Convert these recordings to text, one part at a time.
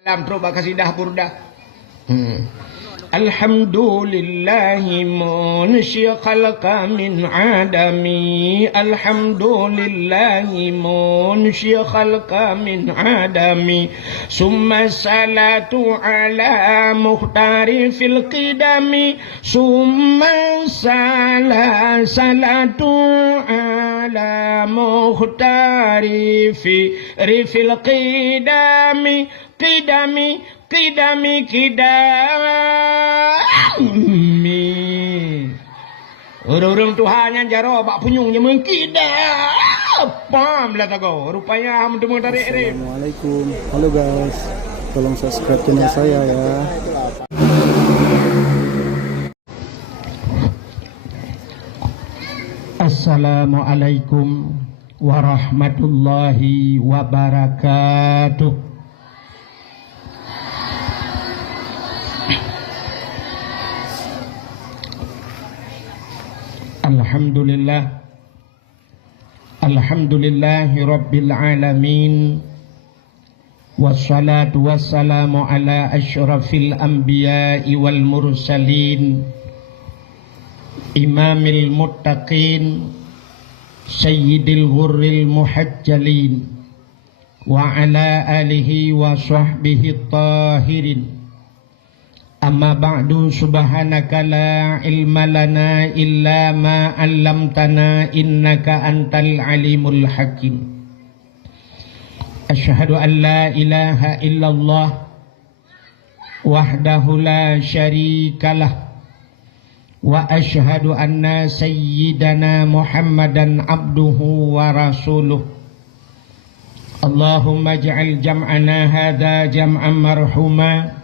Alam terus kasidah burdah. Alhamdulillahi munshi khalqa min adami. Alhamdulillahi munshi khalqa min adami. Summa salatu ala muhtari fil qidami. Summa salatu ala muhtari fil qidami. Qidami orang Tuhan yang jaro bak punyungnya mengkidap pam lah tago rupanya mendemung tarik ini. Assalamualaikum, halo guys, tolong subscribe channel saya ya. Assalamualaikum warahmatullahi wabarakatuh. Alhamdulillah, alhamdulillahi rabbil alamin. Wassalatu wassalamu ala asyrafil anbiya'i wal mursalin, imamil muttaqin, sayyidil ghurril muhajjalin, wa ala alihi wa sahbihi tahirin. Amma ba'du, subhanaka la ilma lana illa ma 'allamtana innaka antal alimul hakim. Asyhadu an la ilaha illallah wahdahu la syarikalah wa asyhadu anna sayyidana Muhammadan abduhu wa rasuluh. Allahumma ij'al jam'ana hadza jam'an marhuma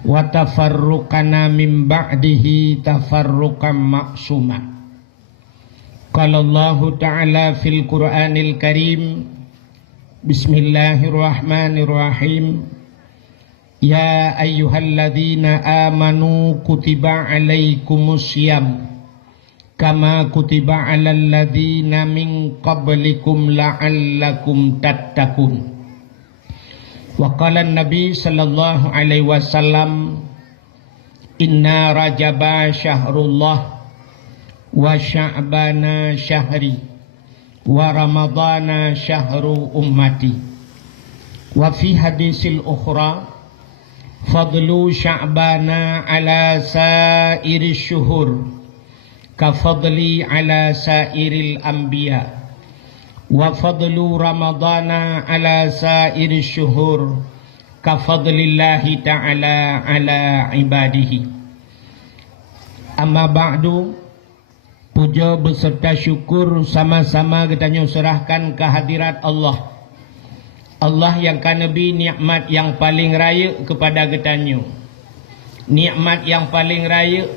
wa tafarruqana min ba'dihi tafarruqan ma'suma. Qala Allah Ta'ala fil Qur'anil Karim, Bismillahirrahmanirrahim. Ya ayyuhalladzina amanu kutiba alaikumusiyam kama kutiba alal ladzina min qablikum la'allakum tattaqun. Wa qala an-nabi sallallahu alaihi wasallam, inna rajaba syahrullah wa sya'bana syahri wa ramadana syahru ummati. Wa fi hadisil ukhra, fadlu sya'bana ala sairi syuhur ka fadli ala sairil anbiya. Wa fadlu ramadana ala sairi syuhur ka fadlillahi ta'ala ala ibadihi. Amma ba'du, puja beserta syukur sama-sama kita serahkan kehadirat Allah. Allah yang kan Nabi nikmat yang paling raya kepada kita. Nikmat yang paling raya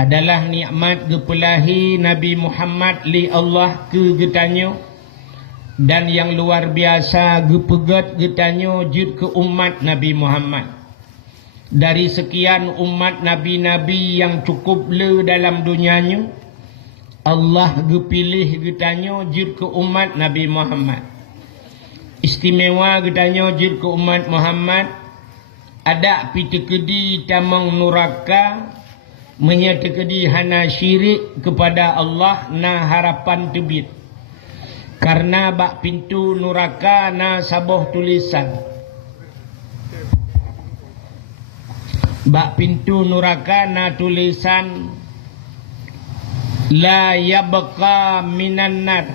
adalah nikmat gepelahi Nabi Muhammad li Allah ke kita. Dan yang luar biasa gepegat getanyo jid ke umat Nabi Muhammad. Dari sekian umat nabi-nabi yang cukup le dalam dunianya, Allah gepilih getanyo jid ke umat Nabi Muhammad. Istimewa getanyo jid ke umat Muhammad. Ada pitekedi tamang nuraka, menyetekedi hana syirik kepada Allah na harapan tebit. Karena bak pintu nuraka na saboh tulisan. Bak pintu nuraka na tulisan, la yabqa minan nar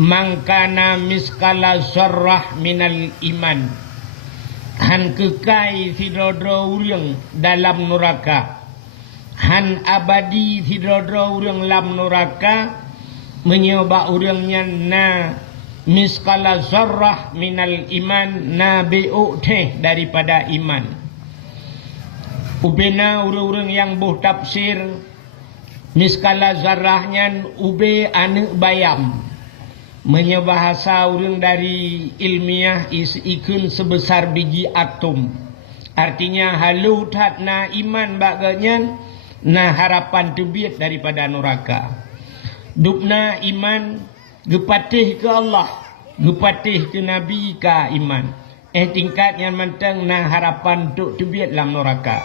man kana miskala zarrah minal iman. Han kekai hidrodro urang dalam nuraka. Han abadi hidrodro urang dalam nuraka. Menyoba urangnya na miskala zarrah minal iman, na bi'u'teh daripada iman. Ubena urang-urang yang buh tafsir, miskala zarrahnya ube anu bayam. Menyebahasa urang dari ilmiah ikun sebesar biji atom. Artinya halutat na iman baganya, na harapan tebit daripada neraka. Dupna iman gepatih ke Allah, gepatih ke Nabi ka iman. tingkat yang mentang na harapan untuk tubiat dalam neraka.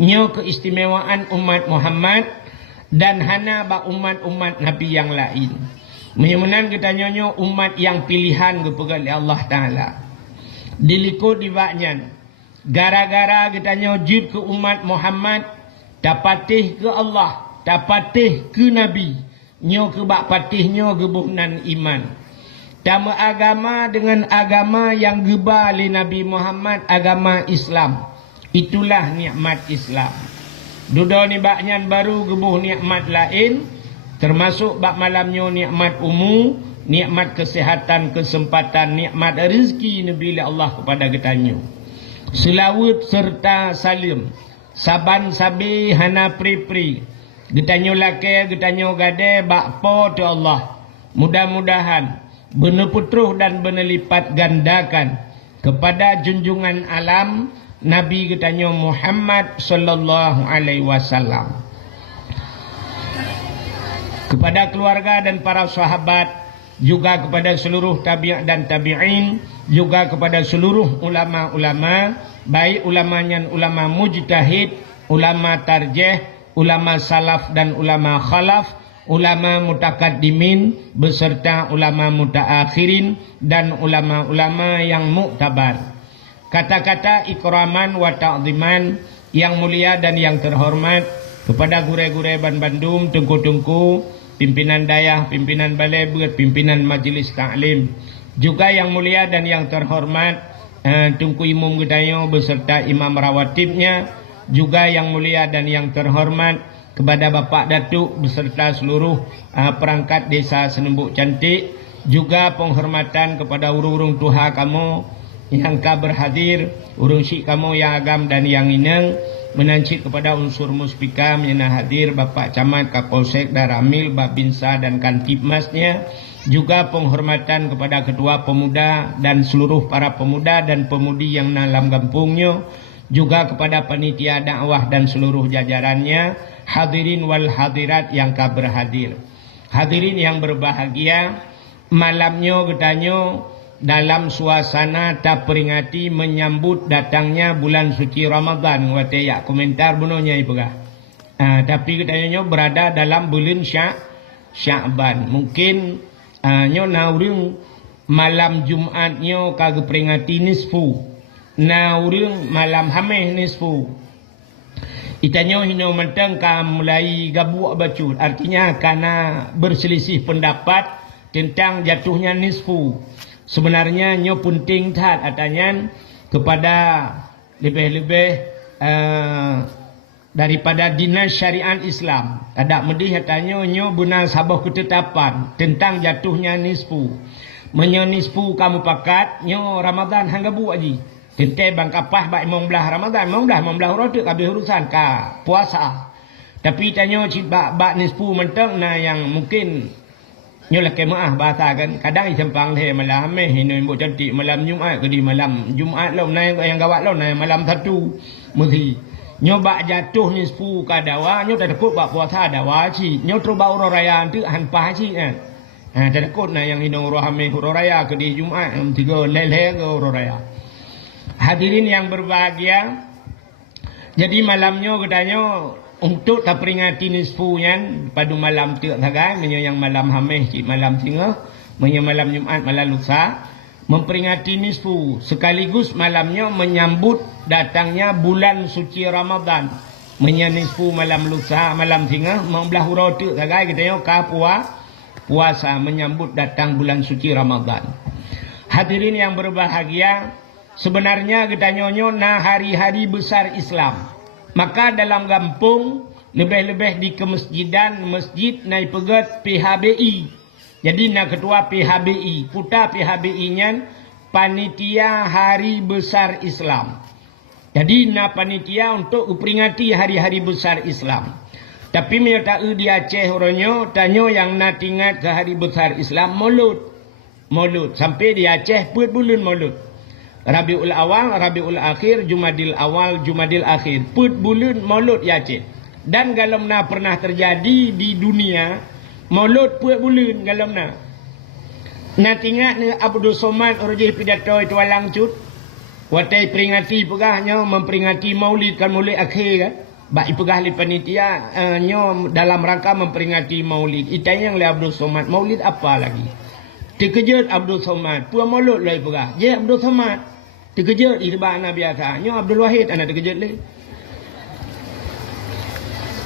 Nyo keistimewaan umat Muhammad dan hana ba umat-umat Nabi yang lain. Menyemenan kita nyonyo umat yang pilihan kepada Allah Ta'ala. Dilikut di baknyan. Gara-gara kita nyojud ke umat Muhammad, dapatih ke Allah, dapatih ke Nabi. Nyo ke bak patih nyo gebuhnan iman. Tama agama dengan agama yang geba oleh Nabi Muhammad, agama Islam. Itulah nikmat Islam. Dudo ni baknyan baru gebuh nikmat lain, termasuk bak malamnya nikmat umum, nikmat kesehatan, kesempatan, nikmat rezeki Nabi Allah kepada getanyo. Selawat serta salim, saban sabi hana pri-pri. Getanyo lake, getanyo gade, bak po tu Allah. Mudah-mudahan benar putruh dan benar lipat gandakan kepada junjungan alam Nabi kita Muhammad sallallahu alaihi wasallam, kepada keluarga dan para sahabat, juga kepada seluruh tabi'in dan tabi'in, juga kepada seluruh ulama-ulama, baik ulamanya ulama mujtahid, ulama tarjih, ulama salaf dan ulama khalaf, ulama mutakaddimin beserta ulama mutaakhirin dan ulama-ulama yang muktabar. Kata-kata ikraman wa ta'ziman yang mulia dan yang terhormat kepada gure-gure Ban Bandung, tengku-tengku, pimpinan dayah, pimpinan balai berat, pimpinan majlis ta'lim. Juga yang mulia dan yang terhormat Tungku Imam Gedayo beserta imam rawatibnya. Juga yang mulia dan yang terhormat kepada Bapak Datuk beserta seluruh perangkat desa Senembuk Cantik. Juga penghormatan kepada urung-urung tuha kamu yang ka berhadir, urung syik kamu yang agam dan yang ineng, menancik kepada unsur muspikam yang hadir, Bapak Camat, Kapolsek, Daramil, Babinsa dan Kantipmasnya. Juga penghormatan kepada ketua pemuda dan seluruh para pemuda dan pemudi yang dalam kampungnya. Juga kepada panitia dakwah dan seluruh jajarannya. Hadirin wal hadirat yang ka berhadir. Hadirin yang berbahagia, malamnya getanyo dalam suasana tak peringati menyambut datangnya bulan suci Ramadan. Wate ya komentar bunonya ibuga. Tapi getanyo berada dalam bulan Sya'ban. Mungkin nyo naurung malam Jumatnya kagak peringati nisfu. Naurung malam Hameh nisfu. Itanyo hino mentang ka mulai gabuak bacut. Artinya karena berselisih pendapat tentang jatuhnya nisfu. Sebenarnya nyo penting tat atanya kepada lebih-lebih daripada dinas syariat Islam. Ada medih katanya nyo benar sabah ketetapan tentang jatuhnya nisfu. Menyo nisfu kamu pakat nyo Ramadan hangga buat ji. Tentai bang kapah bak membelah Ramadan, membelah rote kabeh urusan ka puasa. Tapi tanya bak nisfu mentang na yang mungkin nyo laki maah bahasa kan. Kadang isempang le malam meh hino ibu cantik malam Jumaat ke di malam Jumaat lo na yang gawat lo na malam satu mesti nyo bak jatuh nisfu ka dawa nyo tak takut bak puasa dawa ci nyo tru bau raya tu han pa ci kan. Tak takut na yang hino rohame raya ke di Jumaat tiga lele ke raya. Hadirin yang berbahagia, jadi malamnya katanya untuk tak peringati nisfunya pada malam tu sagai, menyo yang malam Hameh, malam Singa, menyo malam Jumaat, malam lusa, memperingati nisfu sekaligus malamnya menyambut datangnya bulan suci Ramadan. Menyo nisfu malam lusa, malam Singa, membelah hurau tu sagai katanya ka puasa menyambut datang bulan suci Ramadan. Hadirin yang berbahagia, sebenarnya kita nyonyo na hari-hari besar Islam. Maka dalam kampung lebih-lebih di kemasjidan, masjid naik pegat PHBI. Jadi na ketua PHBI, puta PHBI-nya panitia hari besar Islam. Jadi na panitia untuk memperingati hari-hari besar Islam. Tapi menyata di Aceh orangnya tanyo yang na tingkat ke hari besar Islam Maulud sampai di Aceh bulan Maulud. Rabiul Awal, Rabiul Akhir, Jumadil Awal, Jumadil Akhir. Put bulan Maulud ya cik. Dan galamna pernah terjadi di dunia Maulud put bulan galamna. Nak ingat ni Abdul Somad orjih pidato itu walang cut. Watai peringati pegahnya memperingati maulid kan maulid akhir kan. Bak pegah li panitia nyo dalam rangka memperingati maulid. Itanya yang le Abdul Somad. Maulid apa lagi? Terkejut Abdul Somad. Puan maulud lai pegah. Je Abdul Somad. Terkejut di sebab anak biasa. Nyo Abdul Wahid anak terkejut lai.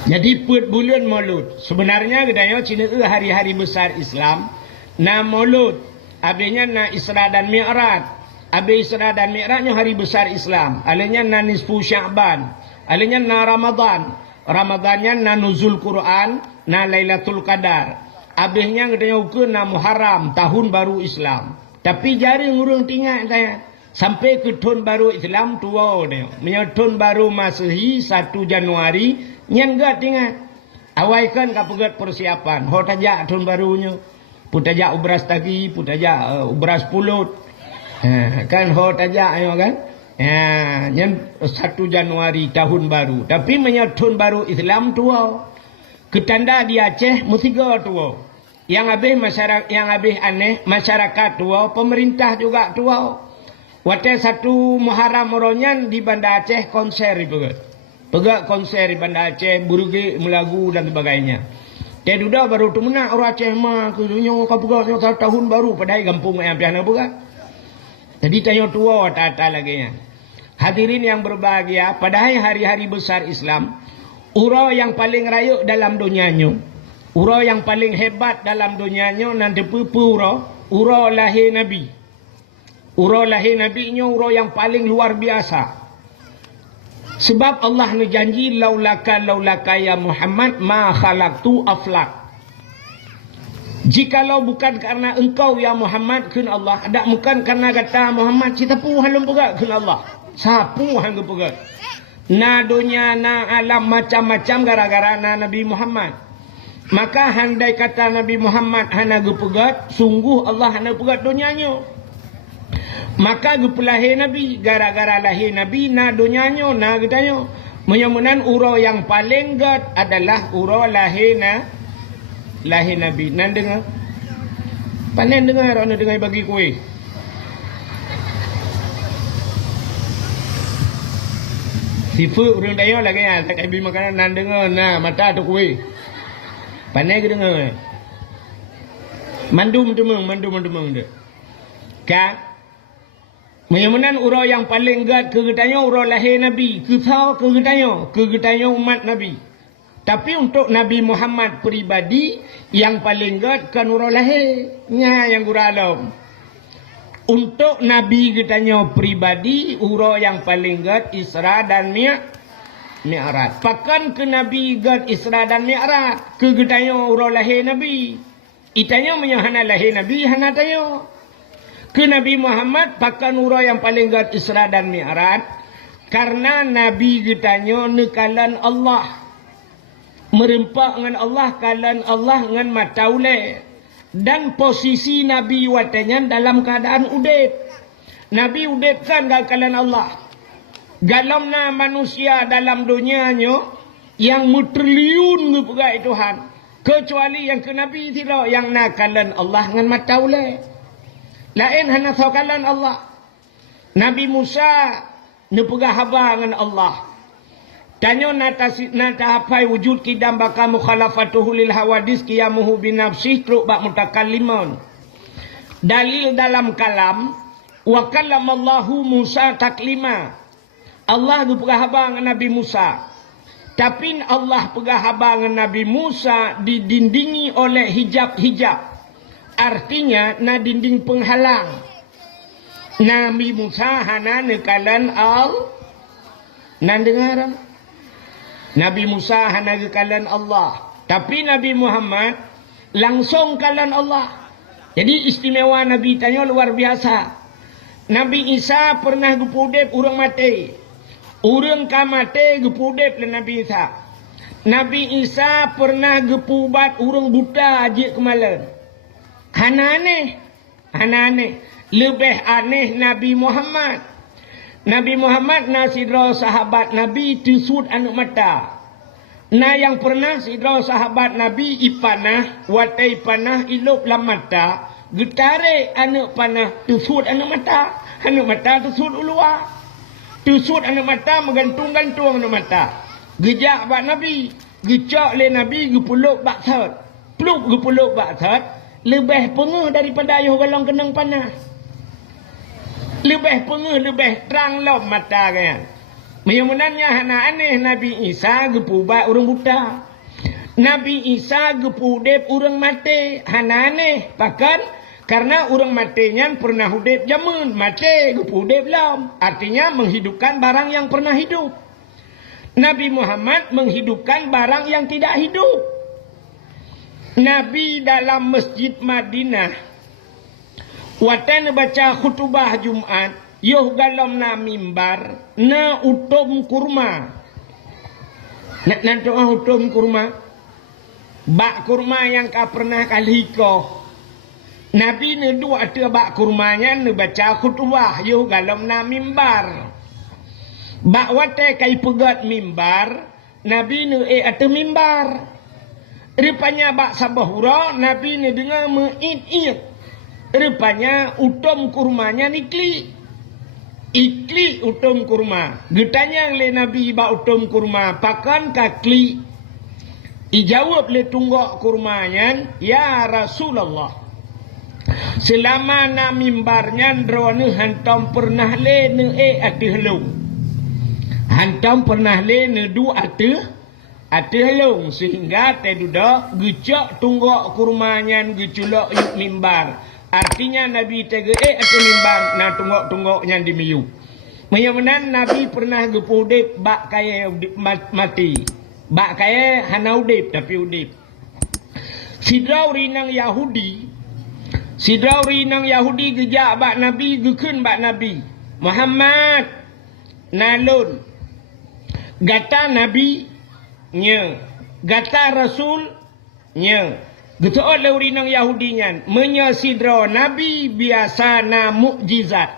Jadi bulan maulud. Sebenarnya katanya Cina hari-hari besar Islam. Na maulud. Habisnya na Isra dan Mi'raj. Habis Isra dan Mi'rajnya hari besar Islam. Alanya na nisfu Sya'ban. Alanya na Ramadan. Ramadannya na nuzul Quran. Na Lailatul Qadar. Habisnya katanya ukur na Muharram. Tahun baru Islam. Tapi jari ngurung tinggal saya. Sampai ke tahun baru Islam tua dia. Menyebut tahun baru Masehi 1 Januari. Nyan tinggal. Awaikan kapegat persiapan. Ho tajak tahun barunya. Putajak ubras tagi. Putajak ubras pulut. Kan ho tajak ayo kan. Yang 1 Januari tahun baru. Tapi menyebut tahun baru Islam tua. Ketanda di Aceh musiga tua. Yang habis masyarakat, yang habis aneh masyarakat tua, pemerintah juga tua. Waktu 1 Muharram Moronyan di Banda Aceh konser itu. Pegak konser di Banda Aceh, burugi melagu dan sebagainya. Teduda baru tu menak orang Aceh mah kedunya kapugaknya tahun baru padahal kampung yang piana pegak. Jadi tanya tua tata lagi ya. Hadirin yang berbahagia, padahal hari-hari besar Islam, urau yang paling rayuk dalam dunianya, urau yang paling hebat dalam dunianya nanti pupu urau lahir Nabi. Urau lahir Nabi nya urau yang paling luar biasa. Sebab Allah menjanji laulaka ya Muhammad ma khalaqtu aflak. Jikalau bukan karena engkau ya Muhammad kun Allah, ada bukan karena kata Muhammad kita pu halum pegak kun Allah. Sapu hang pegak. Na dunia na alam macam-macam gara-gara na Nabi Muhammad. Maka handai kata Nabi Muhammad hana gepegat, sungguh Allah hana pegat dunianya. Maka gepelahir Nabi gara-gara lahir Nabi na dunianya na katanya. Menyamunan urau yang paling gat adalah urau lahir Nabi. Nan dengar? Panen dengar orang dengar bagi kuih. Sifu orang dayo lagi ya, tak habis makanan nan dengar na mata tu kuih. Panen ke dengar? Mandum dia. Ka menyamunan urau yang paling gat kegetanya urau lahir Nabi. Kesau kegetanya umat Nabi. Tapi untuk Nabi Muhammad pribadi yang paling gat kan urau lahirnya yang guralam. Untuk Nabi katanya pribadi urau yang paling gat Isra dan Mi'raj. Pakan ke Nabi gat Isra dan Mi'raj ke katanya urau lahir Nabi. Itanya menyahana lahir Nabi hana tayo. Ke Nabi Muhammad pakan urau yang paling gat Isra dan Mi'raj karena Nabi katanya nekalan Allah. Merempak dengan Allah, kalan Allah dengan mata ulai. Dan posisi Nabi watanya dalam keadaan udip. Nabi udip kan kalan Allah. Galamna manusia dalam dunianya yang mutriliun ngepegai Tuhan. Kecuali yang ke Nabi tidak, yang nakalan Allah dengan mata ulai. Lain hanya sakalan Allah. Nabi Musa nepegah haba dengan Allah. Tanya nata hapai wujud kidam baka mukhalafatuhu lil hawadis qiyamuhu binafsih truk bak mutakallimun. Dalil dalam kalam wa kallamallahu Musa taklima. Allah pegah haba dengan Nabi Musa. Tapi Allah pegah haba dengan Nabi Musa didindingi oleh hijab-hijab. Artinya na dinding penghalang. Nabi Musa hana nekalan nan dengar. Nabi Musa hana kalan Allah. Tapi Nabi Muhammad langsung kalan Allah. Jadi istimewa Nabi tanya luar biasa. Nabi Isa pernah gepudep orang mati. Orang ka mati gepudep le Nabi Isa. Nabi Isa pernah gepubat orang buta aja kemalan. Hana aneh. Lebih aneh Nabi Muhammad. Nabi Muhammad na sidra sahabat Nabi tisud anak mata. Na yang pernah sidra sahabat Nabi ipanah, watai panah ilup lam mata, getare anak panah tisud anak mata tisud ulua. Tusut anak mata, menggantung-gantung anak mata. Gejak bak Nabi. Gecak le Nabi, gepuluk bak thot. Peluk gepuluk bak thot. Lebih pengeh daripada ayuh galong kenang panah. Lebih pengeh, lebih terang lom mata kan. Menyumunannya hana aneh Nabi Isa gepu bak orang buta. Nabi Isa gepu dep orang mati. Hana aneh. Bahkan karena orang matinya pernah hudep jamun. Mati gepu dep lom. Artinya menghidupkan barang yang pernah hidup. Nabi Muhammad menghidupkan barang yang tidak hidup. Nabi dalam masjid Madinah. Watan baca khutbah Jumat. Yoh galom na mimbar. Na utum kurma. Nak nantoa utum kurma. Bak kurma yang kau pernah kalikoh. Nabi ne dua tu bak kurmanya ne baca khutbah yo galom na mimbar. Bak wate kai pegat mimbar, Nabi ne atu mimbar. Rupanya bak sabahura Nabi ne dengar meid-id. Rupanya utum kurmanya nikli. Ikli utum kurma. Getanya le Nabi bak utum kurma pakan kakli. Ijawab le tunggak kurmanya, ya Rasulullah. Selama na mimbarnya drone hantam pernah le ne ati helung. Hantam pernah le ne du ati helung sehingga te duda gecak tunggak kurmanya geculak yuk mimbar. Artinya Nabi tege ati mimbar na tunggak-tunggaknya dimiyu. Menyamanan Nabi pernah gepudip bak kaya mati. Bak kaya hana udip tapi udip. Sidrau rinang Yahudi. Sidrau rinang Yahudi gejak bak Nabi, gekun bak Nabi. Muhammad nalun. Gata Nabi nya. Gata Rasul nya. Getuot le rinang Yahudinya. Menya sidrau Nabi biasa na mukjizat.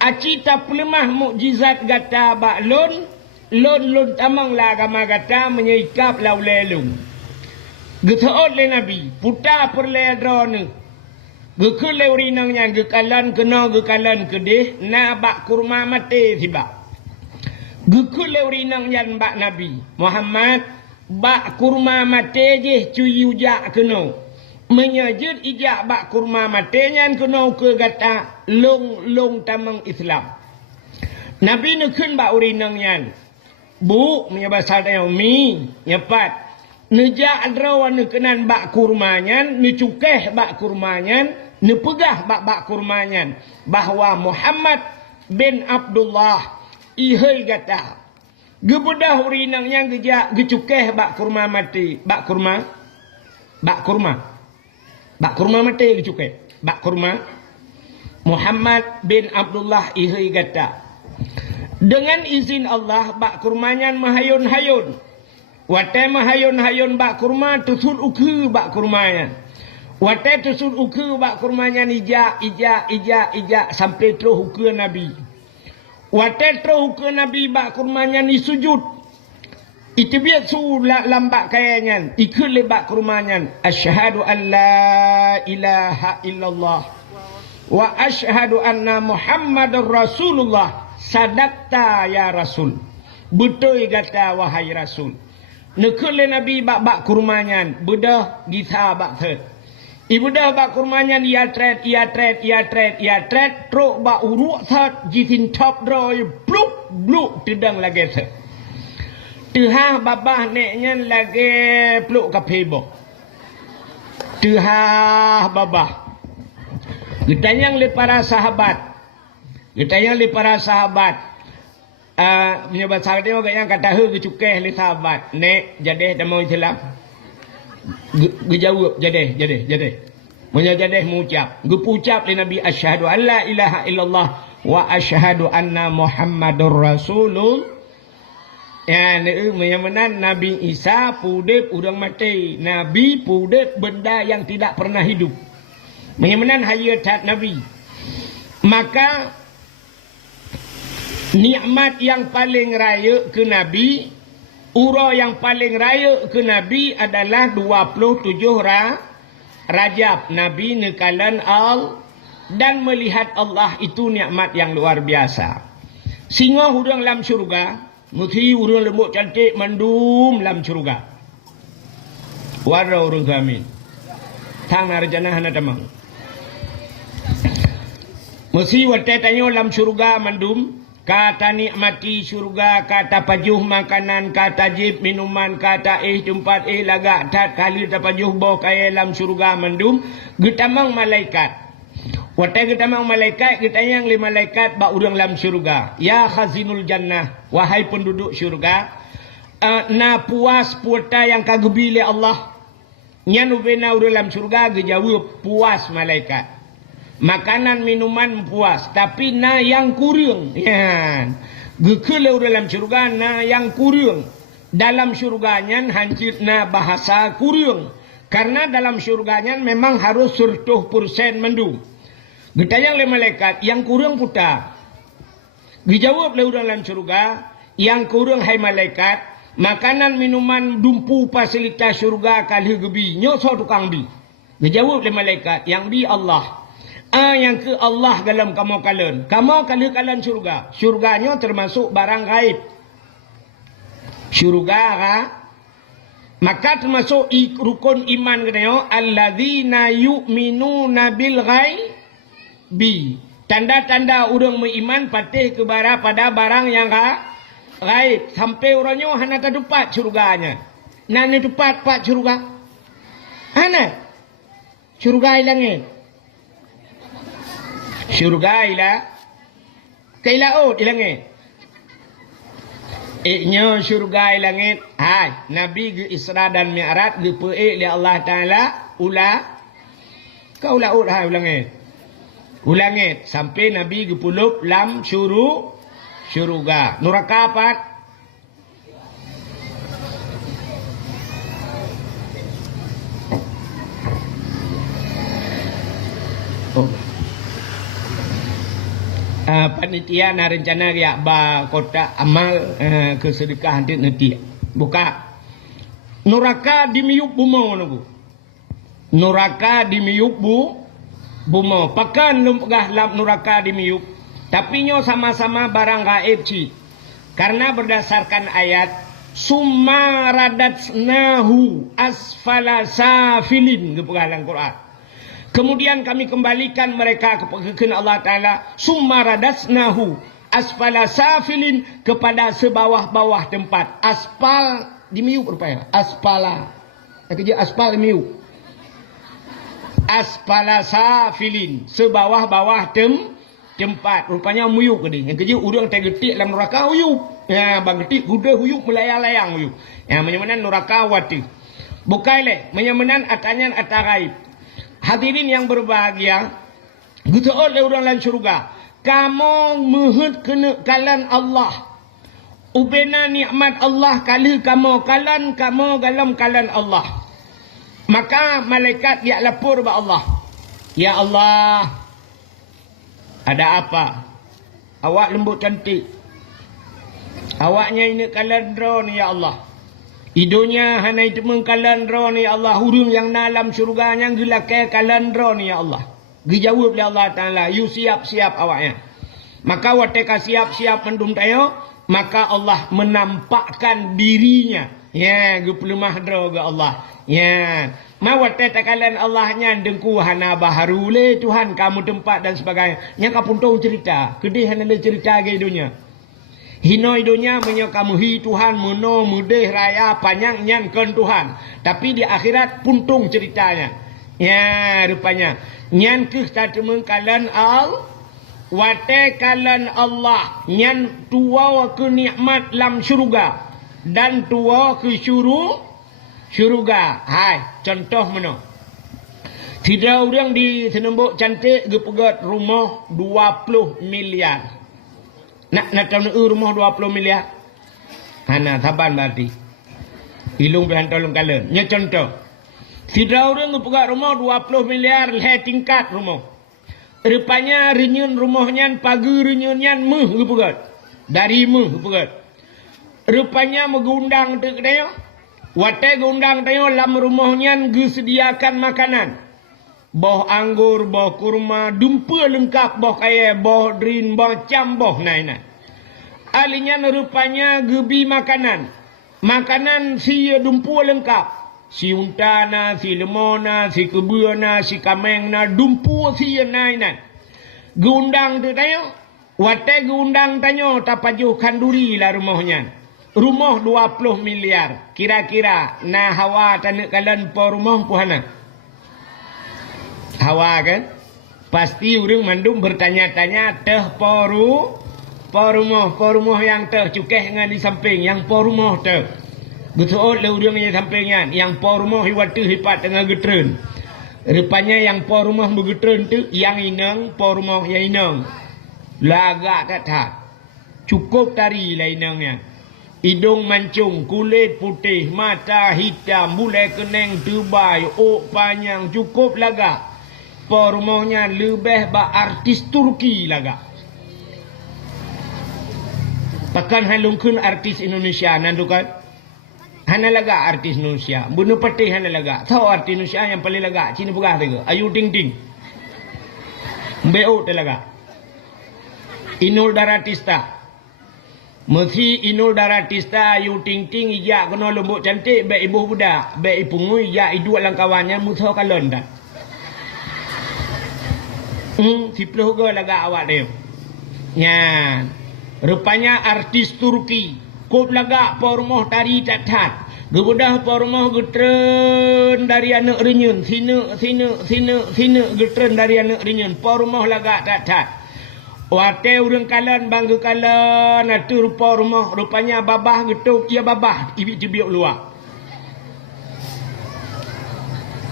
Acita pelemah mukjizat gata bak lun. Lon tamang la agama gata menyikap lau lelung. Getuot le Nabi. Puta perle drone. Gekul le urinangnya. Gekalan kena gekalan kedih. Na bak kurma mati tiba. Gekul le urinangnya bak Nabi. Muhammad. Bak kurma mati je cuy ujak kena. Menyajud ijak bak kurma mati nyan kena ke gata. Long tamang Islam. Nabi nekun bak urinangnya. Bu, punya bahasa dia mi, nyepat. Nejak adrawan nekenan bak kurmanya, necukeh bak kurmanya, nepegah bak kurmanya. Bahawa Muhammad bin Abdullah, ihai kata. Gebedah urinangnya gejak, gecukeh bak kurma mati. Bak kurma mati gecukeh. Bak kurma. Muhammad bin Abdullah ihai kata. Dengan izin Allah, bak kurmanya mahayun-hayun. Watai mahayun-hayun bak kurma, tusul uku bak kurmanya. Watai tusul uku bak kurmanya ijak, sampai terus uku Nabi. Watai terus uku Nabi bak kurmanya ni sujud. Itu biar su lambat kayanya. Ikut le bak kurmanya. Asyhadu an la ilaha illallah. Wa asyhadu anna Muhammadur Rasulullah. Sadakta ya Rasul. Betul kata wahai Rasul. Nekul Nabi bak kurmanya. Bedah gita bak third. Ibu dah bak kurmanya ia tret. Truk bak uruk third. Jitin top draw. Bluk tedang lagi third. Tuhah babah neknya lagi peluk kapebo. Tuhah babah. Ditanya oleh para sahabat. Ditanya oleh para sahabat. Menyebat sahabat dia yang kata hu gecukeh oleh sahabat. Nek jadeh dan mau Islam. Gejawab jadeh. Munya jadeh mengucap. Gepucap oleh Nabi asyhadu an la ilaha illallah wa asyhadu anna Muhammadur Rasulullah. Ya, menyamanan Nabi Isa pudip udang mati. Nabi pudip benda yang tidak pernah hidup. Menyamanan hayat Nabi. Maka nikmat yang paling raya ke Nabi, ura yang paling raya ke Nabi adalah 27 Rajab. Nabi nekalan dan melihat Allah itu nikmat yang luar biasa. Singa urang dalam syurga, mesti urang lembut cantik mandum dalam syurga. Warna urang kami. Tang narjana hana tamang. Mesti wate tanyo dalam syurga mandum, kata nikmati syurga, kata pajuh makanan, kata jib minuman, kata tempat lagak tat kali tapajuh bau kaya dalam syurga mandum, getamang malaikat. Wate getamang malaikat, getayang li malaikat ba urang dalam syurga. Ya khazinul jannah, wahai penduduk syurga, na puas puata yang kagubili Allah. Nyan ubena urang dalam syurga gejawab puas malaikat. Makanan minuman puas, tapi na yang kurang. Yan. Gekele urang dalam syurga na yang kurang. Dalam syurganya hancur na bahasa kurang. Karena dalam syurganya memang harus 100% mendung. Getayang le malaikat yang kurang puta. Dijawab le urang dalam syurga, yang kurang hai malaikat, makanan minuman dumpu fasilitas syurga kali gebi nyo so tukang bi. Dijawab le malaikat, yang bi Allah. Yang ke Allah dalam kamu kalian. Kamu kalian syurga. Syurganya termasuk barang gaib. Syurga maka termasuk rukun iman katanya, alladzina yu'minuna bil ghaibi. Tanda-tanda orang beriman patih pada barang yang gaib. Sampai orangnya hana terdapat syurganya. Nana tepat pak syurga. Hana syurga langit. Syurga kailaut langit. Iknya syurga langit. Hai, Nabi ge Isra dan Mi'raj ge peik li Allah Taala kau laut hai langit. Ulangit sampai Nabi ge pulup lam syurga. Neraka apa? Panitia na rencana ya ba kota amal kesedekah nanti buka neraka di miyup bumo nunggu neraka di miyup bumo pakan lumpgah lam neraka di miyup tapi nyo sama-sama barang gaib ci karena berdasarkan ayat summa radatsnahu asfala safilin kepegalan Quran. Kemudian kami kembalikan mereka kepada Allah Ta'ala. Summa radatsnahu asfala safilin, kepada sebawah-bawah tempat. Aspal di miuk rupanya. Aspala. Kerja aspal di miuk. Aspala safilin, sebawah-bawah tempat. Rupanya miuk ni. Yang kerja urang tergetik dalam neraka huyuk. Ya, bang getik kuda huyuk melayang-layang huyuk. Ya, menyamanan neraka wati. Bukaile menyamanan atanyan ataraib. Hadirin yang berbahagia, gitu oleh orang lain syurga. Kamu muhut kena kalan Allah. Ubena nikmat Allah kali kamu kalan, kamu galam kalan Allah. Maka malaikat dia lapor kepada Allah. Ya Allah, ada apa? Awak lembut cantik. Awaknya ini kalan drone ya Allah. Idonya hana itu mengkalan ron ya Allah. Hurung yang dalam syurganya gelakai kalan ron ya Allah. Dijawab oleh Allah Ta'ala. You siap-siap awaknya. Maka wateka siap-siap mendum tayo. Maka Allah menampakkan dirinya. Ya, gepelemah dro ke Allah. Ya. Ma wateka kalan Allahnya dengku hana baharu le Tuhan kamu tempat dan sebagainya. Yang kapuntung cerita. Kedih hana le cerita ke idonya. Hino idonya kamu hi Tuhan muno mudeh raya panjang nyan ken Tuhan. Tapi di akhirat puntung ceritanya. Ya rupanya. Nyan ke tadi mengkalan wate kalan Allah. Nyan tua ke nikmat lam syurga. Dan tua ke syurga. Hai contoh mana. Tidak orang di Senembok cantik gepegat rumah 20 miliar. Nak tahu rumah 20 miliar. Hana saban berarti. Hilung behan tolong kalian. Nya contoh. Tidak orang ngepegat rumah 20 miliar leh tingkat rumah. Rupanya renyun rumahnya pagi renyunnya meh ngepegat. Dari meh ngepegat. Rupanya megundang tu kedai. Wate gundang tayo lam rumahnya gesediakan makanan. Boh anggur, boh kurma, dumpa lengkap, boh kaya, boh drin, boh cam, boh naina. Alinya rupanya gebi makanan. Makanan si dumpu lengkap. Si untana, si lemona, si kebuana, si kamengna, dumpu si nainan. Geundang tu tayo. Wate geundang tanyo tapajuh kanduri lah rumahnya. Rumah 20 miliar. Kira-kira na hawa tanah kalian po rumah puhana. Hawa kan? Pasti orang mandum bertanya-tanya teh po rumah yang teh cukeh dengan di samping yang po rumah teh. Betul lah orang yang sampingan yang po rumah hiwatu hipat tengah getren. Rupanya yang po rumah begetren tu yang inang po rumah yang inang. Lagak tak. Cukup tari lah inangnya. Hidung mancung, kulit putih, mata hitam, bulai keneng tebai, ok panjang, cukup lagak. Rumahnya lebih ba artis Turki lagak. Pakan halungkun artis Indonesia nandu kan? Hana lagak artis Indonesia. Bunuh peti hana lagak. Tahu artis Indonesia yang paling lagak? Cina pegah tu. Ayu Ting Ting. BO tu lagak. Inul Daratista. Mesti Inul Daratista Ayu Ting Ting ijak kena lembut cantik baik ibu budak, baik ipungui ijak iduk lang kawannya musuh kalon dah. Sipluh ke lagak awak dia. Ya. Rupanya artis Turki. Kop lagak pormoh tari tatat. Gebudah pormoh getren dari anak renyun. Sina getren dari anak renyun. Pormoh lagak tatat. Wate urang kalan bangga kalan atu rupa rumah rupanya babah getuk ia babah ibik jebiuk luar.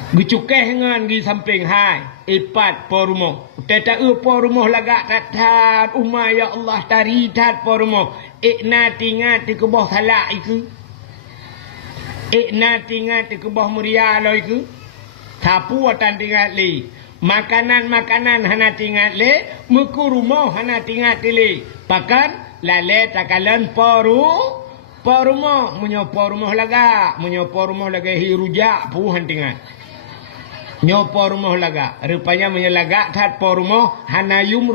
Gecukeh dengan di samping hai ipat po rumah. Teta po rumah lagak tatat umma ya Allah tari tat po rumah. Ikna tingat di kebah salak iku. Ikna tingat di kebah muria lo iku. Sapu watan tingat li. Makanan-makanan hana tingat le, muku rumah hana tingat le. Pakan lale takalan po rumah, munyo po rumah laga hirujak puhan tingat. Nyopo rumah laga, rupanya menyelaga kat po rumah, hanayum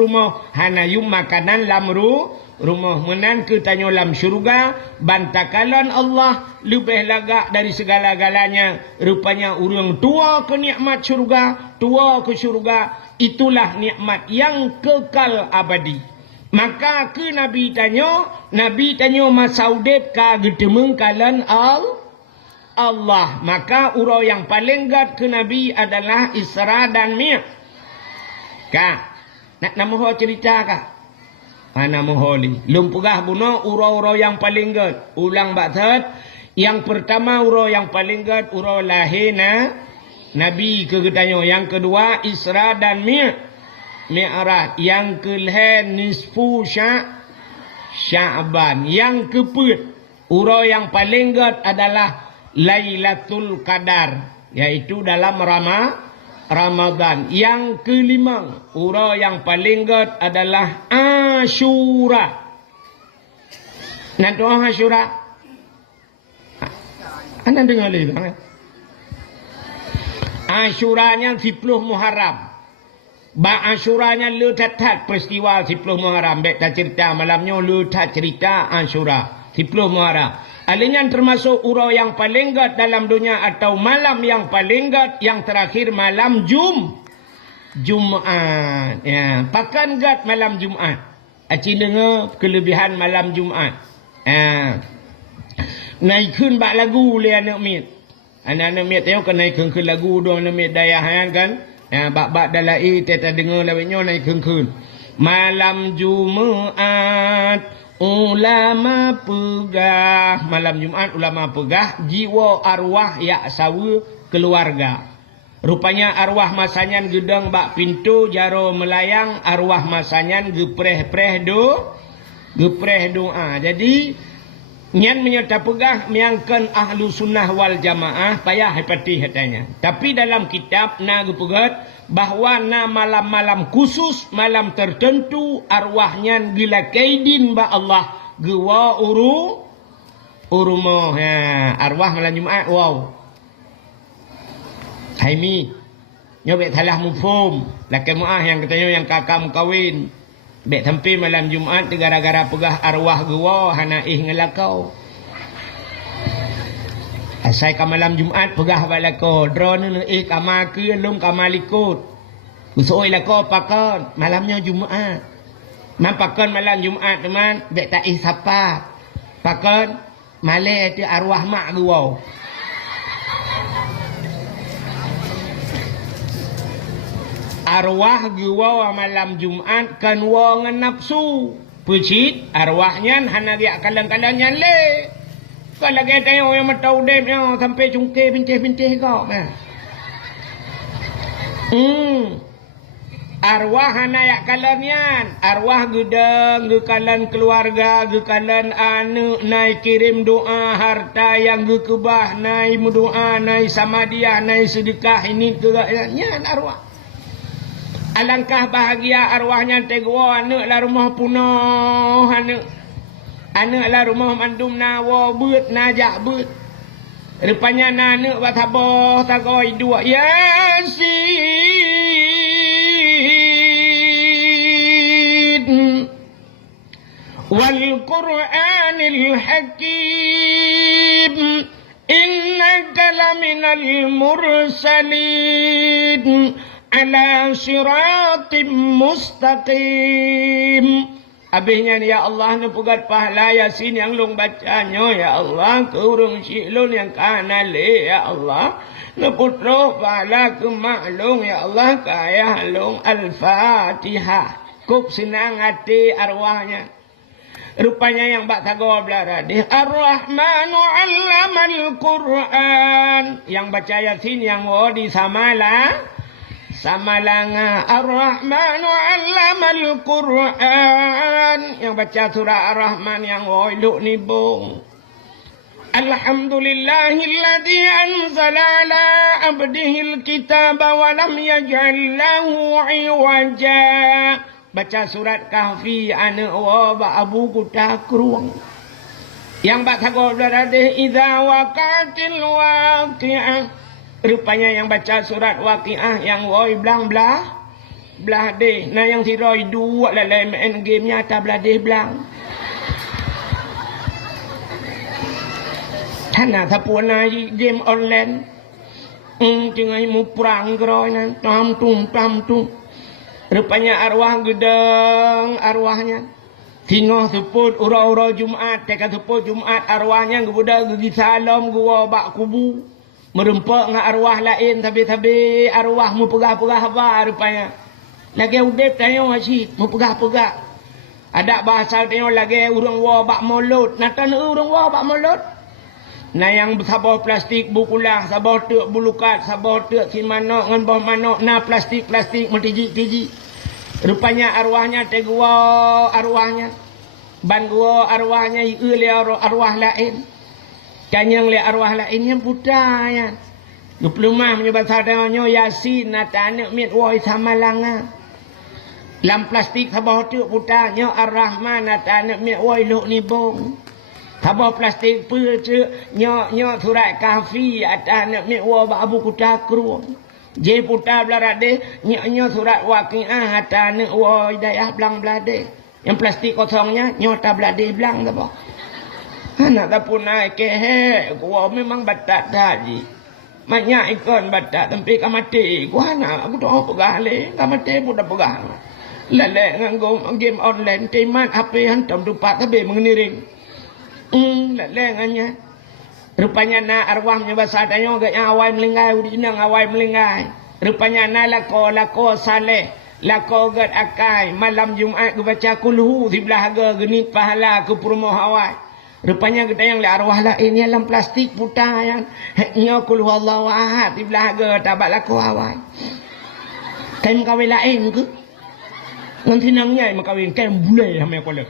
makanan lamru rumah menan ke tanyo lam syurga, bantakalan Allah lebih laga dari segala-galanya. Rupanya urang tua ke nikmat syurga, tua ke syurga, itulah nikmat yang kekal abadi. Maka ke Nabi tanyo masaudep ka gedemeng kalan Allah. Maka urau yang paling gat ke Nabi adalah Isra dan Mi'raj. Kak, nak nama ho cerita kak? Mana moholi. Lumpugah buno urau-urau yang paling gat. Ulang batat. Yang pertama urau yang paling gat urau lahirna Nabi ke getanyo. Yang kedua Isra dan Mi'raj. Yang kelih nisfu Sya'ban. Yang keput urau yang paling gat adalah Lailatul Qadar, yaitu dalam Ramadan. Yang kelima, urau yang paling gat adalah Asyura. Nanti Asyura. Anda dengar lagi kan? Asyuranya 10 Muharram. Asyuranya lu tat peristiwa 10 Muharram. Baik tak cerita malamnya lu tat cerita Asyura 10 Muharram. Alinya termasuk urau yang paling gat dalam dunia atau malam yang paling gat yang terakhir malam Jumaat. Ya, pakan gat malam Jumaat. Aci dengar kelebihan malam Jumaat. Naikun bak lagu le anak mit. Anak mit tengok kan naikun ke lagu do anak mit daya kan. Ya, bak dalai teta dengar lawinyo naikun. Malam Jumaat ulama pegah. Malam Jumaat ulama pegah. Jiwa arwah yak sawu keluarga. Rupanya arwah masanyan gedang bak pintu jaro melayang. Arwah masanyan gepreh doa. Jadi nyan menyerta pegah miangkan ahlu sunnah wal jamaah payah hepati hatanya. Tapi dalam kitab na gepegat bahwa na malam-malam khusus, malam tertentu arwahnya gila kaidin ba Allah gewa urumoh. Arwah malam Jumaat wow. Haimi nyobek salah mufhum. Laki muah yang katanya yang kakak mukawin. Bek tempi malam Jumaat gara-gara pegah arwah gua hanaih ngelakau. Asai ka malam Jumaat pegah balako drone kamaki lum kamalikut. Usoi lako pakon malamnya Jumaat. Man pakon malam Jumaat teman bek tak siapa. Pakon malai tu arwah mak gua. Arwah gua malam Jumaat kan wong nafsu. Pucit arwahnya hana dia kalang-kalangnya le. Kalau kita tengok yang matau dem yang sampai cungkir pintih-pintih kau. Arwah hana ya kalangan. Arwah gedeng, gekalan keluarga, gekalan anak, naik kirim doa harta yang gekebah, naik berdoa, naik sama dia, naik sedekah ini kegayannya arwah. Alangkah bahagia arwahnya tegwa anak lah rumah punah anak lah rumah mandum nawa beut najak beut rupanya anak batabah tagay dua Yasin wal Qur'anil Hakim innaka laminal mursalin ala siratim mustaqim. Habisnya ya Allah nu pugat pahala Yasin yang long bacanya ya Allah ke urung silun yang kanale ya Allah nu putro pahala ke maklum ya Allah kaya long al-Fatihah kup senang hati arwahnya. Rupanya yang bak tago belaradi Ar-Rahmanu 'allamal Qur'an yang baca Yasin yang di Samalanga Ar-Rahmanu 'allamal Qur'an yang baca surah Ar-Rahman yang iluk nibung. Alhamdulillahilladzi anzala ala abdihil kitaba wa lam yaj'al lahu 'iwaja. Baca surat Kahfi anak wa abu kutakruang. Yang baca berada idza waqatil waqi'ah. Rupanya yang baca surat Waqiah yang woi belang belah deh. Nah yang tiroi dua lalai main game nyata belah deh belang. Tanah tapun lagi game online. Jangan mu perang keroi nan tam tum. Rupanya arwah gedeng arwahnya. Tinggal seput ura-ura Jumaat. Teka seput Jumaat arwahnya gebudak gigi salam gua bak kubu. Merempak dengan arwah lain tapi arwah mu pegah-pegah apa rupanya. Lagi udep tanya masih mu pegah-pegah. Ada bahasa tanya lagi urang wa bak mulut. Natan urang wa bak mulut. Nah yang sabah plastik bukulah, sabah tek bulukat, sabah tek simano ngan bawah mano, nah plastik mentiji-tiji. Rupanya arwahnya tegua arwahnya. Ban gua arwahnya ieu arwah lain. Kanyang le arwah lainnya budaya. Diploma menyebut sadanya Yasin nata anak mit woi sama langa. Lam plastik sabah tu budaya Ar-Rahman nata anak mit woi luk nibung. Sabah plastik pu tu nyo surat Kahfi ata anak mit woi abu kutakru. Je putar belarade nyo surat Waqiah ata anak woi dayah belang belade. Yang plastik kosongnya nyo ta belade belang apa? Anak dapun naik kehe, gua memang batak tadi. Banyak ikon batak tapi kamati. Gua anak aku doa pegah le, kamati pun dah pegah. Lelek nganggo game online, teman HP hantam dupat tapi mengeniring. Lelek nganya. Rupanya na arwahnya bahasa tanya agaknya awai melinggai, udinang awai melinggai. Rupanya na lako saleh. Lako gad akai, malam Jumaat gua baca kulhu di belahaga genit pahala ke perumoh awai. Rupanya kita yang le arwah lain dalam plastik putah yang nya kul huwallahu ahad di belaga tabak laku awal. Kain kawin lain ke? Nanti nangnya yang kawin kain bule sama aku le.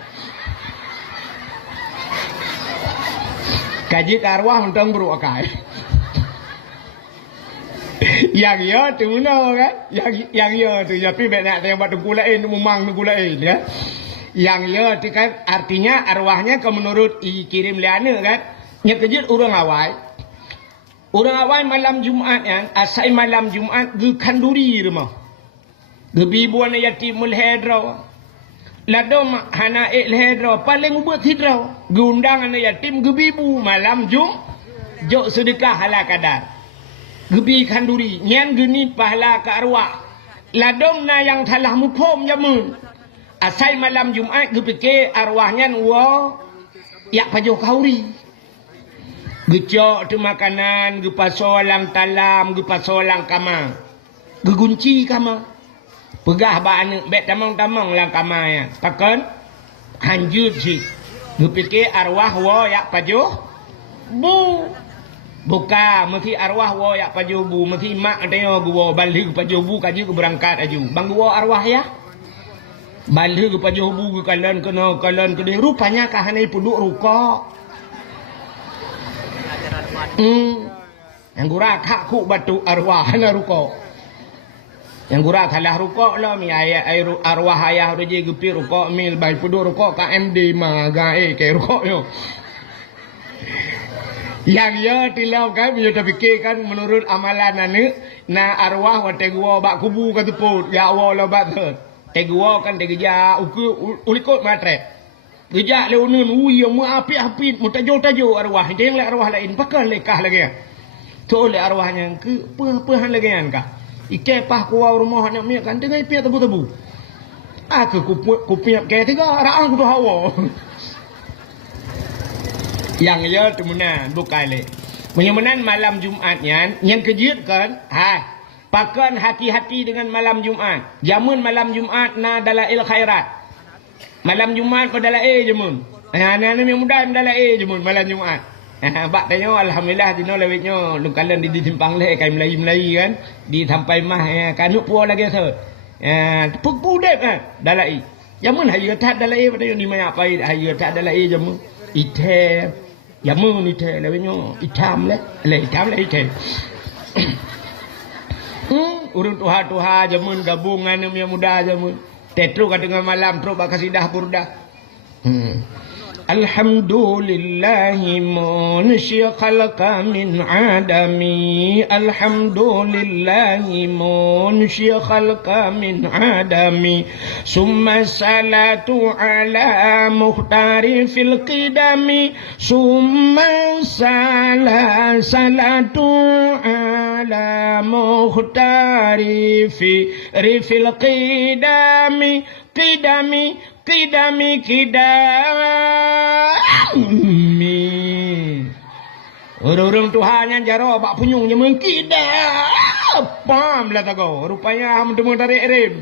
Kaji arwah untuk beruakai. Yang ya tu no kan? Yang ya tu tapi benak yang buat tengku lain memang tengku lain kan? Yang ya itu kan artinya arwahnya kalau menurut kirim liana kan nyekejut orang awal malam Jumaat kan asai malam Jumaat ge kanduri rumah ge bibuan yatimul hadra Ladom hana hedro paling ubut hidro. Gundang anak yatim gebibu malam jok sedekah hala kadar. Gebi kanduri nyan geni pahala ke arwah. Ladom na yang telah mupom jamun. Asai malam Jumat gepike arwahnya wa yak pajo kauri. Gecok tu makanan, gepasolang talam, gepasolang kama. Gegunci kama. Pegah ba anu bet tamang-tamang lang kama ya. Pakan hanjut si. Gepike arwah wa yak pajo bu. Buka mesti arwah wa yak pajo bu, mesti mak tengok gua balik pajo bu kaji ke berangkat aju. Bang gua arwah ya. Balik pajo bu kalian kena kena rupanya kahane punduk rukok. Yang gura kak ku batu arwah na ruko. Yang gura kalah ruko lah mi ayat arwah ayah roje gepi ruko mil bai pudu ruko ka MD ma gae ke ruko yo. Yang ya tilau kan dia terfikir kan menurut amalan anu na arwah wa tegua bak kubu ka teput ya Allah bat tegua kan tegeja ulikot matre. Gejak leunun uya mu api-api mu tajo-tajo arwah deng le arwah lain pakan lekah lagi. Tu oleh arwahnya ke pehan lagi kan kah. Ike pah ku rumah nak mi kan tengah pi tebu-tebu. Aku ku pi ke tiga raang ku hawa. Yang ya temunan bukan le. Menyemenan malam Jumatnya yang kejut kan. Pakan hati-hati dengan malam Jumat. Jamun malam Jumat na dalail khairat. Malam Jumat pada lae je mun. Anak-anak yang muda pada lae je mun malam Jumat. Bak tanya alhamdulillah dino lewitnya lu kalian di simpang le kai Melayu kan di sampai mah kan puo lagi tu. Pudep dalai. Jamun hayu tak dalai pada yang di mana apa hayu tak dalai jamun. Ite jamun ite lewitnya hitam le hitam le ite. Urun tuha jamun gabungan yang muda jamun. Tetru kat tengah malam terus bak kasidah burdah. Alhamdulillahi munshi khalqa min adami. Alhamdulillahi munshi khalqa min adami. Summa salatu ala muhtari fil qidami. Summa salatu ala muhtari fil qidami. Qidami orang Tuhan yang jaro bak punyungnya mengkidap pam lah tago rupanya mendemu tarik rem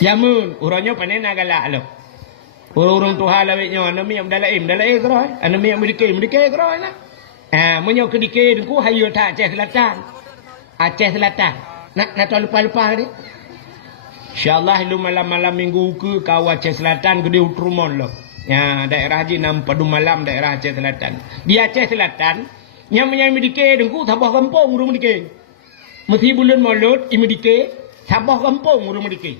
yamun orangnya panen agak lo orang Tuhan lawitnya anu mi am dalaim groi anu mi am dikei groi nah menyo ke dikei ku hayu tak Aceh Selatan nak lupa ni. InsyaAllah lu malam-malam minggu ke kau Aceh Selatan gede utrumon lo. Ya daerah haji Padu Malam daerah Aceh Selatan. Di Aceh Selatan yang menyami dike dengku sabah kampung urung dike. Mesti bulan Maulud imedike sabah kampung urung dike.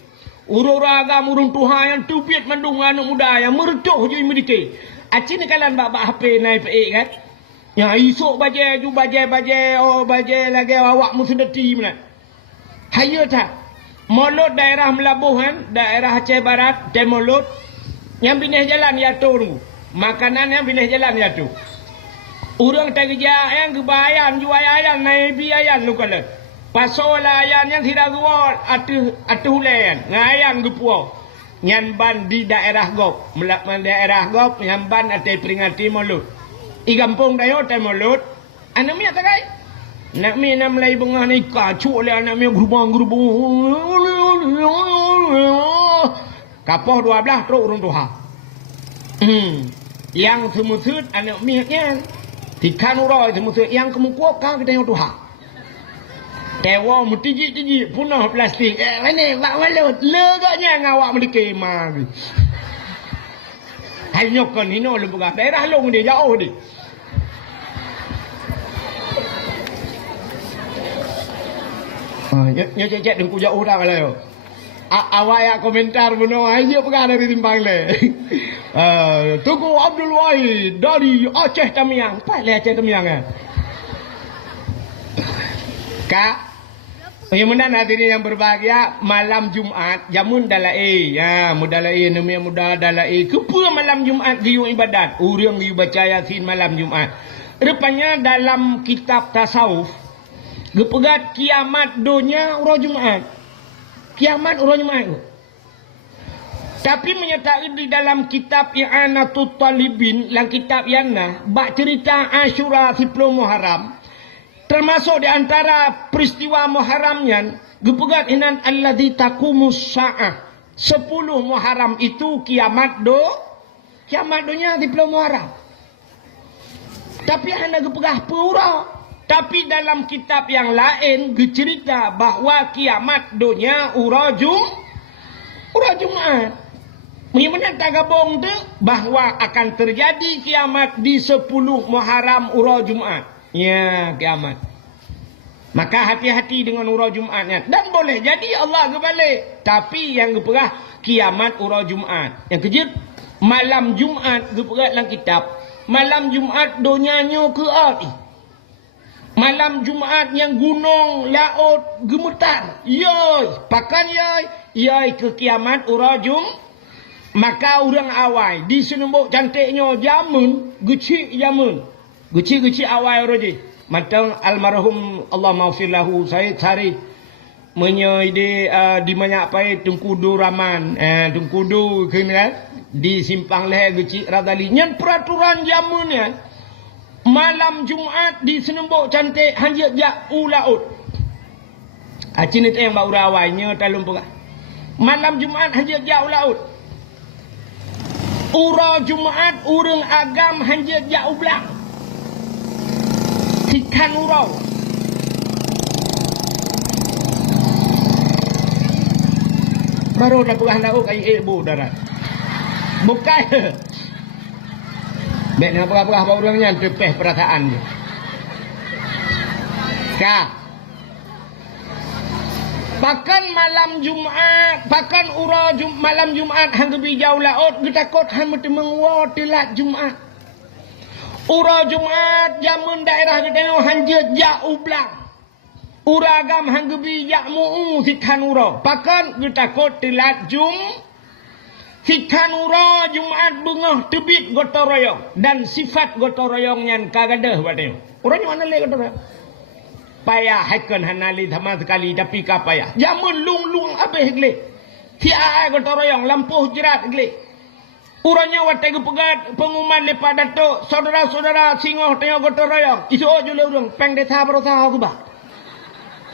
Urung ragam urung Tuhan yang tupit mandung anak muda yang mercoh je imedike. Aceh ni kalan bak HP naik pe kan. Ya isuk baje lagi awak musdati mana. Hayo tak. Mulut daerah Melabuhan, daerah Aceh Barat, dan mulut yang binih jalan jatuh tu. Makanan yang binih jalan jatuh. Orang terkerja yang kebayan, jual ayan, naik biayan lu kalau. Pasal ayan yang tidak kuat, atuh layan, ngayan kepuau. Nyamban di daerah Gop, melakman daerah Gop, nyamban atai peringati mulut. I kampung dayo tai mulut, anak miak tak kai? Nak mi nak melai bengah ni kacuk le anak mi gerubang. Kapoh 12 teruk urung Tuhan. Yang semusut anak mi nya tikan uroi semusut yang kemukuap kan kita yang Tuhan. Tewa mutiji punah plastik. Mana bak walut legaknya ngawak mendike mari. Hai nyokon hino lembaga daerah long dia jauh dia. Nyo cek dengku jauh dah kalau. Awak ya komentar buno aja perkara dari timbang le. Tugu Abdul Wahid dari Aceh Tamiang. Apa le Aceh Tamiang ah? Kak Kemudian hadirin yang berbahagia, malam Jumaat jamun dalai ya mudalai namanya mudalai kepa malam Jumaat giyu ibadat urang giyu baca yasin malam Jumaat. Rupanya dalam kitab tasawuf gepegat kiamat dunia urang Jumaat. Kiamat urang Jumaat. Tapi menyertai di dalam kitab I'anatul Talibin, dalam kitab yana bak cerita Asyura 10 Muharram. Termasuk di antara peristiwa Muharramnya, gepegat inan alladzi taqumus sa'ah. 10 Muharram itu kiamat dunia di 10 Muharram. Tapi anda gepegah pura. Tapi dalam kitab yang lain cerita bahwa kiamat dunia ura Jumaat. Bagaimana tak gabung tu bahwa akan terjadi kiamat di 10 Muharram ura Jumaat. Ya, kiamat. Maka hati-hati dengan urau Jumaatnya. Dan boleh jadi Allah kebalik. Tapi yang keperah kiamat urau Jumaat. Yang kejut malam Jumaat keperah dalam kitab. Malam Jumaat donyanya ke api. Malam Jumaat yang gunung laut gemetar. Yoi, pakan yoi. Yoi ke kiamat urau Jumaat. Maka orang awal di senembuk cantiknya jamun, gecik jamun. Gecik-gecik awal roji. Matang almarhum Allah maghfir lahu Said Sari menyoide di banyak pai Tungkudu Raman. Tungkudu kena di simpang leher gecik radali. Nyan peraturan jamunnya malam Jumaat di senembuk cantik hanya jak ulaut. Acin itu yang bau rawainya talum pegah. Malam Jumaat hanya jak ulaut. Ura Jumaat urang agam hanya jak ublang. Ikan urau. Baru dah pegah lauk kayu ibu darat. Bukan. Baik nak pegah-pegah bau orangnya tepeh perasaan dia. Pakan malam Jumaat, pakan urau malam Jumaat hang gebi jauh laut, getakot hang mentemeng wa telat Jumaat. Ura Jumaat jamun daerah gedeno hanja jak ublang. Ura agam hanggebi jak muu sikan ura. Pakan getakot telat sikan ura Jumaat bengah tebit gotong royong. Dan sifat gotong royong yang kagadah badeo. Urang mana le gotong royong? Payah hakan hanali sama sekali tapi ka payah. Jamun lung-lung habis gle. Tia gotong royong lampuh jerat gle. Urangnya watai pegat pengumuman lepas datuk saudara-saudara singoh tengok gotong royong. Isu jule urang peng desa berusaha aku bah.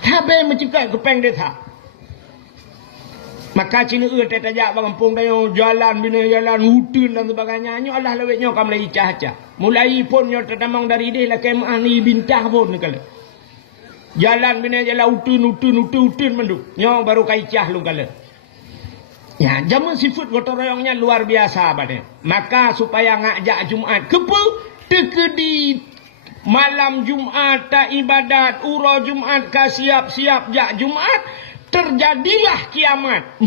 Cabe mencipta ke peng desa. Maka cina tak tajak kampung tengok jalan bina jalan hutan dan sebagainya. Nyo Allah lewetnya kamu mulai icah-icah. Mulai pun nyo tertamang dari dia lah kemah ni bintah pun kala. Jalan bina jalan hutan menduk. Nyo baru kaicah lu kala. Ya, jamun sifat gotong royongnya luar biasa badai. Maka supaya ngajak Jumaat kepa tekedi malam Jumaat tak ibadat ura Jumaat ka siap-siap jak Jumaat terjadilah kiamat.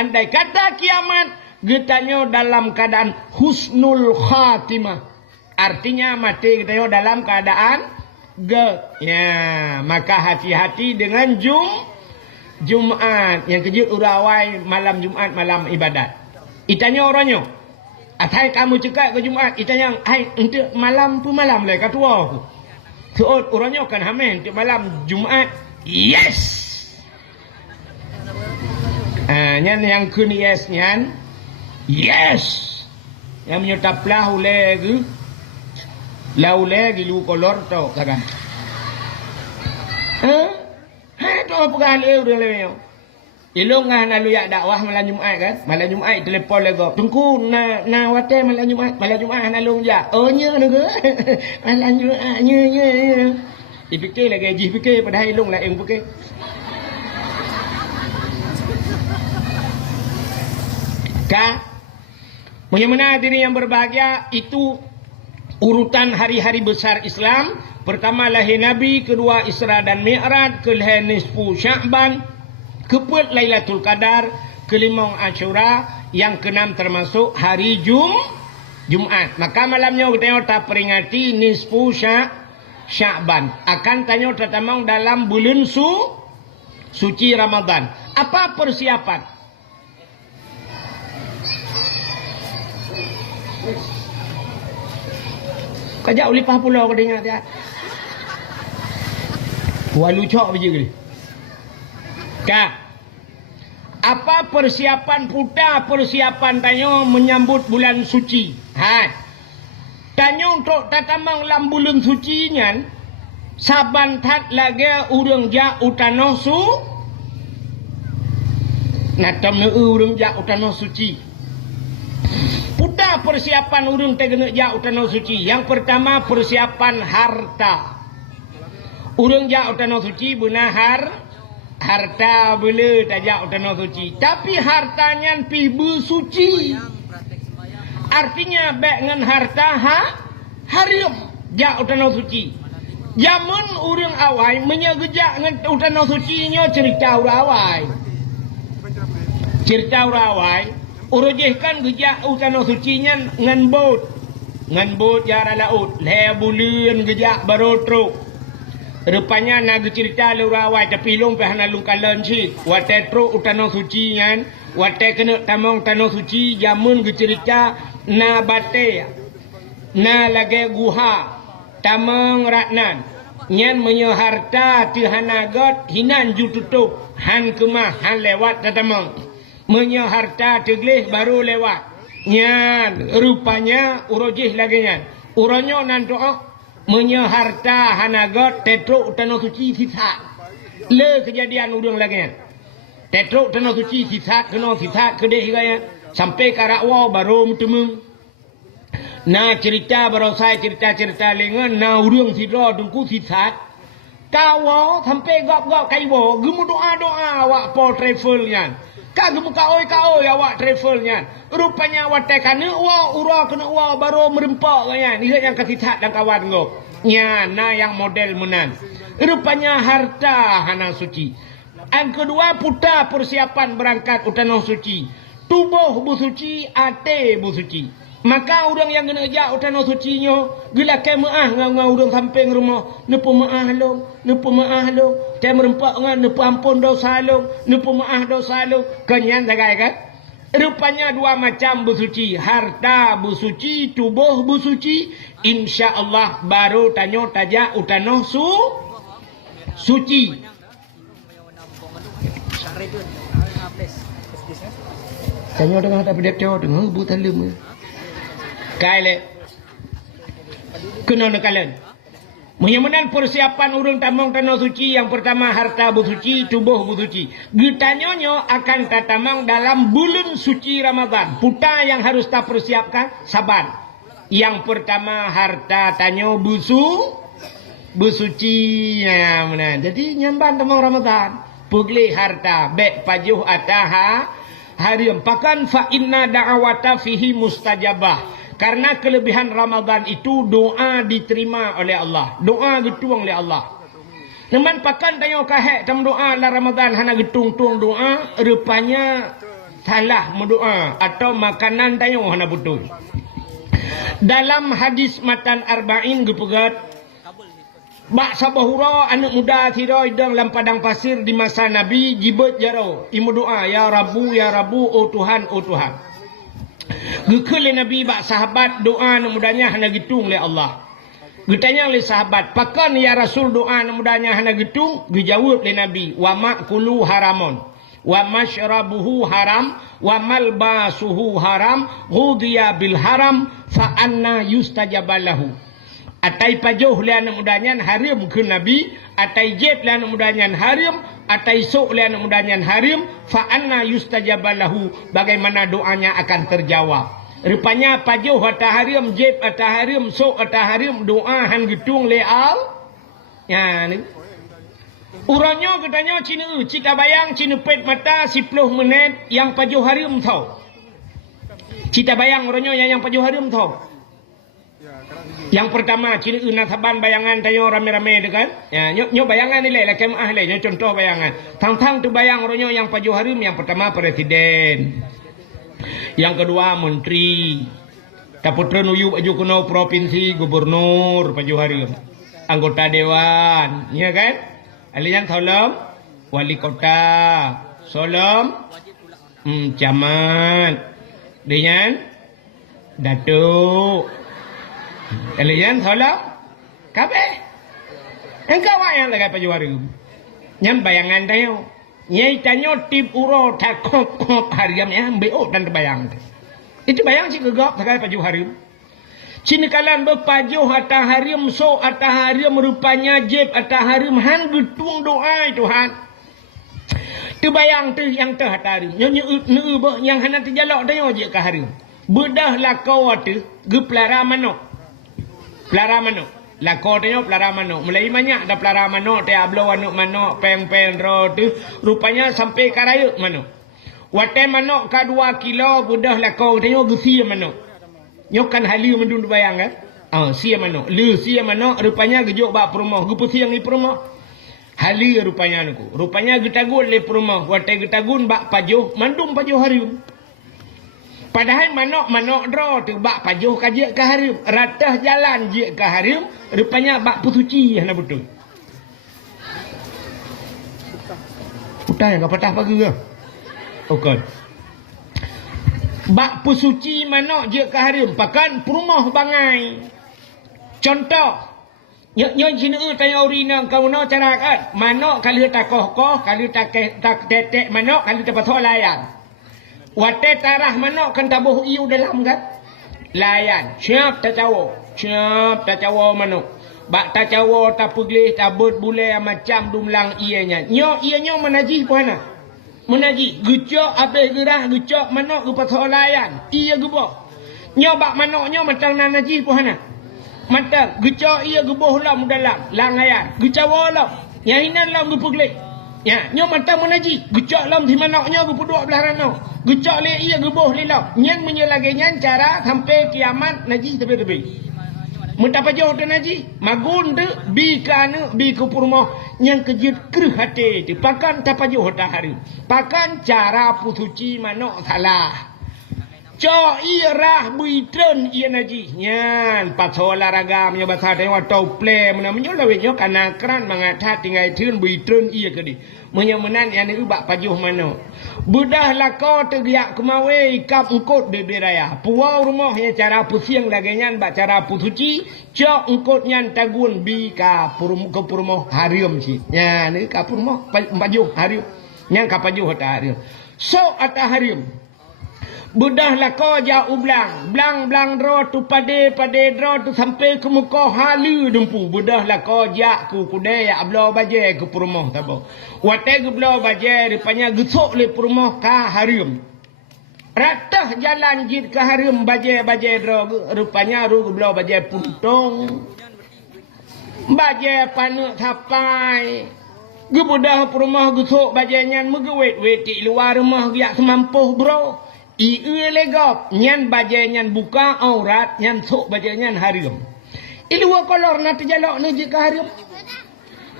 Andai kata kiamat getanya dalam keadaan husnul khatimah. Artinya mati getanya dalam keadaan ya, maka hati-hati dengan Jumaat yang kejut urawai malam Jumaat malam ibadat. Itanya orangnya. Atai kamu cekak ke Jumaat, itanya hai untuk malam tu malam lah kata aku. Tuot orangnya kan hamen untuk malam Jumaat. Yes. Nyan yang kun yes nyan. Yes. Yang menyetap lahu lagi. Lahu lagi lu kolor tau kan. Tu pegang leu dia leu. Ilung ngah nalu yak dakwah malam Jumaat kan. Malam Jumaat telefon lego. Tunggu na wate malam Jumaat. Malam Jumaat nalung ja. Oh nya juga. Malam Jumaat nya. Dipikir lagi gaji fikir pada ilung lah yang fikir. Bagaimana diri yang berbahagia itu urutan hari-hari besar Islam. Pertama lahir Nabi, kedua Isra dan Mi'raj, kelihatan nisfu Sya'ban, keempat Lailatul Qadar, kelima Asyura, yang keenam termasuk hari Jumaat. Maka malamnya kita tak peringati nisfu Sya'ban. Akan tanya tertamang dalam bulan suci Ramadan. Apa persiapan? Kajak ulipah pulau kau dengar dia. Walu cok biji gini. Kak, apa persiapan puta persiapan tanyo menyambut bulan suci? Tanyo untuk tatamang lam bulan suci nyan, saban tat lagi urang ja utano su. Natam ne urang ja utano suci. Puta persiapan urang tegena ja utano suci. Yang pertama persiapan harta. Urang ja utano suci benahar harta bela tajak utano suci. Tapi hartanya pi bersuci. Artinya baik dengan harta harim ja utano suci. Zaman urang awai menyegejak dengan utano suci nya cerita urawai. Cerita urawai urujihkan gejak utano suci nya ngan bot. Ngan bot jara laut. Le bulan gejak baru truk. Rupanya nak cerita lurawai tapi long pehana lung kalan si wate tro utano suci nyan wate kena tamong tano suci jamun cerita na bate na lage guha tamong ratnan nyan menyo harta ti hanagot hinan ju tutup han kemah han lewat tatamong menyo harta tegleh baru lewat nyan rupanya urojih lagi nyan uronyo nan doa menye harta hanagot tetro utano suci sisa le kejadian udang lagi tetro utano suci sisa kena sisa kedeh gaya sampai karakwa baru mutemung na cerita baru saya cerita lengan na udang sidro dungku sisa kawo sampai gap kaiwo gemu doa awak po travel nyan kagem kaoi awak travel nyan rupanya awak tekane ura kena baru merempak nyan ini yang kasih dan kawan go nya na yang model menan rupanya harta hana suci. Yang kedua puta persiapan berangkat utano suci. Tubuh bu suci, ate bu suci. Maka orang yang kena jak utano suci nyo gila ke maah ngau orang samping rumah nepo maah lo te merempak ngan nepo ampun dosa lo nepo maah dosa lo kenyan sagai kan. Rupanya dua macam bersuci. Harta bersuci, tubuh bersuci. InsyaAllah baru tanyo tajak utano suci. Tanyo dengar tak pedek cowok dengar buta lem. Kaile. Kena nekalan. Menyemenan persiapan urang tamong tanah suci yang pertama harta bersuci, tubuh bersuci. Gitanyonyo akan tatamang dalam bulan suci Ramadan. Puta yang harus tak persiapkan saban. Yang pertama harta tanyo bersuci. Ya, mana? Jadi nyamban tamong Ramadan. Pugli harta bek pajuh ataha hariam. Pakan fa inna da'awata fihi mustajabah. Karena kelebihan Ramadan itu doa diterima oleh Allah. Doa getuang oleh Allah. Neman pakan tayo kahek tam doa la Ramadan hana getung-tung doa. Rupanya salah mendoa. Atau makanan tayo hana betul. Dalam hadis matan arba'in gepegat. Bak sabahura anak muda tiro idang dalam padang pasir di masa Nabi. Jibet jaro. Imu doa. Ya Rabbu, ya Rabbu. Oh Tuhan, oh Tuhan. Gekele Nabi bak sahabat doa mudanya hana gitung oleh Allah. Getanya oleh sahabat, pakan ya Rasul doa mudanya hana gitung? Dijawab oleh Nabi, wa ma'kulu haramun, wa masyrabuhu haram, wa malbasuhu haram, ghudiya bil haram, fa anna yustajabalahu. Atai pajoh lian mudanya harim ke Nabi, atai jet lian mudanya harim, atai sok lian mudanya harim, fa anna yustajabalahu, bagaimana doanya akan terjawab. Rupanya pajoh atah harim, jet atah harim, sok atah harim, doa han gitung leal. Ya ni. Uranyo katanya cina bayang cina pet mata 10 menit yang pajoh harim tau. Cita bayang uranyo yang pajoh harim tau. Yang pertama ciri nasaban bayangan tayo rame-rame dekan. Ya, nyo bayangan ni lah kemah le, nyo contoh bayangan. Tang tu bayang ronyo yang paju harim yang pertama presiden. Yang kedua menteri. Kaputra nuyu baju kuno provinsi gubernur paju harim. Anggota dewan, ya kan? Alian tolong wali kota, Solom, camat, dengan datuk, dengan Solom, kabeh. Engkau yang lagi Pak Juari, nyam bayangan tayo, nyai tanyo tip uro takop hariam ya, ambil dan terbayang. Itu bayang si gegak sekali Pak Juari. Cini kalan berpajuh atah hariam so atah hariam rupanya jeb atah hariam han getung doa Tuhan. Tu bayang tu yang tu atah hariam. Yang hana terjalak dia je ke hariam. Bedah lakau tu ge pelara manok. Pelara manok. Lakau dia pelara manok. Mulai banyak dah pelara manok te ablo anuk manok peng-peng ro tu rupanya sampai karayuk manok. Wate manok ka 2 kilo bedah lakau dia gesi manok. Nyokan hali mendun bayang kan? Sia manok. Sia manok rupanya gejuk bak perumah. Gepu siang ni perumah. Hali rupanya aku. Rupanya getagun le perumah. Watai getagun bak pajuh. Mandung pajuh harium. Padahal manok draw tu bak pajuh kajik ke harium. Ratah jalan jik ke harium. Rupanya bak pusuci yang betul. Putah yang kau patah pagi ke? Okey. Bak pusuci manok je ke harium pakan perumah bangai. Contoh nyo sini tanya urina kau no cara kan manok kali tak koh kali tak tetek manok kali tak pasal layan. Wate tarah manok kan tabuh iu dalam kan layan siap tak cawo manok bak tak cawo tak puglih tak bud bule macam dumlang ianya nyo menaji puana menaji gecok habis gerah gecok manok ke pasal layan ia gebok nyobak manoknya macam nanaji puhana mata gecok ia geboh lam dalam langayan gecawa lam nyahinan lam gepuglik ya nyo mata menaji gecok lam di manoknya gepuduk belah ranau gecok le ia geboh le lam nyan menyelagi nyan cara sampai kiamat naji tepi-tepi Muntah jauh tu naji magun tu bi kana bi ke purmo yang kejut kerh hati tu pakan tapajuh dah hari pakan cara pusuci manok salah co irah buitren ia naji nyan pasal olahraga punya bahasa dia atau play mana menyolawe nyo kana kran mangathat tinggai tun buitren ia kedi menyemenan yang ni ubak pajuh manok budah lakau tergiak kemawe ikap engkot di raya puau rumah yang cara pusiang lagenyan bak cara pusuci cok engkot nyan tagun bi ka ke purmo harium si nya ni ka purmo pajuh harium nyan ka pajuh ta harium so ata harium budah lakau jauh blang dro tu pade dro tu sampai ke muka halu dempu budah lakau jak ku kudai ablo baje ke purmo tabo wate ke blo baje rupanya gesok le purmo ka harium ratah jalan jid ke harium baje dro rupanya ru blo baje puntong baje panuk sapai ge budah purmo gesok baje nyan megewet weti luar rumah giak semampuh bro Iu legop nyan baje nyan buka aurat nyan sok baje nyan harium. Ilu kolor na terjalok ni je ke harium.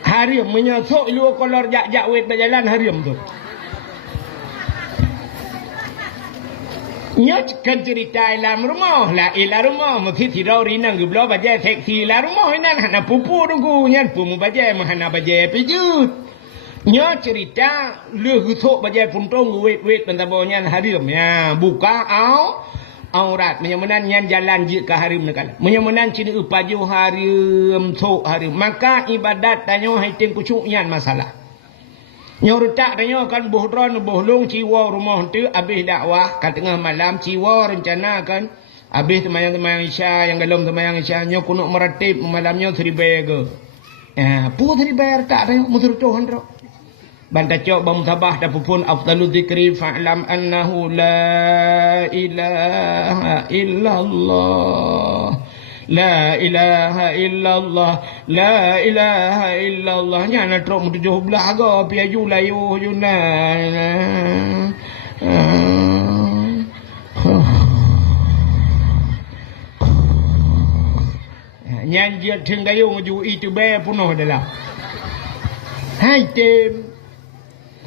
Harium menyosok ilu kolor jak wet berjalan harium tu. Nyot kan cerita dalam rumah lah rumah mesti tirau rinang geblo baje seksi la rumah nan hana pupu tunggu nyan pumu baje mahana baje pijut. Nyo cerita lu gusok bajai puntong wet pentabonyan harium ya buka aurat menyemenan nyan jalan je ke harium nakal menyemenan cini upaju harium sok harium maka ibadat tanyo haiting kucuk nyan masalah nyo rutak tanyo kan bohdron bohlung ciwa rumah tu habis dakwah kat tengah malam ciwa rencana kan habis semayang isya yang galom semayang isya nyo kunuk meratib malamnya 1000 ke ya pu 1000 tak tanyo musur Tuhan ro Banta cok bam sabah da pupun afdalu dzikri fa'lam annahu la ilaha illallah la ilaha illallah la ilaha illallah nyana trok 17 ga piaju layu yuna nyan dia tenggayu ju itu be punuh adalah hai tem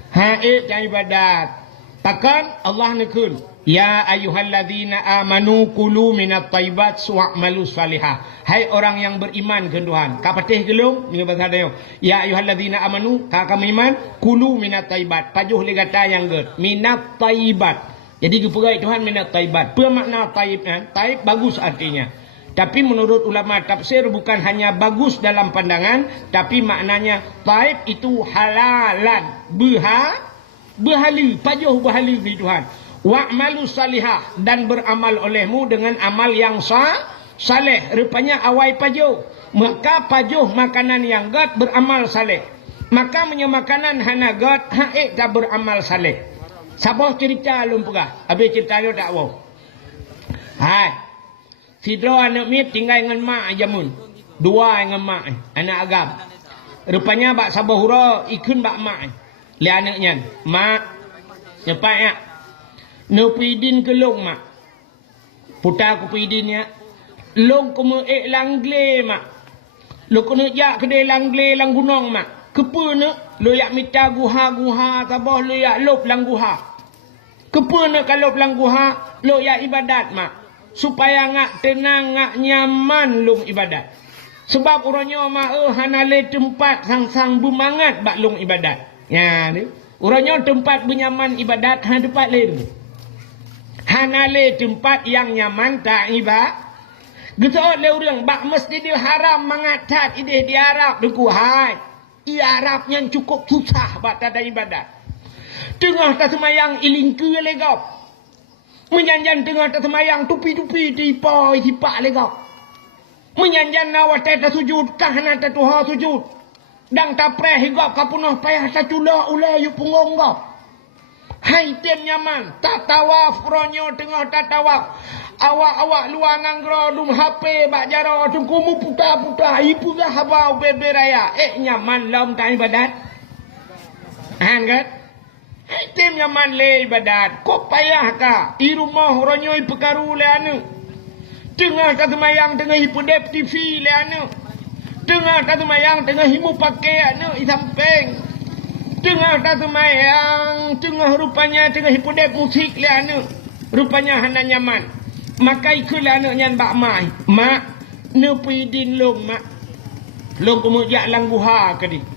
Haid yang ibadat. Takkan Allah nekun. Ya ayyuhalladzina amanu kulu minat thayyibat wa'malu salihah. Hai orang yang beriman ke Tuhan. Ka patih gelung ni bahasa dia. Ya ayyuhalladzina amanu ka kami iman kulu minat thayyibat. Pajuh le kata yang get. Minat thayyibat. Jadi keperai Tuhan minat thayyibat. Apa makna tayyib? Tayyib bagus artinya. Tapi menurut ulama tafsir bukan hanya bagus dalam pandangan, tapi maknanya tayyib itu halalan. Berhala, pajuh berhala di Tuhan. Wa'malu salihah, dan beramal olehmu dengan amal yang saleh. Rupanya awai pajuh. Maka pajuh makanan yang gat beramal saleh. Maka makanan hana gat haik tak beramal saleh. Sabah cerita lum pegah. Habis cerita dia tak wow. Hai. Sidro anak mit tinggal dengan mak jamun. Dua dengan mak anak agam. Rupanya bak sabah hura ikun bak mak. Le anaknya, mak cepat ya. No pidin ke long mak. Putar aku pidinnya. Long kumu langle mak. Lo kena jak kedai langle lang gunung mak. Kepa nak lo yak mita guha tabah lo yak lop lang guha. Kepa nak kalau lang guha lo yak ibadat mak. Supaya ngak tenang, ngak nyaman long ibadat. Sebab orangnya mak hanale tempat sang-sang bermangat bak long ibadat. Ya ni. Orangnya tempat bernyaman ibadat han tempat lain. Hanale tempat yang nyaman tak ibadat. Gitu le orang bak Masjidil Haram mangatat ide di Arab deku hai. I Arab yang cukup susah bak tada ibadat. Tengah tak semayang ilingku legap. Menyanjan tengah tak semayang tupi-tupi tipoi tipak legap. Menyanjan nawat tak sujud kahana tak tuha sujud. Dang tak preh higap kapunah payah sacula ulai yu punggung gap. Hai tem nyaman, tak tawaf ronyo tengah tak tawaf. Awak-awak luar ngangro dum HP bak jaro tungkumu putar-putar ipu dah habau bebe raya. Nyaman lam tak ibadat. Han kan? Hai tem nyaman le ibadat. Kau payah ka? I rumah ronyo i perkaru le anu. Tengah tak semayang tengah hipodep TV le anu. Tengah tak semayang tengah himu pakai anu i samping. Tengah tak semayang, tengah rupanya tengah hipodep musik le anu. Rupanya hana nyaman. Maka ikulah anaknya bak mai. Mak, nepidin long mak. Long kemudian lang guha kadi.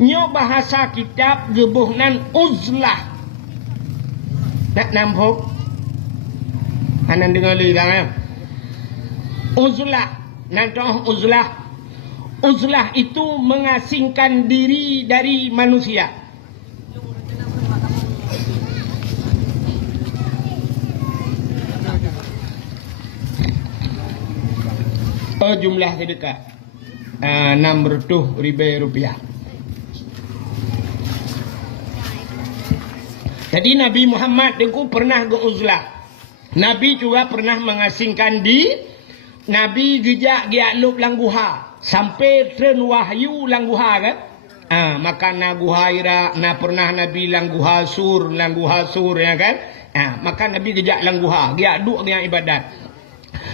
Nyo bahasa kitab gebuhnan uzlah. Nak nampuk? Hanan dengar li lang ya. Uzlah. Nantoh uzlah. Uzlah itu mengasingkan diri dari manusia. Jumlah sedekah 600,000 rupiah. Jadi Nabi Muhammad itu pernah ke uzlah. Nabi juga pernah mengasingkan di. Nabi gejak gialup langguha sampai tren wahyu langguha kan. Maka na guhaira na pernah Nabi langguha sur ya kan. Maka Nabi gejak langguha giaduk yang ibadat.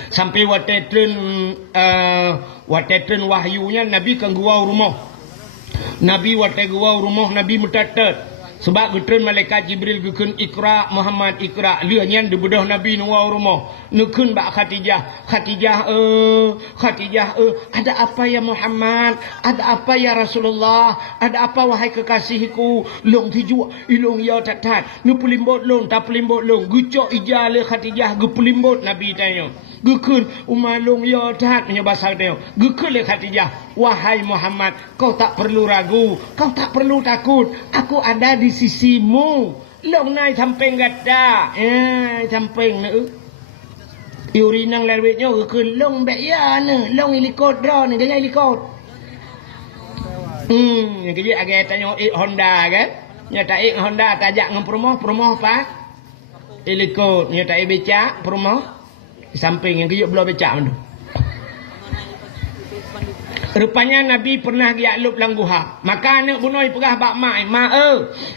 Sampai watetren wahyunya Nabi kan gua rumah. Nabi watet gua rumah Nabi mutatet. Sebab getren malaikat Jibril gukun Iqra Muhammad Iqra lianyan di bedah Nabi nuwa rumah. Nukun bak Khadijah ada apa ya Muhammad? Ada apa ya Rasulullah? Ada apa wahai kekasihku? Long tiju ilong ya tatat. Nu pulimbot long tak pulimbot long. Gucok ijale Khadijah gu pulimbot Nabi tanya. Gukun umalung ya tat menyebasal tanya. Gukun le Khadijah, wahai Muhammad, kau tak perlu ragu, kau tak perlu takut. Aku ada di sisimu. Long nai samping gata. Samping ne. Iuri nang lerwetnya gukun long bek ya ne, long ilikot dra ne gaya ilikot. Yang kaya agak tanya Honda kan. Nyata Honda tajak ngam promoh apa? Ilikot nyata becak promoh. Samping yang kaya belah becak tu. Rupanya Nabi pernah gialup langguha. Maka anak bunoi pegah bak mak. Mak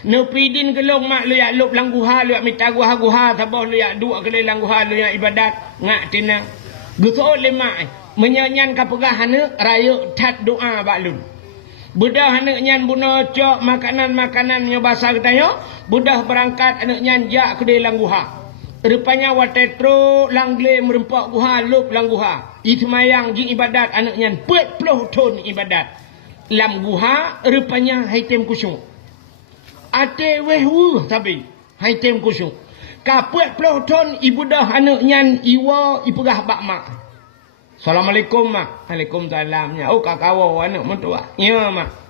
no pidin kelong mak lu yak lup langguha, lu yak minta guha sabah lu yak duk ke langguha, lu yak ibadat ngak tina. Guso le mak menyanyan ka pegah anak raya tat doa bak lu. Budah anak nyan buno cok makanan-makanan nya bahasa katanya, budah berangkat anak nyan jak ke langguha. Rupanya watetro langle merempak guha lup lang guha. Itmayang jing ibadat anaknya 40 tahun ibadat. Lam guha rupanya haitem kusyuk. Ate wehwu tapi haitem kusyuk. Ka 40 tahun ibu dah anaknya iwa ipegah bak mak. Assalamualaikum mak. Waalaikumsalam. Oh kakawa anak mentua. Ya mak.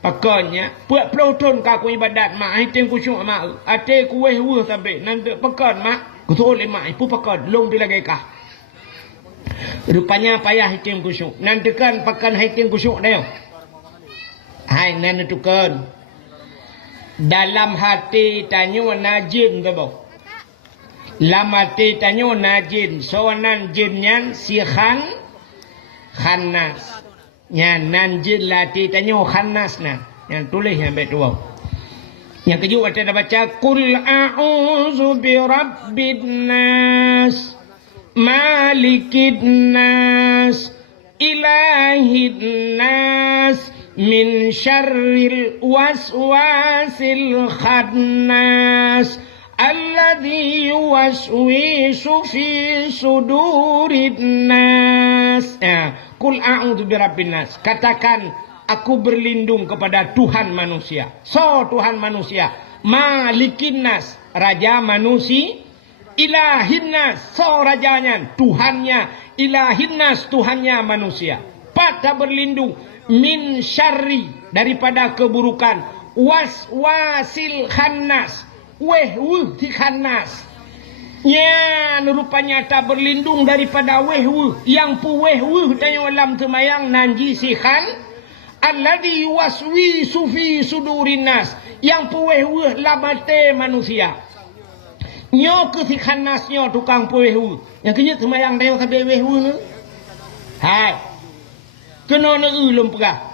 Pakanya, 40 tahun kaku ibadat mak, haitem kusyuk mak. Ate kuweh wuh sampai nanti pakan mak. Kutul mak, ipu pakan, long dilagay ka. Rupanya payah haitem kusyuk. Nanti kan pakan haitem kusyuk dah. Hai nanti dalam hati tanyo najin tabo. Dalam hati tanyo najin. Soanan jinnya si khannas. Yang nanjil lati tanyo khannas na. Yang tulis yang betul. Yang kedua ada baca Qul a'udzu bi rabbin nas malikin nas ilahin nas min syarril waswasil khannas alladzi yuwaswisu fi sudurin nas. Qul a'udzu birabbin nas. Katakan aku berlindung kepada Tuhan manusia. So Tuhan manusia, Malikin nas, raja manusia, Ilahin nas, so rajanya, Tuhannya, Ilahin nas, Tuhannya manusia. Pada berlindung min syarri, daripada keburukan, waswasil khannas, ti khannas. Ya, rupanya tak berlindung daripada wehwu. Yang pu wehwu tanya alam temayang nanji sihan. Alladhi waswisu fi sudurin nas. Yang pu wehwu labate manusia. Nyo ke si khanas nyo tukang pu wehwu. Yang kenyat temayang tanya sampai wehwu ni. Hai. Kena ulum pegah.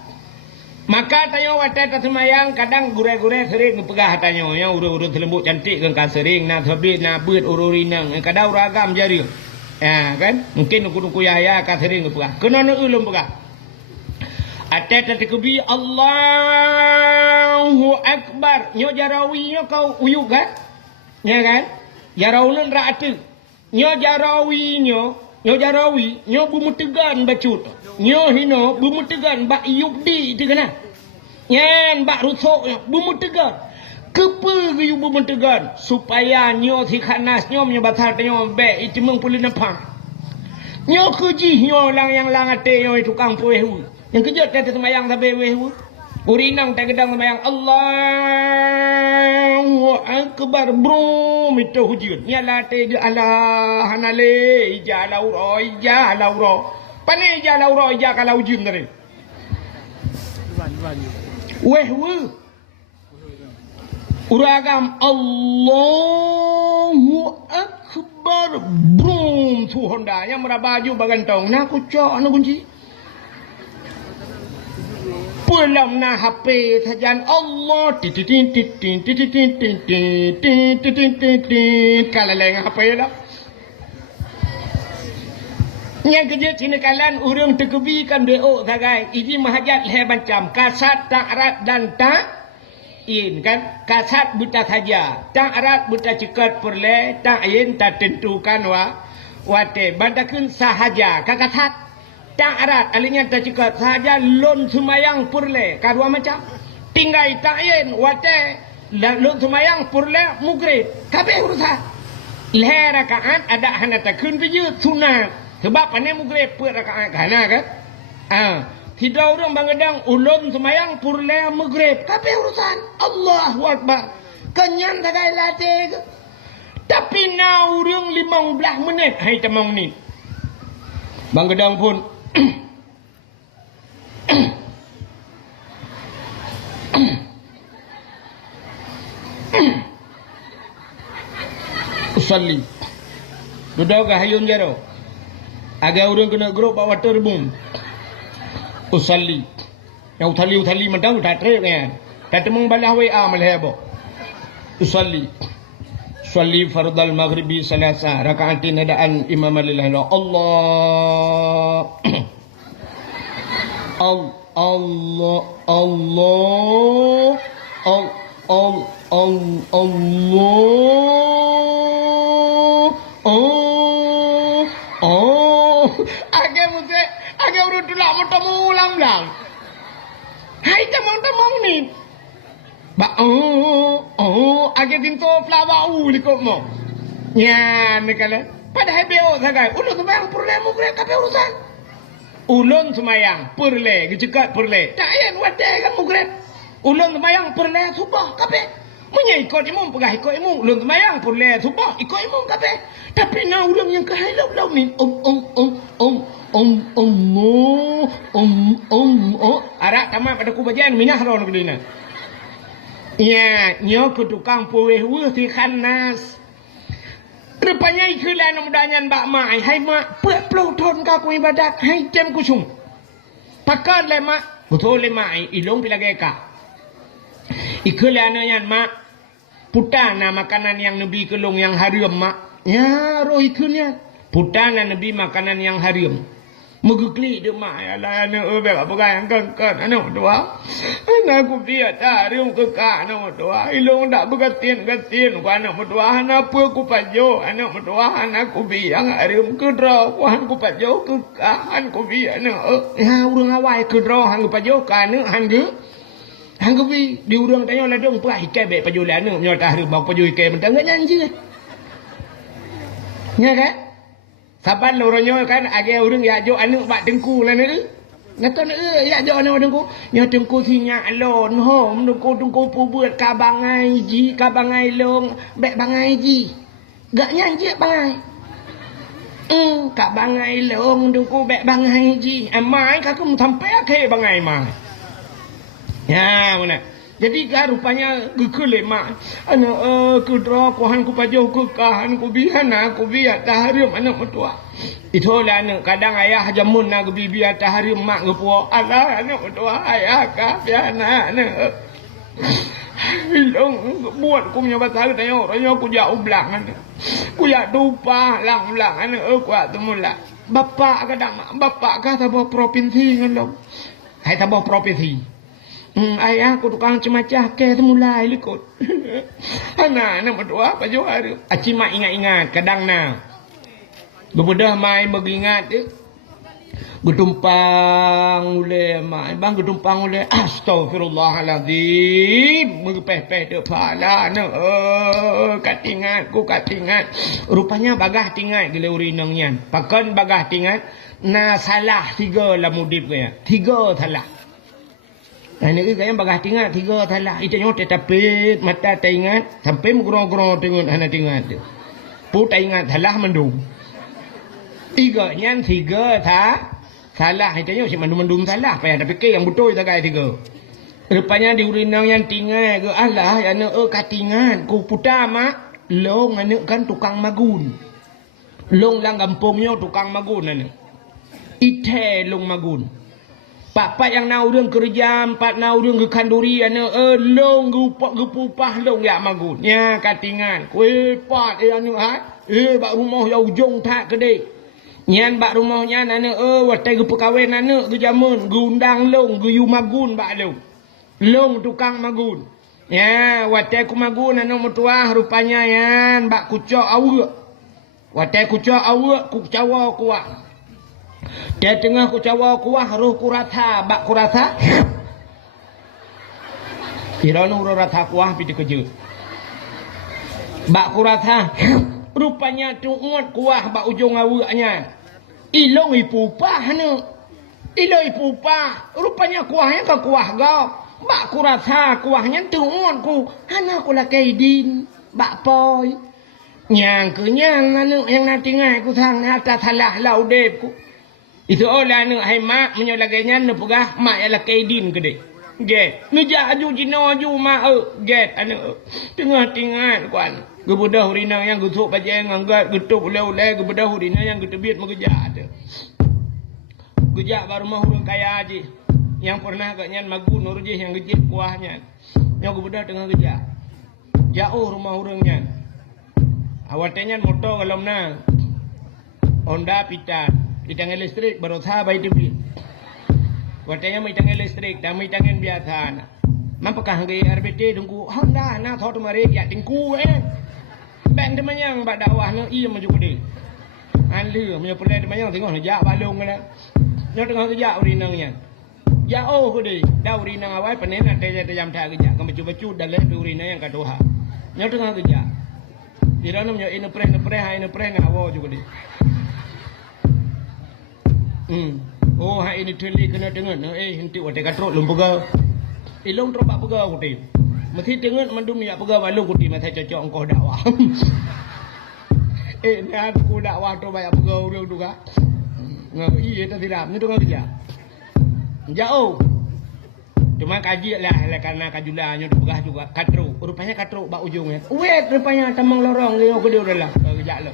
Maka tanya wadah semayang kadang gure-gure sering pegah tanya yang urut-urut lembut cantik kan sering nak habis nak beut ururinang kadang ragam jari. Ya kan? Mungkin nuku-nuku yaya kan sering pegah. Kena ulum pegah. Ada tatikubi Allahu Akbar. Nyo jarawi nyo kau uyuk kan? Ya kan? Jarawun ra'atu. Nyo jarawi nyo bumutegan bacut. Nyo hino bumutegan bak yubdi tu kena. Nyan bak rusuk bumutegan. Kepa ke bumutegan supaya nyo si khanas nyo menyebatar nyo be itu mengpulih nepang. Nyo keji nyo lang yang langate nyo tukang puehu. Yang kejut kata semayang sampai wehu. Urinang tak gedang semayang Allahu Akbar bro itu hujud. Nyala te Allah hanale ija lauro ija lauro. Pane ija lauro ija kalau hujud dari. Wehu. Uragam Allahu Akbar bro tu Honda yang merabaju bagantong. Nak kucok nak kunci. Pulang na HP sajan Allah kalaleng HP lah. Yang kerja sini kalian urang terkebikan do sagai. Ini mahajat leh macam kasat ta'rat dan ta'in kan. Kasat buta saja. Ta'rat buta cekat perle, ta'in tak tentukan wate bandakun sahaja kakasat. Ta'rat alinya tak cekat sahaja lon semayang purle kadua macam tinggai ta'in wate lon semayang purle mugrib kabeh urusan leh rakaat ada hana takun biju sunat sebab ane mugrib per rakaat kana kan tidak orang bangadang ulun semayang purle mugrib kabeh urusan Allahu Akbar kenyan tagai latih tapi na urang 15 minit hai temang ni bangadang pun usalli duduk ke hayun jaro agak urang kena grup bawa terbum usalli yang uthali mentang tak trek kan tak temung balah WA malhabo usalli fardal maghribi salasa rakaatin hadaan imam lillahi Allah Age muse, age urut tulak motomu ulang lang. Hai tamang ni. Ba age tinto flawa likop mo. Nyan kala. Padahal beo sagai. Ulun semayang purle mugre kape urusan. Ulun semayang purle, gejekat purle. Tak ayan wadai kan mugre. Ulun semayang purle subah kape. Munya ikut imam pegah ikut imam. Ulun semayang purle subah ikut imam kape. Tapi na ulun yang kehalau ni arak tamat pada kubajian minah ron kedina. Ya, nyo ke tukang puweh ti khanas. Rupanya ikulah nak mudanyan bak mai. Hai mak, puluh tahun ka ku ibadat. Hai jam ku sung. Pakan le mak, betul le mak ilong pilage ka. Ikulah nanyan mak. Putana makanan yang Nabi kelong yang haram mak. Ya, roh ikunya. Putana Nabi makanan yang haram. Megukli de mak ala ana bek apa kan kan ana doa. Ana ku biar tarim ke ka ana doa. Ilong dak begatin ku ana doa ana apa ku pajo ana doa ana ku biang arim ke dro ku han ku pajo ke ka han ku biar ana. Ya urang awai ke dro han ku pajo ka ana han ge. Han ku bi di urang tanyo la dong pai ke bek pajo la ana nyo tahrim bau pajo ke mentang nyanyi. Nya kan? Saban loronyo kan age urang ya jo anu bak dengku lah ne. Ngaton ya jo anu dengku. Nya dengku sinya alon hom dengku pu buat ka bangai ji ka bangai long bek bangai ji. Gak nyanyi bangai. Ka bangai long dengku bek bangai ji. Amai ka kum sampai ke bangai mai. Ya mana. Jadi kan rupanya gekele mak. Ana kudra ku han ku pajo ku kahan ku bihana ku biar tahrim anak mertua. Itulah anak kadang ayah jamun nak biar tahrim mak gepuo. Alah anak mertua ayah ka biana anak. Ilong buat ku punya pasal tayo ranyo ku ja ublang anak. Ku ya dupa lang-lang anak ku temula. Bapak kadang bapak ka sebuah provinsi ngalong. Hai sebuah provinsi. Ayah aku tukang cemacah ke semula ikut. Anak berdoa apa jauh hari. Aci mak ingat-ingat kadang na. Bebedah mai mengingat gedumpang ule mak bang gedumpang ule astagfirullahalazim megepeh-peh de pala na katingat ku katingat rupanya bagah tingat gele urinang nyan pakan bagah tingat na salah tiga la mudip ke 3 salah. Ini yang bagah tinggal 3 salah. Itu nyote tapi mata teringat sampai menggerong-gerong tengok anak tinggal tu. Put ingat salah mendung. 3 nyan 3 salah. Itu nyote si mendung salah. Payah tapi ke yang betul tak kaya 3. Rupanya di urinang yang tinggal ke Allah yang katingan ku puta mak long anak kan tukang magun. Long lang kampungnya tukang magun anak. Ite long magun. Pak yang naurung kerja, pak naurung ke kanduri ana long gupupah long ya magun. Ya katingan. Kue pak anu ha. Bak rumah ya ujung tak gede. Nyan bak rumahnya ana watai pekawin ana ke jamun gundang long yu magun bak long. Long tukang magun. Ya watai ku magun ana mertua rupanya yan bak kucok awak. Watai kucok awak ku cawa kuat. Dia tengah ku cawa kuah roh kurata bak kurata. Kirano roh rata kuah pi dikejut. Bak kurata rupanya tuut kuah bak ujung awaknya. Ilong ipupah ne. Ilong ipupah rupanya kuahnya ke kuah gau. Bak kurata kuahnya tuut ku hana ku lakaidin bak poi. Nyang kenyang anu yang nanti ngai ku thang atas salah laudep ku. Itu olah nu hai mak menyolaganya nu pegah mak ialah kaidin gede. Get. Nu jaju jino ju mak get anu tengah tingan kuan. Gebudah urinang yang gutuk pajeng anggat getup ule-ule gebudah urinang yang getebit mengeja ada. Gejak baru mah urang kaya aja. Yang pernah agaknya magun urjih yang gejip kuahnya. Yang gebudah tengah gejak. Jauh rumah urangnya. Awatnya motor kalau na. Honda pitan. Di tangan listrik baru sah bayi tebi. Watanya mai tangan listrik, dah mai tangan biasa. Mampakah ngai RBT dengku Honda na thot mari ya dengku Ben teman yang bak dakwah no iya maju gede. Halu punya pelai dia mayang tengok jak balung kan. Nyo tengah kerja urinang nya. Ya oh ko di, dah urinang awal panen ada jam tak kerja. Kamu bacu dalam urinang yang kedua. Nyo tengah kerja. Di dalam nyo inu preh ngawo juga di. Oh ha ini tuli kena dengar. Henti wate katrok lumpuga. Ilong terobak pega ko di. Mesti dengar mandum ya pega balung ko di masa cocok engkau dakwah. Nah aku dakwah tu banyak pega urang tu ka. Iya tak tidak, ni tu kan kerja. Jauh. Cuma kaji lah karena kajulanya tu pegah juga katru. Rupanya katru bak ujungnya. Wait rupanya tamang lorong dia ke dia dalam. Kerja lo.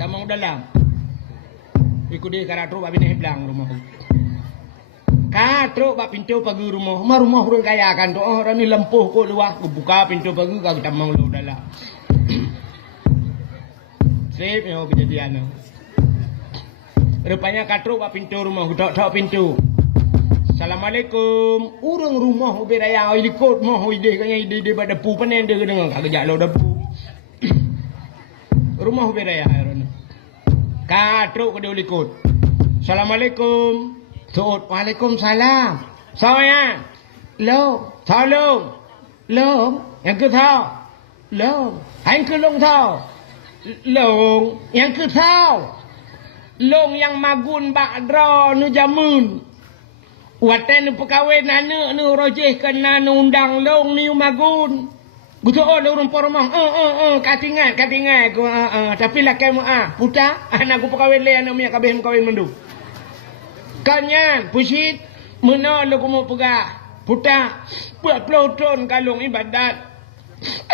Tamang dalam. Ikut dia katru bak bini belang rumah. Katru bak pintu pagi rumah. Rumah urang kaya kan tu. Orang ni lempuh ko luah. Buka pintu pagi kau tamang lo dalam. Sip yo kejadian. Rupanya katru bak pintu rumah, tok pintu. Assalamualaikum. Urang rumah ubi raya ikut moh ide kanya ide pada pu panen dia dengan kagak lo debu. Rumah ubi raya ron. Katru ke dia ikut. Assalamualaikum. Sud, Waalaikumsalam. Saya. Lo, tolong. Lo, yang ke thao. Lo, hang ke long thao. Long, yang ke thao. Long yang magun bakdra nu jamun. Watan nu perkahwinan nu rojeh kena nu undang long ni magun. Gutu oh urang poromong. Katingan ku tapi lah kamu puta anak ku perkahwin le anak mia kabeh kahwin mendu. Kanyan pusit mena lu ku mau pegah. Puta buat pelotron kalung ibadat.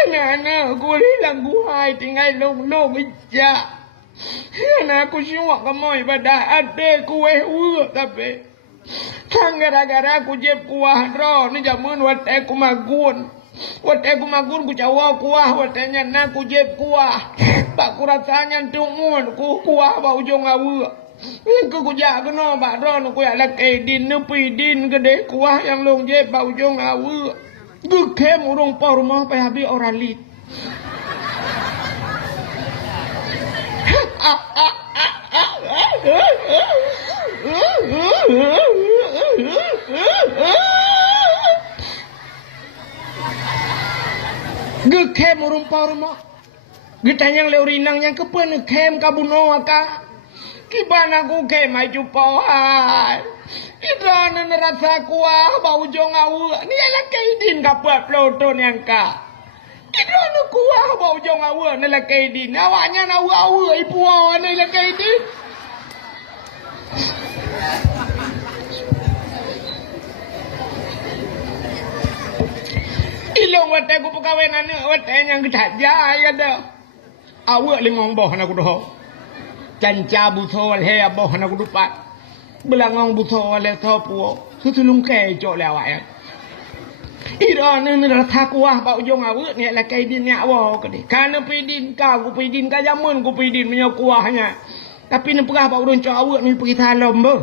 Anak-anak ku hilang guhai tinggal long ija. Anak aku syuak kamu ibadah ada kueh urut tapi kan gara-gara aku jeb kuah ro ni jamun wat aku magun ku cawa kuah watanya nak aku jeb kuah tak ku rasanya tungun ku kuah ba ujung awu ku jak kena ba ro ku ya lak din nu pidin gede kuah yang long jeb ba ujung awu ku kem urung por rumah pe habis oralit. Gekem rumah. Getanyang leurinang yang kepen kem kabuno aka. Kibana ku kem ai jupohan. Idana nerasa kuah bau jong awu. Ni ala kaidin kapuat ploton yang ka. Idana kuah bau jong awu ni la kaidin. Awaknya na awu ipu awu ni la kaidin. Ilong watai ku perkahwinan ni watai yang ketat jaya dah. Awak lingong boh nak doh. Canca butol he boh nak dupat. Belangong butol le topu. Sutulung ke jok le awak ya. Ira ni ratha kuah bau jong awak ni la kai din nya wa ke di. Kana pidin ka ku pidin ka jamun ku pidin punya kuahnya. Tapi ni perah bau ron cok awak ni pergi talom boh.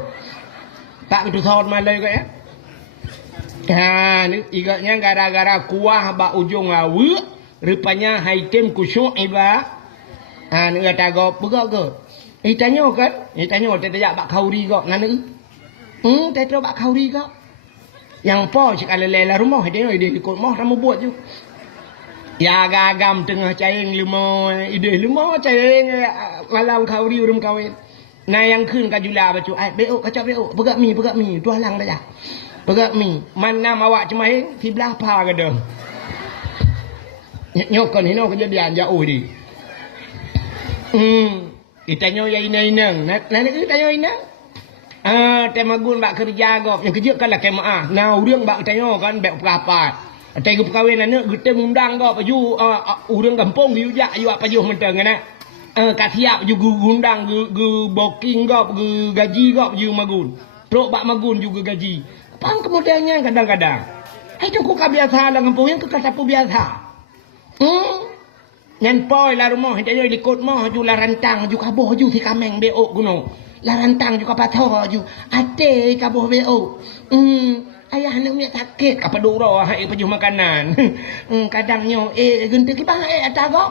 Tak itu thot malai ke ya. Ni igaknya gara-gara kuah bak ujung awak rupanya haitem kusyuk iba. Ni kata go begak ke. Tanya kan? Tanya tak tak bak kauri kok nana. Tak tahu bak kauri kok. Yang po cik ala rumah dia ikut mah ramu buat je. Ya gagam tengah caing lima ide lima caing malam kauri urum kawin. Nah yang kun kajula bacu beo kacau beo begak mi dua lang dah. Begak mi mana awak cemaing di belah pa ke dah. Nyokon hino kejadian jauh di. Itanyo ya inang. Nana itanyo inang. Temagun bak kerja gop. Yang kerja kan lah kemah. Nah urang bak tanyo kan bek perapat. Tengok perkahwinan ni kita undang gop aju urang kampung yu jak yu apa yu menteng kan. Kasiap ju gundang gu booking gop gu gaji gop yu magun. Trok bak magun juga gaji. Pang kemudiannya kadang-kadang. Itu ku biasa lah kampung yang kekasapu biasa. Ngan poi la rumah hendak ikut mah ju la rantang ju kaboh ju si kameng beok gunung. La rantang ju kapatho ju. Ate kaboh beok. Ayah nak miak sakit apa duro hai pejuh makanan. Kadangnya gente ki bang atagok.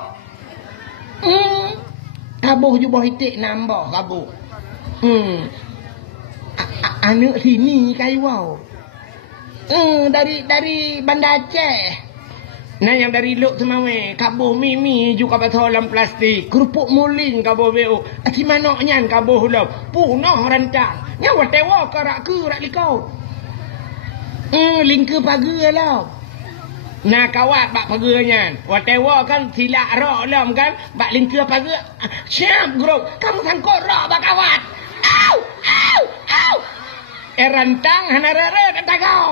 Kabuh jubah itik nambah kabuh. Anak sini kaiwau. Dari Bandar Aceh. Nah yang dari Luk Semawe, kabuh mimi juga betul dalam plastik. Kerupuk muling kabuh beo. Ati manoknya kabuh lo. Punah rantang. Nyawa tewa kerak ke rak likau. Lingke pagar lah. Nah kawat bak pagarnya. Watewa kan silak rak lam kan. Bak lingke pagar. Siap grup. Kamu sangkut rak bak kawat. Au! Au! Au! Rantang hanarere kata kau.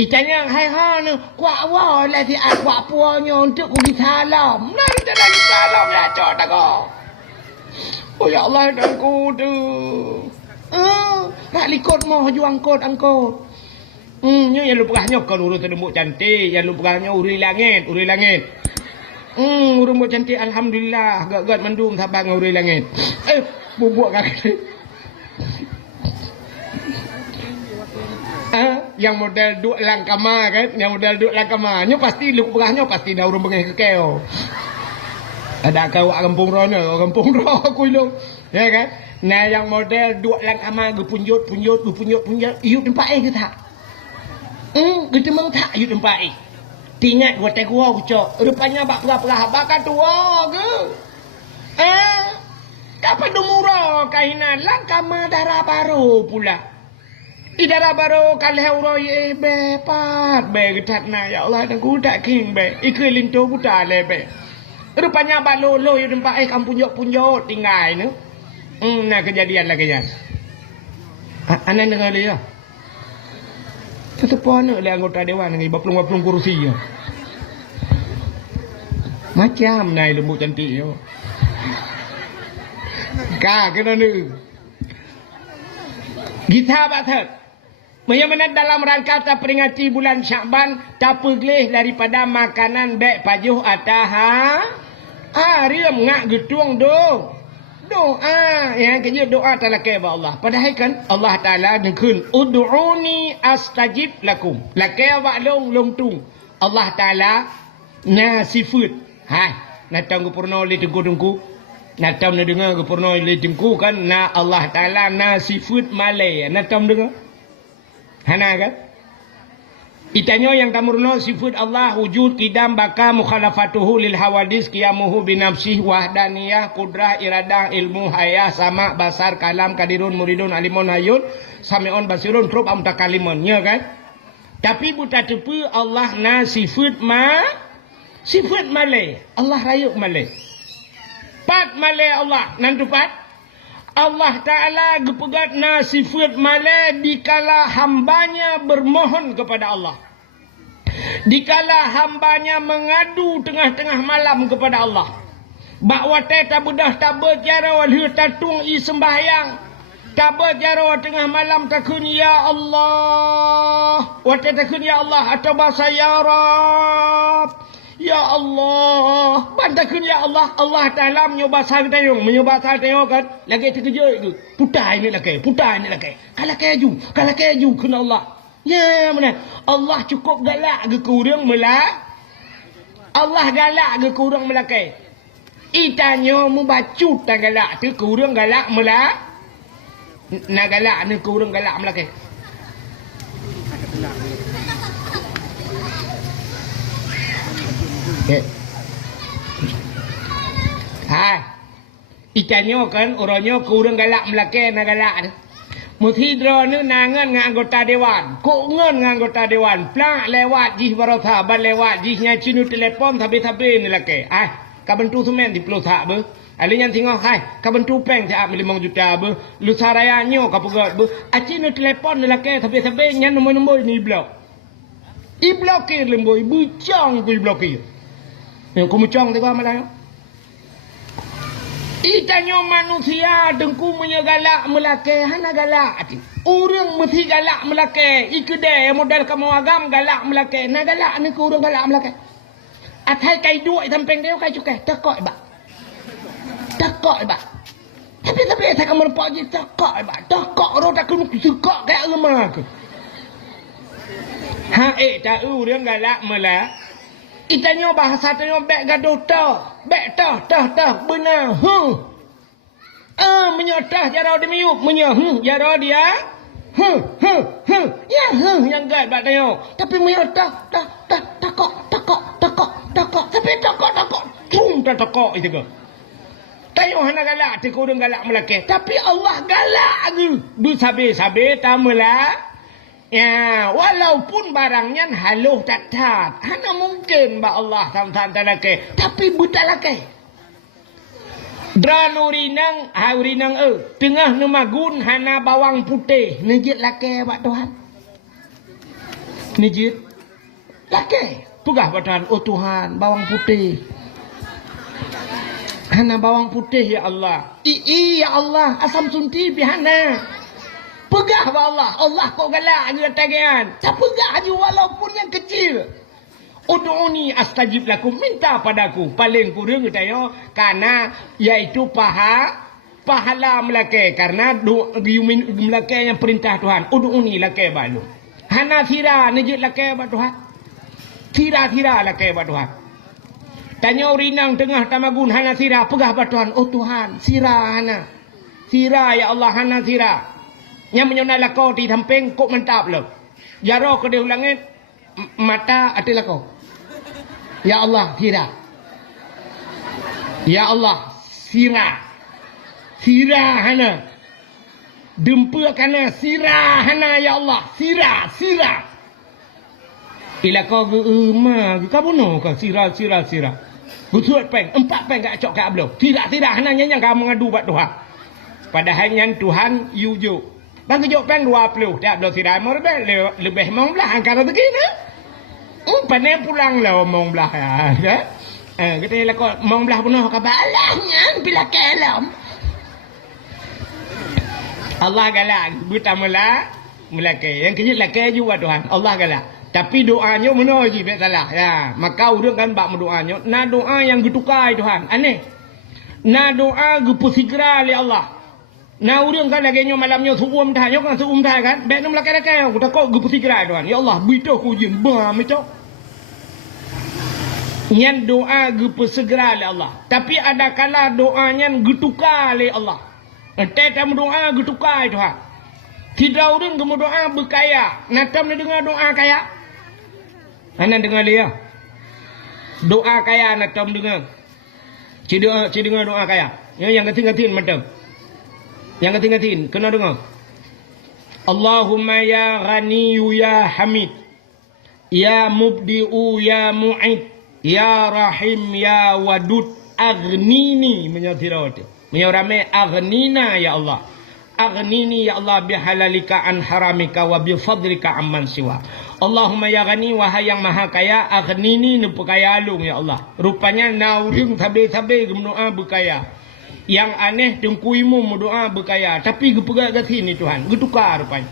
Itanya hai ha ni kuat wa lah si kuat puanya untuk pergi salam. Nah kita nak salam lah cok tak kau. Oh ya Allah dan ku tu. Nak likut mau juang angkut. Nyo yang lupa nyok kalau urut rambut cantik, yang lupa nyok uri langit. Rambut cantik alhamdulillah, gak mendung sabang uri langit. Bubuk kaki. Yang model duk langkama kan, yang model duk langkama nyo pasti luk berahnya pasti dah urung bengai kekeo. Ada kau kampung rono, kampung ro aku lu. Ya kan? Nah yang model duk langkama gepunjut, iu tempat ke tak? Gitu mang tak iu tempat. Tingat gua teh gua cok. Rupanya bak perah bakal tua ke? Kapan dumuro kainan langkama darah baru pula. Idara baru kalah uroi bepat be getatna ya Allah dan ku tak king be ikui linto buta le be rupanya balolo yo tempat kampung punjok tinggal ni nah kejadian lagi ya anak dengar dia tetepon le anggota dewan ni baplung kursi yo macam nai lembut cantik yo ka kena ni kita batat Menyemenat dalam rangka terperingati bulan Syakban tak pergelih daripada makanan bek pajuh ataha. Riam ngak getuang doa yang kerja doa talakai ba Allah. Padahal kan Allah Taala dengkeun ud'uni astajib lakum. Lakai wa long tung. Allah Taala na sifat. Hai, na tanggu purna le tengku. Na tam na dengar ke purna le tengku kan na Allah Taala na sifat malai. Na tam dengar. Hana kan? Itanya yang kamurno sifat Allah wujud kidam baka mukhalafatuhu lil hawadis qiyamuhu binafsih wahdaniyah kudrah iradah ilmu hayah sama basar kalam kadirun muridun alimun hayun sami'un basirun trub amtakalimun ya kan? Tapi buta tepu Allah na sifat malai Allah rayuk malai pat malai Allah nanti pat Allah Ta'ala gepegat na sifat malai dikala hambanya bermohon kepada Allah. Dikala hambanya mengadu tengah-tengah malam kepada Allah. Bakwa tak bedah tak berjara walhu tatung i sembahyang. Tak berjara tengah malam takun ya Allah. Wate takun ya Allah atau bahasa ya Rab. Ya Allah, bantakun ya Allah, Allah Ta'ala menyoba sahib tayung kan, lagi terkejut itu, putai ni lagi, kalau keju, kena Allah. Ya mana, Allah cukup galak ke kurang melak, Allah galak ke kurang melak. Itanya membacut tak galak, tu kurang galak melak, nak galak ni kurang galak melak. Ikannya kan orangnya kurang galak melake na galak. Muthidro ni nangan dengan anggota dewan. Kok ngan dengan anggota dewan. Plak lewat jih barotha ban lewat jihnya cinu telefon tapi ni lake. Kabentu semen di pulau tak be. Alinya tengok kabentu peng tak 5 juta be. Lu sarayanya kapegat be. Cinu telefon ni lake tapi nya nombor ni blok. I blokir lembo bucang ku blokir. Yang kumucang tu malah. Itanya manusia dengku menyegalak melake hana galak. Orang mesti galak melake. Ikede modal kamu agam galak melake. Na galak ni ku orang galak melake. Atai kai duit samping dia kai cukai tekok ba. Tapi tak kamu nampak je tekok ba. Tekok ro tak kena sekok kai lemah ke. Tak orang galak melak. Itanya bahasa tanya bek gaduh Baik tah benar. Menyotah jara dia miup. Jara dia. Ya, yang gad bak tengok. Tapi menyotah takok. Tapi takok. Cum takok itu ke. Tengok hana galak, teko orang galak melakeh. Tapi Allah galak ke. Bersabar-sabar tamalah. Ya, walaupun barangnya haluh tak. Hana mungkin ba Allah tam-tam talakeh. Tapi buta lakeh. Dran urinang, tengah nemagun hana bawang putih. Nejit lakeh ba Tuhan. Nejit lakeh. Pegah ba Tuhan, oh Tuhan, bawang putih. Hana bawang putih ya Allah. Ya Allah, asam sunti pihana. Pegah ba Allah. Allah kau galak je tagihan. Tak pegah je walaupun yang kecil. Ud'uni astajib lakum. Minta padaku. Paling kurang kita yo. Karena yaitu pahala melakeh. Karena melakeh yang perintah Tuhan. Ud'uni lakeh balu. Hana thira nejit lakeh ba Tuhan. Thira lakeh ba Tuhan. Tanya urinang tengah tamagun hana thira. Pegah ba Tuhan. Oh Tuhan. Sira hana. Thira ya Allah hana thira. Yang menyona lakau di samping kok mantap lo. Jaro ke dia langit mata ati lakau. Ya Allah sira. Ya Allah sira. Sira hana. Dempa kana sira hana ya Allah. Sira. Ilakau ge ma ge kabono ka sira. Gusuat peng 4 peng gak cok ka belum. Tidak hana yang kamu ngadu buat Tuhan. Padahal yang Tuhan yuju. Bagi jawapan 20. Tak boleh tidak mau lebih mau belah angkara begini. Pandai pulang lah mau belah. Kita lakukan mau belah penuh kebalahnya bila kelam. Allah galak. Buta melakeh. Yang kecil lakeh juga Tuhan. Allah galak. Tapi doanya mana je tak salah. Ya, maka orang kan bak mendoanya. Na doa yang getukai Tuhan. Aneh. Na doa gepusigra oleh Allah. Nah orang kan lagi malamnya suum dah kan baik nak melakar aku tak kau gepusi gerai Tuhan ya Allah beritahu ku jin bam itu nyan doa gepusi gerai oleh Allah tapi ada kala doanya getukar oleh Allah tetap doa getukar Tuhan tidak orang gemu doa berkaya natam ni dengar doa kaya anda dengar dia doa kaya natam dengar dengar doa kaya yang keting-keting macam yang keting-keting, kena dengar. Allahumma ya ghaniyu ya hamid. Ya mubdi'u ya mu'id. Ya rahim ya wadud. Aghnini. Menyerame aghnina ya Allah. Aghnini ya Allah bihalalika an haramika wa bifadlika amman siwa. Allahumma ya ghani wahai yang maha kaya. Aghnini nupu kaya alung ya Allah. Rupanya nauring tabe-tabe gemdoa berkaya. Yang aneh tengkuimu berdoa berkaya tapi gepegak kat sini Tuhan getukar rupanya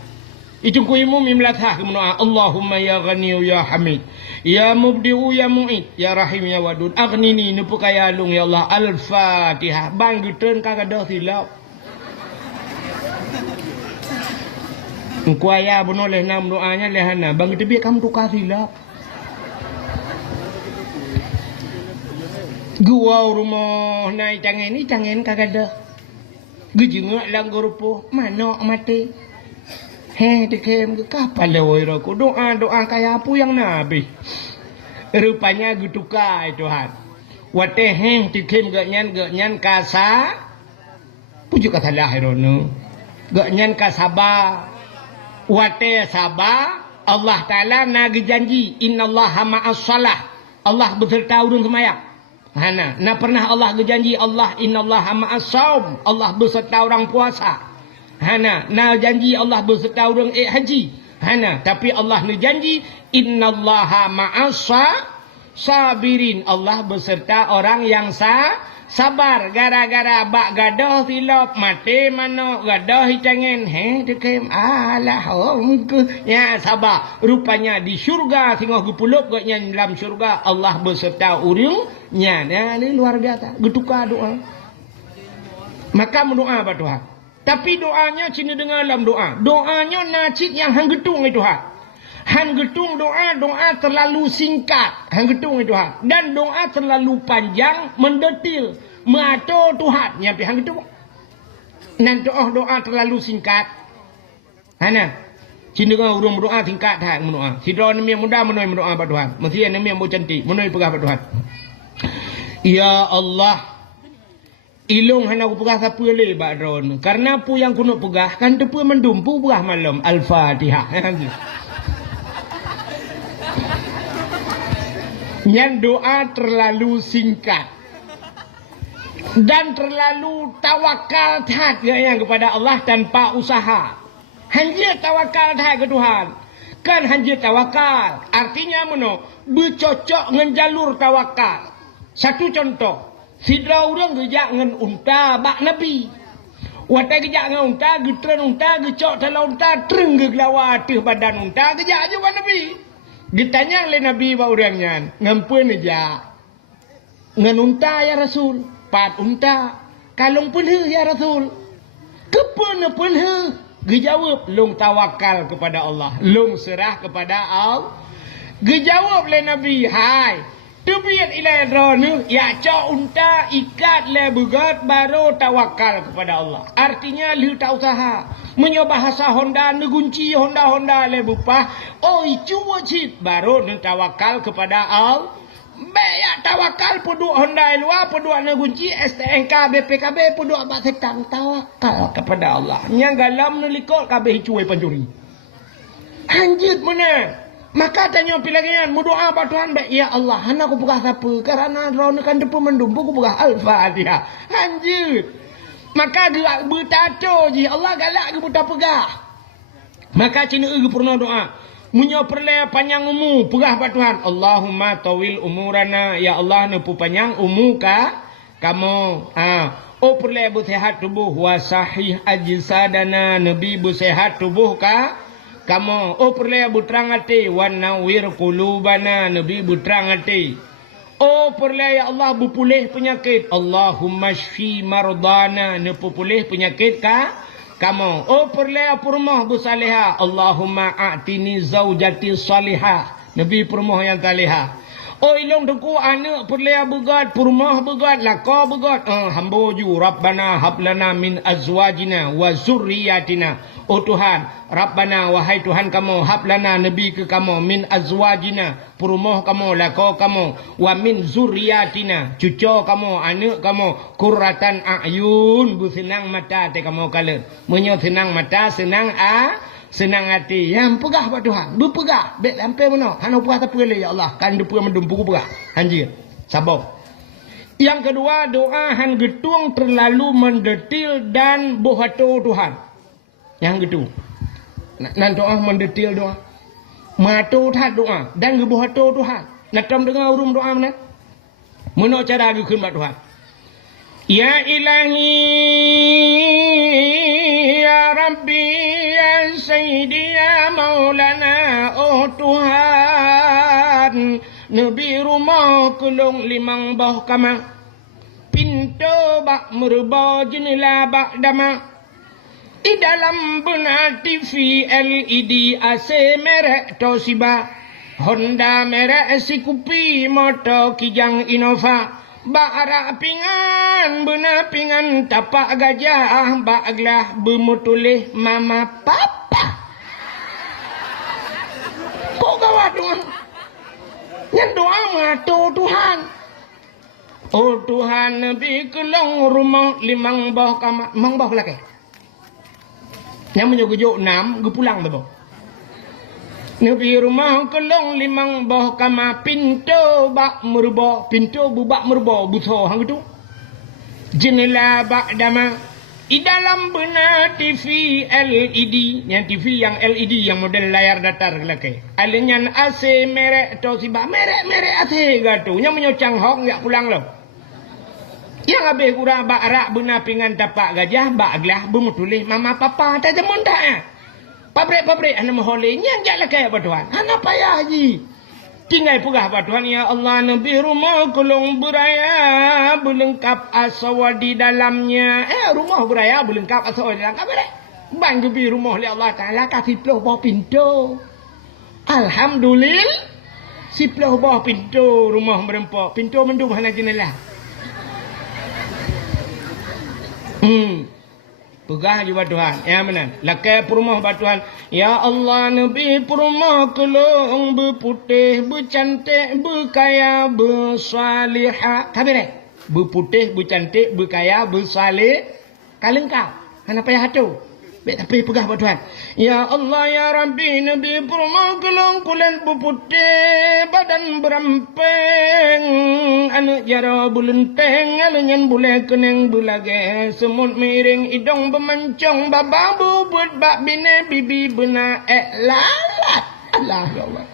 itu kuimu mimlatah berdoa Allahumma ya ghani ya hamid ya mubdi'u ya mu'id ya rahim ya wadud aghnini nupu kaya lung ya Allah al-fatihah bang geteun kagadah silap kuaya benoleh nam doanya lehana bang tebi kamu tukar silap gua rumah naik cangen kagak ada. Gejengak lang grupo mana mati. Dekem ke kapal lewoi roku doa kayak apa yang nabi. Rupanya getukai Tuhan. Wate dekem gaknyan kasa. Pujuk kata lah herono. Gaknyan kasaba. Wate sabah Allah Taala nagi janji innallaha ma'as salah. Allah beserta urun semayang. Hana, pernah Allah berjanji Allah innallaha ma'as saum. Allah beserta orang puasa. Hana, janji Allah beserta orang haji. Hana, tapi Allah janji innallaha ma'as sabirin. Allah beserta orang yang sabar. Gara-gara bak gadah silap mati mano gadah hicangen dekem alah ya sabar. Rupanya di syurga tengah gepulup gaknya dalam syurga Allah beserta urungnya. Ini luar biasa getuka doa. Maka mendoa apa Tuhan. Tapi doanya cina dengar dalam doa. Doanya nacik yang hang getung itu Tuhan. Han getung doa terlalu singkat. Han getung itu Tuhan. Dan doa terlalu panjang, mendetil. Mato Tuhan. Nyampe han getung. Nan doa terlalu singkat. Hana. Cinta urung berdoa singkat tak berdoa. Sidra ni mudah menoi berdoa pada Tuhan. Mesti ni yang cantik menoi pegah pada Tuhan. Ya Allah. Ilung hana aku pegah siapa le bak drone. Karena pu yang kuno pegah kan tepu mendumpu pegah malam Al-Fatihah. Yang doa terlalu singkat dan terlalu tawakal yang kepada Allah tanpa usaha. Hanya tawakal ke Tuhan. Kan hanya tawakal. Artinya mana? Bercocok dengan jalur tawakal. Satu contoh. Sidra orang gejak dengan unta bak Nabi. Watai gejak dengan unta, getren unta, gecok dalam unta, tereng geglawa atas badan unta, gejak juga Nabi. Ditanya oleh Nabi bak orangnya, ngampun aja. Dengan unta ya Rasul, pat unta, kalung penhe ya Rasul. Kepun penhe, gejawab, long tawakal kepada Allah, long serah kepada Allah. Gejawab oleh Nabi, hai. Tubiat ilai drone ya cok unta ikat le begat baru tawakal kepada Allah. Artinya lu tak usaha menyoba bahasa Honda negunci Honda le bupah. Oi cuba cit baru nu tawakal kepada Allah. Bayak tawakal puduk Honda luar puduk negunci STNK BPKB puduk abak setang tawakal kepada Allah. Yang galam nelikot kabeh cuai pencuri. Anjit mana? Maka tanya pilangan berdoa pada Tuhan baik ya Allah hana aku pegah siapa karena rono kan depa mendumpu aku pegah Al-Fatihah anjir maka gerak bertato je Allah galak ke buta pegah maka cina ge pernah doa munyo perle panjang umur pegah pada Tuhan Allahumma tawil umurana ya Allah nepu panjang umur ka kamu oh perle bu sehat tubuh wa sahih ajsadana nabi bu sehat tubuh ka kamu oh perle butrang hati wa nawir qulubana nabi butrang hati oh perle ya Allah bupulih penyakit Allahumma shfi mardana nepu pulih penyakit ka kamu oh perle purmah bu salihah Allahumma a'tini zaujati salihah nabi purmah yang salihah oh ilong deku anak perle begat purmah begat laka begat hamba ju rabbana hablana min azwajina wa zurriyatina oh Tuhan Rabbana wahai Tuhan kamu hablana nabi ke kamu min azwajina purmoh kamu lako kamu wa min zuriyatina cucu kamu anak kamu qurratan a'yun bu senang mata te kamu kala menyo senang mata senang hati yang pegah pada Tuhan bu pegah bek sampai mana hana pegah tak le ya Allah kan depu mendumpu pegah anjir sabar yang kedua doa han getung terlalu mendetil dan bohato Tuhan yang gitu nan doa mendetil doa mato that doa dan gebuhato Tuhan nak tam dengar urung doa mana menok cara gekeun bak Tuhan ya ilahi ya rabbi ya sayyidi ya maulana oh Tuhan nabi rumah kelong limang bah kamang pintu bak merba jendela bak dama di dalam benar TV LED AC merek Toshiba Honda merek Sikupi motor Kijang Innova bak pingan benar pingan tapak gajah bak aglah bermutulih mama papa kok gawat Tuhan yang doa matu Tuhan oh Tuhan nabi kelong rumah limang bah kamar mang bah lagi yang menyugujuk 6 ge pulang tu. Nabi rumah kelong limang bah kama pintu bak merba pintu bubak merba buso hang tu. Jendela bak dama di dalam benar TV LED yang TV yang LED yang model layar datar lagi. Alenyan AC merek Toshiba merek AC gatu yang menyocang hong yak pulang lo. Yang habis kurang bak arak benar pingan tapak gajah bak aglah bermutulih mama papa tak jemun dah. Pabrik anda mohole yang jak lakai apa Tuhan. Hana payah haji. Tinggal pegah apa Tuhan ya Allah nabi rumah kolong beraya berlengkap asawa di dalamnya. Rumah beraya berlengkap asawa di dalamnya. Boleh. Bang gebi rumah oleh Allah Taala kasih peluh bawah pintu. Alhamdulillah. Siplah bawah pintu rumah merempok. Pintu mendung hana jendela. Pegah juga Tuhan. Ya mana? Lakai perumah batuhan. Ya Allah Nabi perumah kelong berputih, bercantik, berkaya, bersalihah. Kabir berputih, bercantik, berkaya, bersalih. Kalau engkau. Hana payah hatu. Tapi pegah batuhan. Ya Allah ya Rabbi Nabi perumah kelong kulit berputih, badan berampeng, anak jara bulenteng, alenyan boleh keneng bulage, semut miring, hidung bermancung, babang bubut, bak bina, bibi bena, lalat. Allah ya Allah.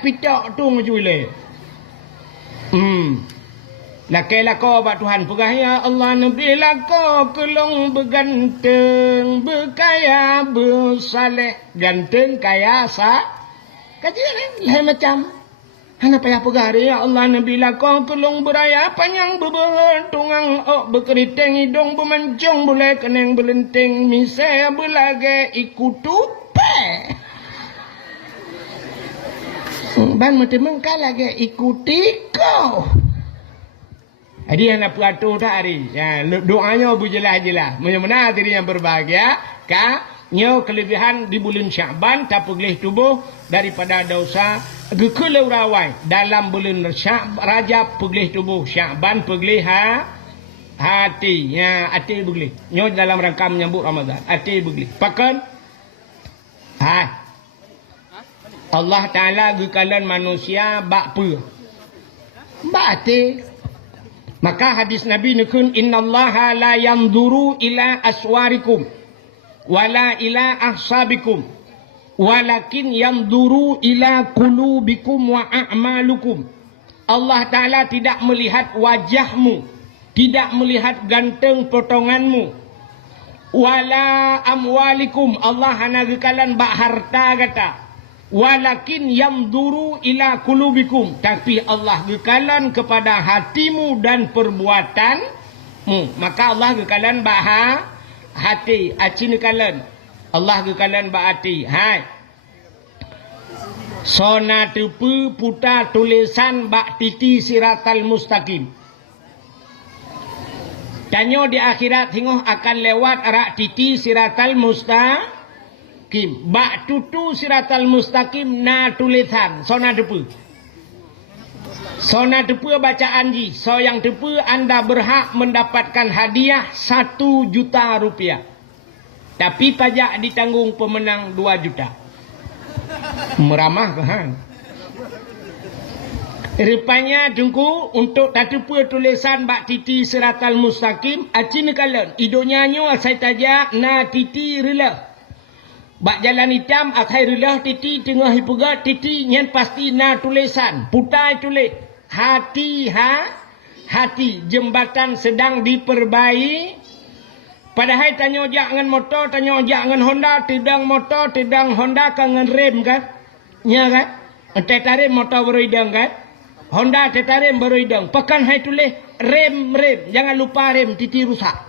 Pitak tu ngejulai. Lakai lako bat Tuhan pegah ya Allah Nabi lako kelong berganteng, berkaya, bersaleh, ganteng, kaya, kajian lain macam. Hana payah pegah ya Allah Nabi lako kelong beraya, panjang beberhat, tungang berkeriteng, hidung bermancung, boleh keneng berlenteng, misai berlagak ikut tupe. Ban mati mengkal lagi ikuti kau. Jadi yang nak peratur tak hari. Ya, doanya berjelas-jelas. Mana-mana diri yang berbahagia. Nyo kelebihan di bulan Sya'ban. Tak pergelih tubuh daripada dosa. Gekelau rawai. Dalam bulan Rajab pergelih tubuh. Sya'ban pergelih hati. Ya, hati bergelih. Nyo dalam rangka menyambut Ramadan. Hati bergelih. Pakan. Allah Ta'ala gekalan manusia bakpa. Bak hati. Maka hadis Nabi nukun innallaha la yanzuru ila aswarikum wala ila ahsabikum walakin yanzuru ila qulubikum wa a'malukum. Allah Ta'ala tidak melihat wajahmu, tidak melihat ganteng potonganmu, wala amwalikum. Allah hanya gekalan bak harta kata. Walakin yanzuru ila qulubikum, tapi Allah gekalan kepada hatimu dan perbuatanmu. Maka Allah gekalan bah hati, acin gekalan. Allah gekalan bah hati. Hai. Sona tepu puta tulisan bak titi siratal mustaqim. Tanyo di akhirat tengok akan lewat arak titi siratal mustaqim. Bak tutu siratal mustaqim na tulisan. Sona depu. Sona depu bacaan ji. So yang depu anda berhak mendapatkan hadiah 1 juta rupiah. Tapi pajak ditanggung pemenang 2 juta. Meramah ke hang? Rupanya dengku untuk tatupu tulisan bak titi siratal mustaqim. Acin kalan. Idonya nyo saya tajak na titi rela. Bak jalan hitam akhairullah titi tengah hipugat titi nyen pasti na tulisan putai tulis hati hati jembatan sedang diperbaiki. Padahal tanyo jak ngan motor, tanyo jak ngan Honda, tidang motor, tidang Honda kan ngan rem kan? Nya kan? Tetarem motor beroidang kan? Honda tetarem beroidang. Pekan hai tulis rem, jangan lupa rem titi rusak.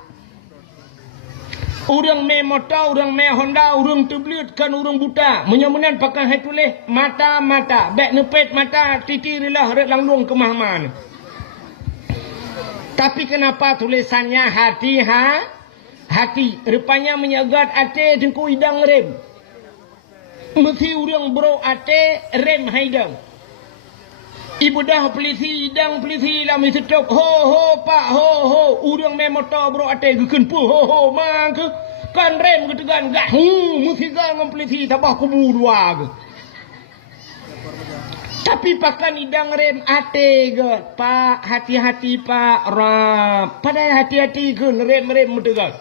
Orang me motor, orang me Honda, orang terbelut kan orang buta. Menyamunan pakai hai tulis mata. Bek nepet mata, titi rilah red langlung ke mahman. Tapi kenapa tulisannya hati hati? Rupanya menyagat ate dengku hidang rem. Mesti orang bro ate rem haidang. Ibu dah pelisi hidang pelisi lah mesti tok ho pak ho urang me motor bro ate geken pu ho mang ke kan rem ke tegan gah mesti gang pelisi tabah kubu dua ke. Tapi pakan hidang rem ate ke pak hati-hati pak rap pada hati-hati ke rem mutegan.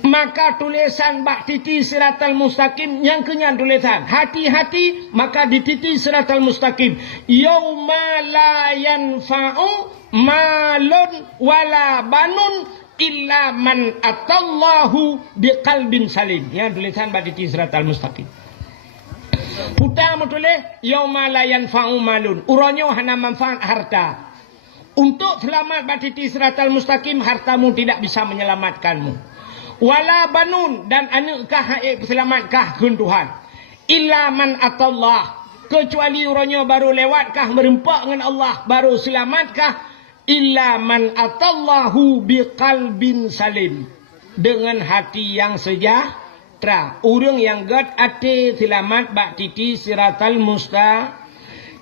Maka tulisan bak titi siratal mustaqim yang kenyan tulisan hati-hati maka di titi siratal mustaqim yauma la yanfa'u malun wala banun illa man atallahu biqalbin salim. Yang tulisan bak titi siratal mustaqim putar tulis yauma la yanfa'u malun uronyo hana manfaat harta. Untuk selamat bak titi siratal mustaqim hartamu tidak bisa menyelamatkanmu. wala banun, dan anak-kah haik selamat-kah kun Tuhan. Illa man atallah, kecuali orangnya baru lewatkah merempak dengan Allah baru selamatkah. Illa man atallahu biqalbin salim, dengan hati yang sejahtera. Orang yang gad ate selamat bak titi siratal musta.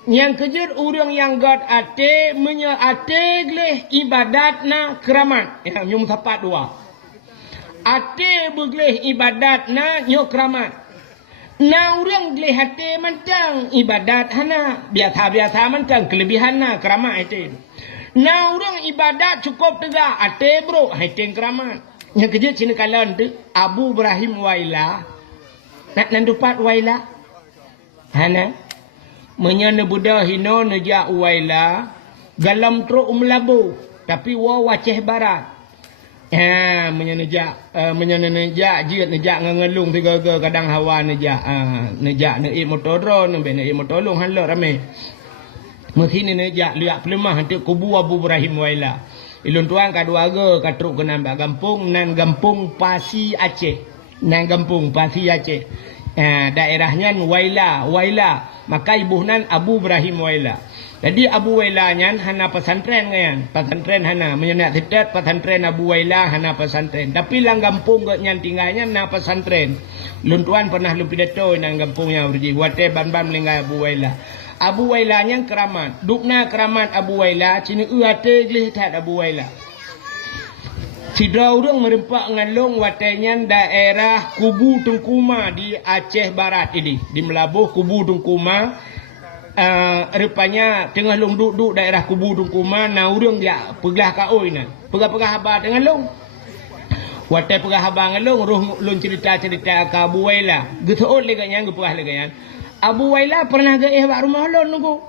Yang kejar orang yang gad ate ate gleh ibadatna keramat. Yang nyum sapat dua. Ate begleh ibadatna nyo keramat. Na orang gleh ate mantang ibadat hana biasa-biasa mantang kelebihan na keramat ate. Na orang ibadat cukup tegak ate bro ate keramat. Yang kejar cina kalan tu Abu Ibrahim Waila. Nak nandupat Waila. Hana menyana Buddha hino nejak Waila galam truk melabu tapi wa waceh barat. Menyana nejak jiat nejak ngelung tiga kadang hawa nejak nejak naik motor naik motor long hanlo ramai. Mesti ni nejak liak pelemah hantu kubu Abu Ibrahim Waila. Ilun tuang kadua ke truk ke nambah gampung nan gampung Pasi Aceh. Nan gampung Pasi Aceh. Daerahnya Waila. Maka ibu nan Abu Ibrahim Waila. Jadi Abu Waila nyan hana pesantren kan. Pesantren hana menyenak tidat pesantren Abu Waila hana pesantren. Tapi lang gampung ke nyan tinggalnya na pesantren. Lun tuan pernah lu pidato nang gampungnya urji. Wate ban-ban melinggai Abu Waila. Abu Waila yang keramat. Dukna keramat Abu Waila cina ate glih tat Abu Waila. Sidra orang merempak ngalung watenya daerah Kubu Tungkuma di Aceh Barat ini. Di Melabuh Kubu Tungkuma. Rupanya tengah long duduk daerah Kubu Tungkuma. Na orang dia pegah kaoi na. Pegah-pegah habar tengah long. Watai pegah habar ngalung. Roh long cerita-cerita ke Abu Waila. Getuot leganya, gepegah leganya. Abu Waila pernah gaih bak rumah lon nunggu.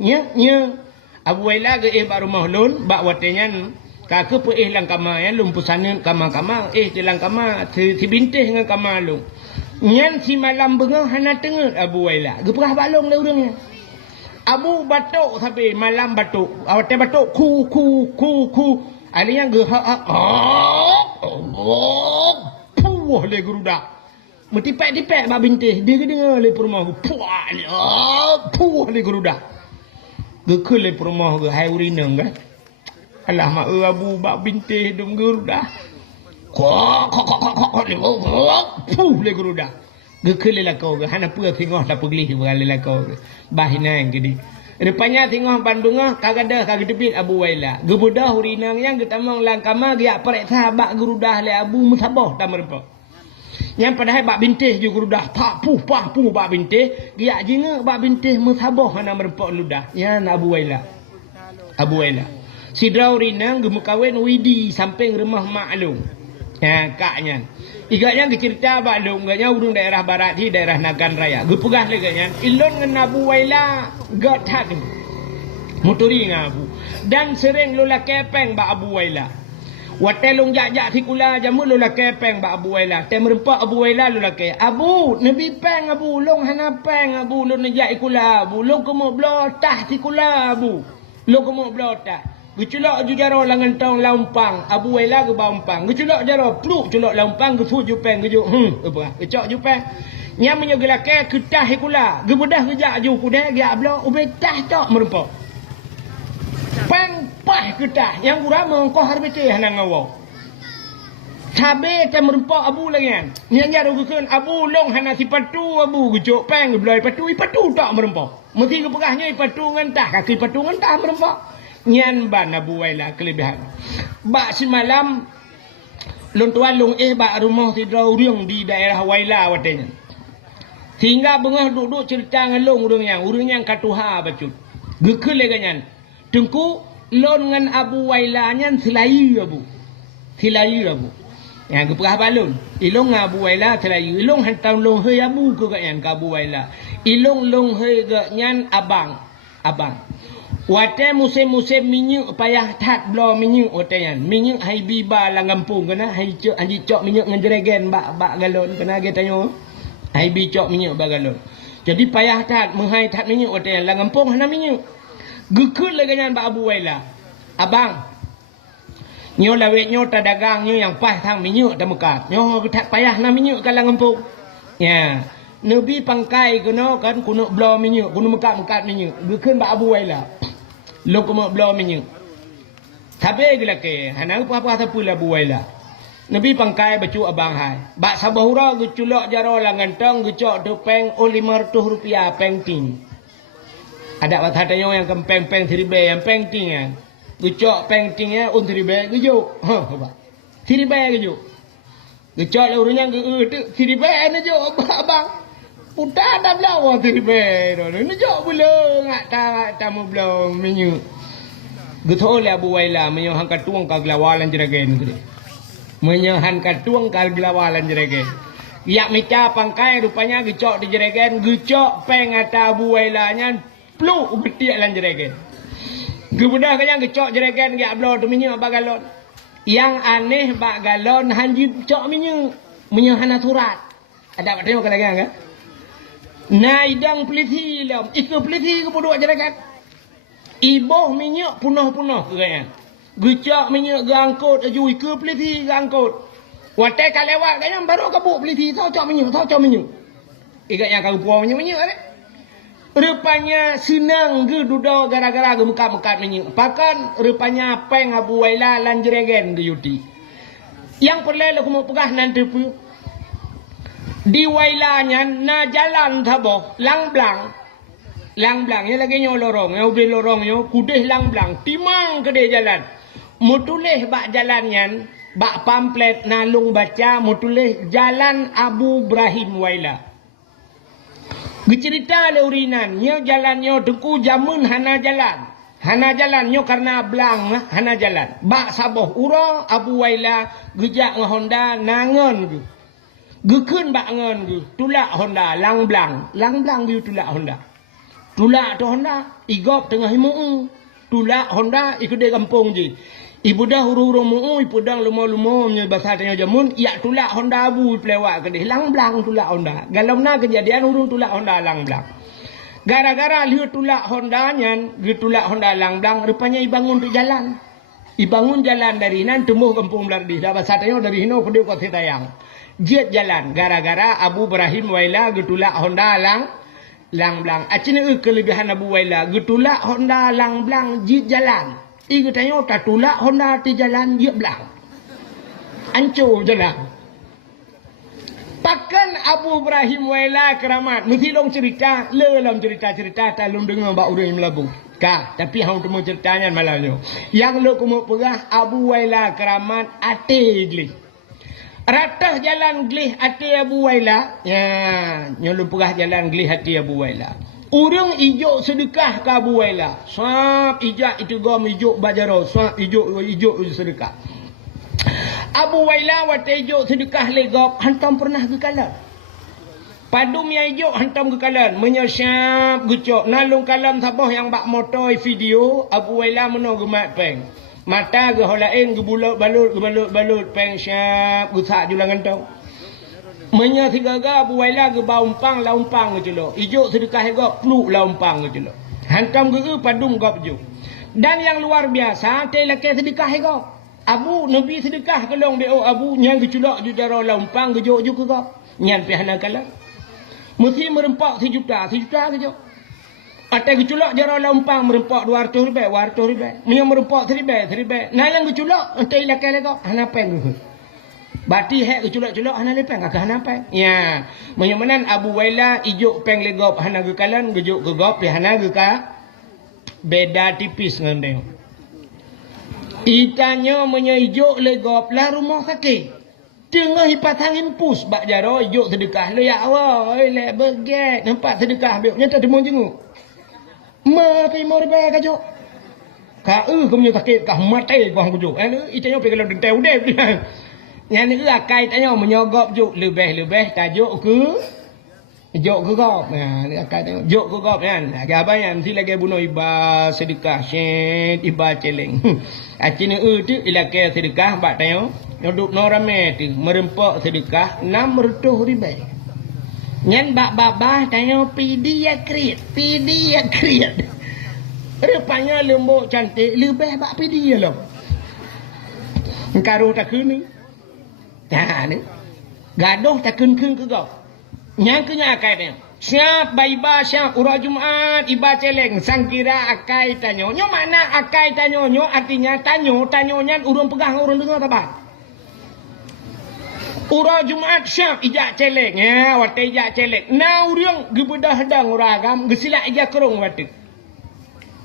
Nya. Abu Waila gaih bak rumah lon. Bak watenya kakak pun lang kama ya lum pusanan kama jelang kama si bintih dengan kama lum nyan si malam bengah hana tengah Abu Waila geperah balong dah orangnya Abu batuk sampai malam batuk awak batuk ku alihnya geha puh le gerudak metipek-tipek bak bintih dia dengar le rumah puh le gerudak gekul le rumah ge hai urinang kan. Alah mak Abu bak bintih dum gerudah. Kok puh le gerudah. Gekele la kau hana pu tengok la pegli berale la kau. Bahinang gedi. Rupanya tengok Bandungah kagada kagedebit Abu Waila. Gebudah urinang yang getamang langkama dia perek sahabat gerudah le Abu musabah tam merpa. Yang padahal bak bintih je gerudah pak puh bak bintih dia jinga bak bintih musabah hana merpa ludah. Yan Abu Waila. Abu Waila. Sidra urinang gemukawin widi samping rumah maklum. Kaknya. Igaknya cerita maklum. Gaknya urung daerah barat di daerah Nagan Raya. Gepegah leganya. Ilon dengan Abu Waila. Gak tak. Motori dengan Abu. Dan sering lola kepeng bak Abu Waila. Watelung jak-jak sikula jamu lola kepeng bak Abu Waila. Tem rempak Abu Waila lola ke. Abu, nabi peng Abu. Long hana peng Abu. Long nejak ikula Abu. Long kemu blotah sikula Abu. Long kemu blotah. Geculak ju jaro langan tong laumpang Abu Waila ke baumpang geculak jaro pluk culak laumpang gefu jupeng geju apa gecok jupeng nyam menyo gelake ketah ikula gebedah gejak ju kuda gia blok ubetah tok merempak pang pah ketah yang kurang mengko harbete hanang ngawo sabe ta merempak Abu langan nyanya rugukeun Abu long hana sipatu Abu gejok peng gebloi patu tok merempak mesti kepegahnya patu ngentah kaki patu ngentah merempak nyan ban Abu Waila kelebihan. Bak semalam lon tuan long bak rumah sidra urang di daerah Waila watenya. Sehingga bengah duduk cerita ngalong urang yang katuha bacut. Gekel leganyan. Tengku lon ngan Abu Waila nyan selayu Abu. Yang gepegah balon. Ilong Abu Waila selayu. Ilong hantam long he Abu ke ganyan ka Abu Waila. Ilong long he ganyan abang. Wate musim-musim minyak payah tat blo minyak wateyan. Minyak hai biba lang kampung kena hai cok anji cok minyak ngenjeregen bak galon kena ge tanyo. Hai bi cok minyak bak galon. Jadi payah tat menghai tat minyak wateyan lang kampung hana minyak. Gekut le ganyan bak Abu Waila. Abang. Nyo lawet nyo tak dagang nyo yang pas thang minyak tak mekat. Nyo tak payah nak minyak kalang empuk. Ya. Nabi pangkai kuno kan kuno blow minyak, kuno mekat minyak. Bukan bak Abu Wailah. Lo kuno blow minyak. Tapi gila ke, hana apa-apa tak pula Abu Wailah. Nabi pangkai baju abang hai. Bak sabahura gu culok jaro langan tong gu cok tu peng Rp500 peng ting. Ada wat hatanya yang kempeng peng 3 yang peng ting ya. Gu cok peng ting ya un 3 gu jo. Ha ba. 3 gu jo. Gu cok le urunya gu tu 3 ne jo abang. Putar dah belawa 3 ro. Ne jo bula ngak ta mu belaw minyu. Gu thole Abu Wailah menyo hangkat tuang ka glawalan jeragen gede. Menyahan katuang kal gelawalan jeregen. Yak mica pangkai rupanya gecok di jeregen, gecok peng ata Abu Wailahnya pluk getiak lan jeregen. Gebudah kaya gecok jeregen yak blo tu minyak bak galon. Yang aneh bak galon hanji cok minyak, menyahan aturat. Ada pak tengok lagi kan? Naidang peliti lam, iku peliti ke bodoh jeregen. Iboh minyak punah-punah kaya. Gecak minyak gangkut ajui ke peliti gangkut. Watai ka lewat kaya baru kabuk peliti tau cak minyak. Ikat yang kau puang minyak kan. Rupanya senang ge duda gara-gara ge mekat-mekat minyak. Pakan rupanya peng Abu Wailah lan jeregen ge yuti. Yang perlu aku mau pegah nanti pu. Di Wailahnya na jalan thaboh lang blang. Lang blang ya lagi nyo lorong, ya ubri lorong yo kudeh lang blang timang ke dia jalan. Mutulih bak jalannya, bak pamflet nalung baca mutulih jalan Abu Ibrahim Wailah. Gecerita le urinan, nyo jalan nyo teku jamun hana jalan nyo karena belang hana jalan. Bak saboh ura Abu Wailah gejak ngehonda nangon ge. Gekeun bak ngon ge, tulak Honda lang blang ge tulak Honda. Tulak tu Honda, igop tengah himu. Tulak Honda ikut dia kampung je. Ibu dah huru-huru mu'u, ibu dah lumo-lumo bahasa tanya jamun, ya tulak Honda Abu pelewak ke dia. Lang blang tulak Honda. Galau na kejadian huru tulak Honda lang blang. Gara-gara lihat tulak Honda nyan, lihat tulak Honda lang blang, rupanya ibangun tu jalan. Ibangun jalan dari nan tumbuh kampung Belardi. Dah bahasa tanya dari hino ke dia kau tayang. Jiat jalan. Gara-gara Abu Ibrahim Wailah getulak Honda lang blang. Acina kelebihan Abu Wailah getulak Honda lang blang jiat jalan. Iku tanya tak tulak Honda ti jalan jiat blang. Ancur jalan. Pakan Abu Ibrahim Wailah keramat. Mesti long cerita, lelam cerita talum dengar Mbak Urim Labu. Kah, tapi hang temu ceritanya malalnya. Yang lo kumu pegah Abu Wailah keramat ate glih. Ratah jalan glih ate Abu Wailah. Ya, nyolong pegah jalan glih ate Abu Wailah. Urang ijuk sedekah ke Abu Wailah. Swap ijak itu gom ijuk bajaro. Swap ijuk sedekah. Abu Wailah waktu ijuk sedekah legop. Hantam pernah ke kalan. Padum yang ijuk hantam ke kalan. Menyesyap gucok. Nalung kalan sabah yang bak motor video. Abu Wailah gemat peng. Mata ke holain ke balut peng syap. Gusak julangan tau. Menya tiga-tiga Abu Wailah ke baumpang laumpang ke celok. Ijuk sedekah gop pluk laumpang ke celok. Hantam ke padum gop juk. Dan yang luar biasa te laki sedekah gop. Abu Nabi sedekah ke long deo Abu nyang ke celok ju jaro laumpang ke juk ke gop. Nyan pihana kala. Mesti merempak 1 juta ke juk. Ate ke celok jaro laumpang merempak 200 ribu. Menya merempak 3 nalang ke celok te laki gop. Hana peng ke. Bati hek ke culak-culak hana lepeng agak hana peng. Ya, menyamanan Abu Wailah ijuk peng legop hana ke kalan gejuk ke gop hana ke ka beda tipis ngan dia. Itanya menyijuk legop lah rumah sakit. Tengah hipatang impus bak jaro ijuk sedekah le ya Allah, oi le beget nampak sedekah bioknya tak temu jenguk. Ma pi mo ribe ka juk. Ka kumnya sakit ka mate gua kujuk. Itanya pe kalau denteu deh. Yang ni akai tanya menyogop juk lebih tajuk ke gop. Nah, ni akai tanya juk ke gop kan. Agak apa yang mesti lagi bunuh iba sedekah syed iba celeng. Acina tu ilakai sedekah bak tanya duduk norame tu merempak sedekah 600 ribu. Nyan bak tanya pidi ya kreat. Rupanya lembut cantik lebih bak pidi ya lo. Karuh tak kini. Nah ni. Gaduh tak kini ke kau. Yang kena akai dia. Siap baiba siap urah Jumaat iba celeng sangkira akai tanyo. Nyo mana akai tanyo nyo artinya tanyonya urang pegang urang dengar apa? Urah Jumaat siap ijak celeng ya wate ijak celeng. Na urang gebedah dang uragam gesila ijak kerong wate.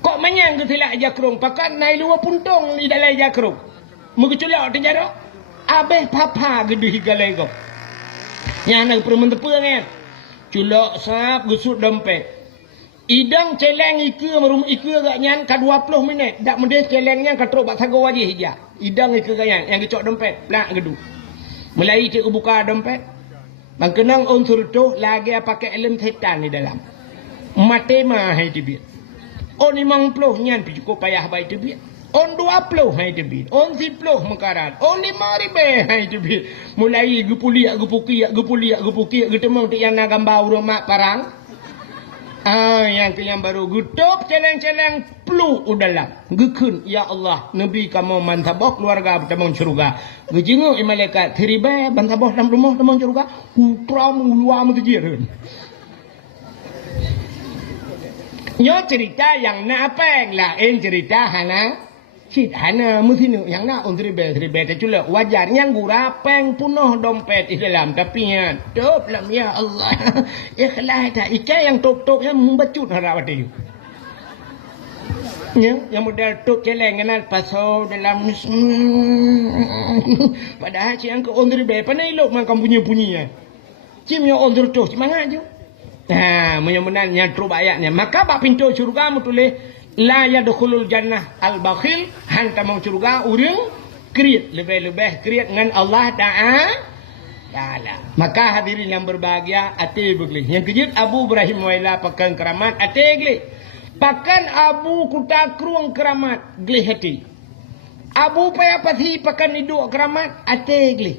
Kok manyang gesila ijak kerong pakat nai luar puntung di dalam ijak kerong. Mugeculak tejaro. Abeh papa gede higalai kau. Yang nak permen tepung kan. Culak sap gusut dompet. Idang celeng ike marum ike gak nyan ka 20 minit. Dak mendes celengnya ka teruk bak sago wajih hija. Idang ike gak nyan yang gecok dompet plak gedu. Mulai cik buka dompet. Bang kenang unsur tu lagi pakai elem setan di dalam. Mate mah hai tibit. On 50 nyan pi cukup payah bai tibit. On 20 hai tibit. On 10 mekarat. On 5,000 hai tibit. Mulai gupuliak getemong ti yang nak gambar rumah parang. Yang ke yang baru gutup celeng-celeng pelu udalam. Gekun ya Allah, Nabi kamu mantabah keluarga bertemong syurga. Gejenguk malaikat teribai bantabah dalam rumah temong syurga. Kupram luar mutujirun. Nyo cerita yang nak apa lah cerita hana Cid hana mutinu yang nak tribe terculak wajar yang gurapeng punuh dompet di dalam tapi ya top lam ya Allah ikhlas tak ikai yang tok yang membacut harap ada ya yang modal tok celeng kenal pasal dalam padahal si yang ke tribe panai elok makan bunyi ya cim yang tok semangat je mudah-mudahan yang teruk ayatnya maka bak pintu syurga mutulih la yadkhulul jannah al-bakhil hanta mau surga urang kriat lebih-lebih kriat dengan Allah Ta'ala. Maka hadirin yang berbahagia ate begli. Yang kejut Abu Ibrahim Waila pakan keramat ate gli. Pakan Abu kuta kruang keramat gli hati. Abu payapasi pakan iduk keramat ate gli.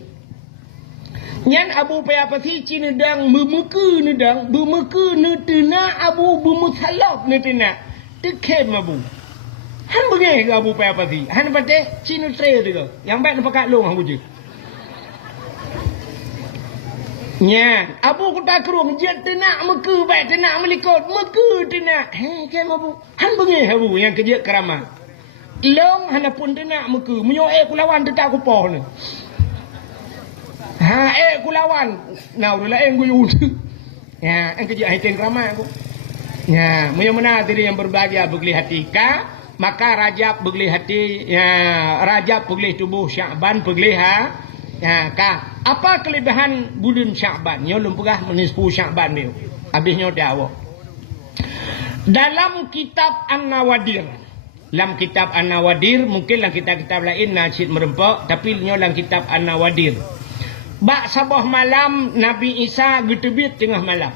Nyan Abu payapasi cinedang memuku nedang bemuku netena Abu bemusalap netena. Dekem Abu. Han bengai ke Abu payah pasti. Han pate cinu saya tu ke. Yang baik nampak kat long aku je. Nya, Abu kuta kerung je tenak meke baik tenak melikut. Meke tenak. Kem Abu. Han bengai Abu yang kerja keramat. Long han pun tenak meke. Menyo kulawan tetak kupoh ni. Kulawan. Nah, udah lah gue ya, yang kerja haitin keramat aku. Ya, mudah-mudahan diri yang berbahagia begli hati ka, maka Rajab begli hati, ya Rajab begli tubuh Sya'ban begli ya ka. Apa kelebihan bulan Sya'ban? Nyo lumpugah menispu Sya'ban meu. Habisnya dakwah. Dalam kitab An-Nawadir. Dalam kitab An-Nawadir mungkin dalam kitab-kitab lain nasid merempok, tapi nyo dalam kitab An-Nawadir. Bak sabah malam Nabi Isa getebit tengah malam.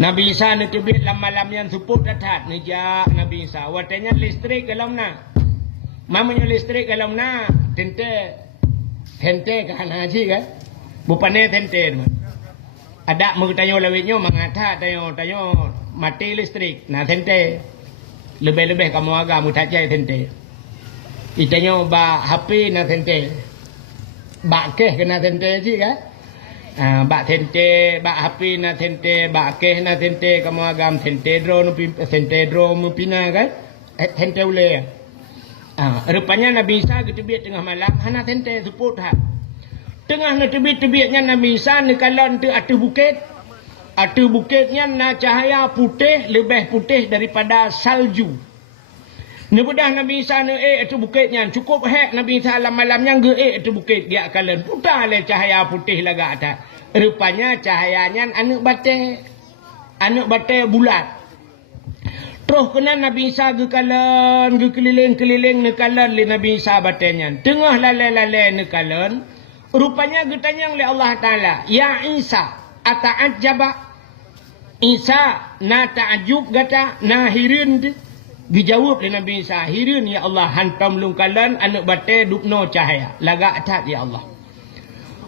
Nabi Isa netubit dalam malam yang suput dathat nejak Nabi Isa. Watanya listrik dalam na. Mamanya listrik dalam na. Tente kan haji kan. Bupane tente. Ada mengutanyo lawitnya mengata tanyo mati listrik. Nah tente. Lebih-lebih kamu agak mutajai tente. Itanyo ba HP na tente. Ba keh kena tente haji kan. Bak tente, bak hapi na tente, bak keh na tente, kamu agam tente dro mupina kan? Tente ule. Rupanya Nabi Isa ketebit tengah malam, hana tente suput ha. Tengah na tebit-tebitnya Nabi Isa nekalan tu atu bukit. Atu bukitnya na cahaya putih, lebih putih daripada salju. Nebedah Nabi Isa atu bukitnya cukup hek Nabi Isa malamnya atu bukit dia kalan putar le cahaya putih laga atas. Rupanya cahayanya anak bate bulat. Terus kena Nabi Isa kalan keliling-keliling nekalan le Nabi Isa batenya. Tengah lalai-lalai nekalan rupanya getanyang le Allah Taala, ya Isa ata'ajjaba. Isa na ta'ajub gata na hirin. Dijawab oleh Nabi Isa, hirin ya Allah hantam lungkalan anak bate dupno cahaya laga atat ya Allah.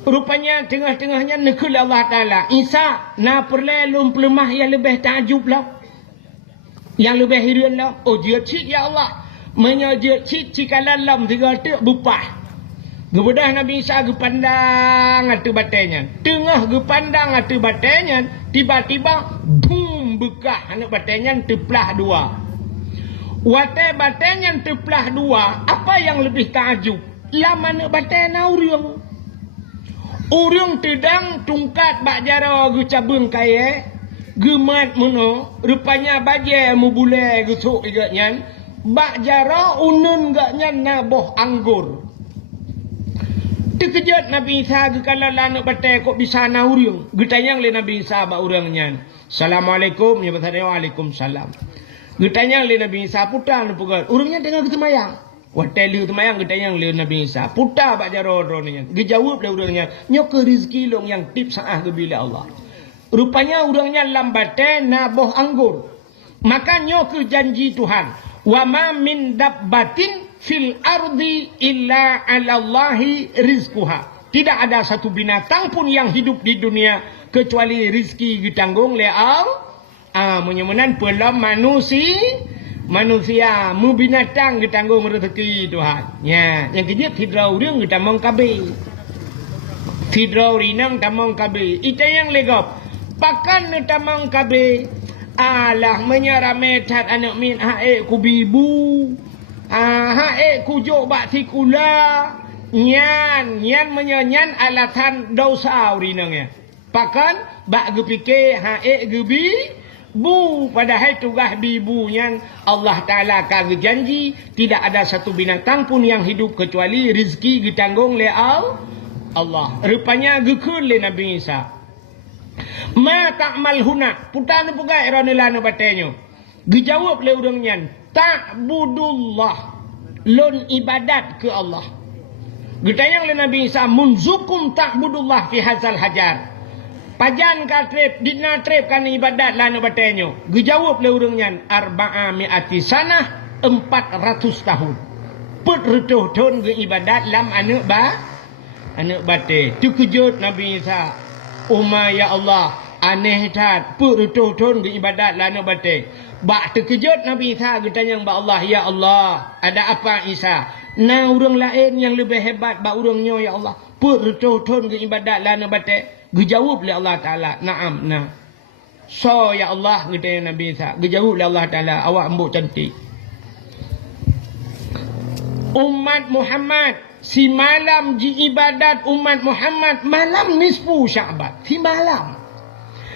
Rupanya tengah-tengahnya nekul Allah Ta'ala, Isa na perlelum pelemah yang lebih takjub lah, yang lebih hirin lah. Oh dia cik ya Allah, menyajet cik cikalan lam tiga tek bupah. Gebedah Nabi Isa gepandang atu batenya. Tengah gepandang atu batenya, tiba-tiba boom bekah anak batenya teplah dua. Wate batenya teplah dua, apa yang lebih takjub? Lama anak batenya urang. Urang tedang tungkat bak jara gu cabung kaya, gemat mono, rupanya baje mu bule gusuk igatnya, bak jara unun gatnya naboh anggur. Terkejut Nabi Isa kalau anak batai kok bisa na urang. Getanyang le Nabi Isa ba urangnya. Assalamualaikum ya batanya waalaikumsalam. Getanyang le Nabi Isa putar nu pugal. Urangnya tengah ketemayang. Watai le ketemayang getanyang le Nabi Isa. Putar bak jaro ronnya. Gejawab le urangnya. Nyok ke rezeki long yang tip saah gebila Allah. Rupanya urangnya lambatai na boh anggur. Maka nyok ke janji Tuhan. Wa ma min dabbatin fil ardi illa 'alallahi rizquha. Tidak ada satu binatang pun yang hidup di dunia kecuali rizki ditanggung oleh Allah. Menyemenan pelam manusia mu binatang ditanggung rezeki Tuhan. Ya, yang kejut hidrau urang ditamong kabe. Hidrau rinang tamong kabe. Ita yang legap. Pakan tamong kabe. Alah menyarametat anak min hae ku bibu. Hae kujuk bak tikula nyan menyanyan alatan dosa urinangnya. Pakan bak gepike hae gebi bu padahal tugas bibunya Allah Taala kagak janji tidak ada satu binatang pun yang hidup kecuali rezeki ditanggung oleh Allah. Rupanya gekun le Nabi Isa. Ma ta'mal huna putan pugai ranelana batenyo. Dijawab le urangnya ta'budullah, lon ibadat ke Allah. Getayang le Nabi Isa munzukum ta'budullah fi hazal hajar. Pajan ka trip dina trip kan ibadat lana batenyo. Dijawab le urangnya arba'a mi'ati sanah 400 tahun. Put retuh ton ke ibadat lam anak bate. Terkejut Nabi Isa. Ya Allah, aneh tat put retuh ton ke ibadat lana bate. Bak terkejut Nabi Isa bertanya kepada Allah, ya Allah, ada apa Isa? Na orang lain yang lebih hebat bak orangnya ya Allah. Pertuh-tuh ke ibadat lana batik. Dijawab oleh Allah Taala, na'am, nah. So ya Allah bertanya Nabi Isa. Dijawab oleh Allah Taala, awak embuk cantik. Umat Muhammad, si malam ji ibadat umat Muhammad malam nisfu Sya'ban, si malam.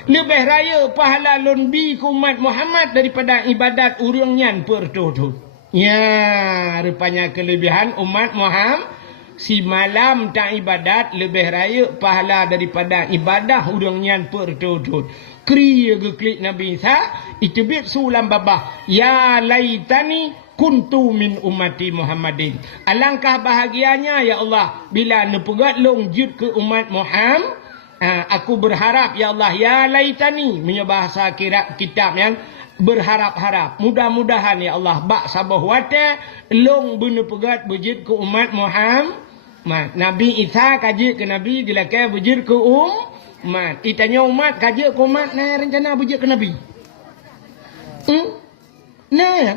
Lebih raya pahala lonbi ke umat Muhammad daripada ibadat urangnya pertutup. Ya, rupanya kelebihan umat Muhammad si malam tak ibadat lebih raya pahala daripada ibadah urangnya pertutup. Kriya geklik Nabi Isa itu bit sulam babah. Ya laitani kuntu min ummati Muhammadin. Alangkah bahagianya ya Allah bila nepegat longjut ke umat Muhammad. Aku berharap ya Allah ya laitani punya bahasa kitab yang berharap-harap. Mudah-mudahan ya Allah bak sabah wate long bener pegat bujit ke umat Muhammad. Nabi Isa kaji ke Nabi dilakai bujit ke umat. Itanya umat kaji ke umat nah rencana bujit ke Nabi. Nah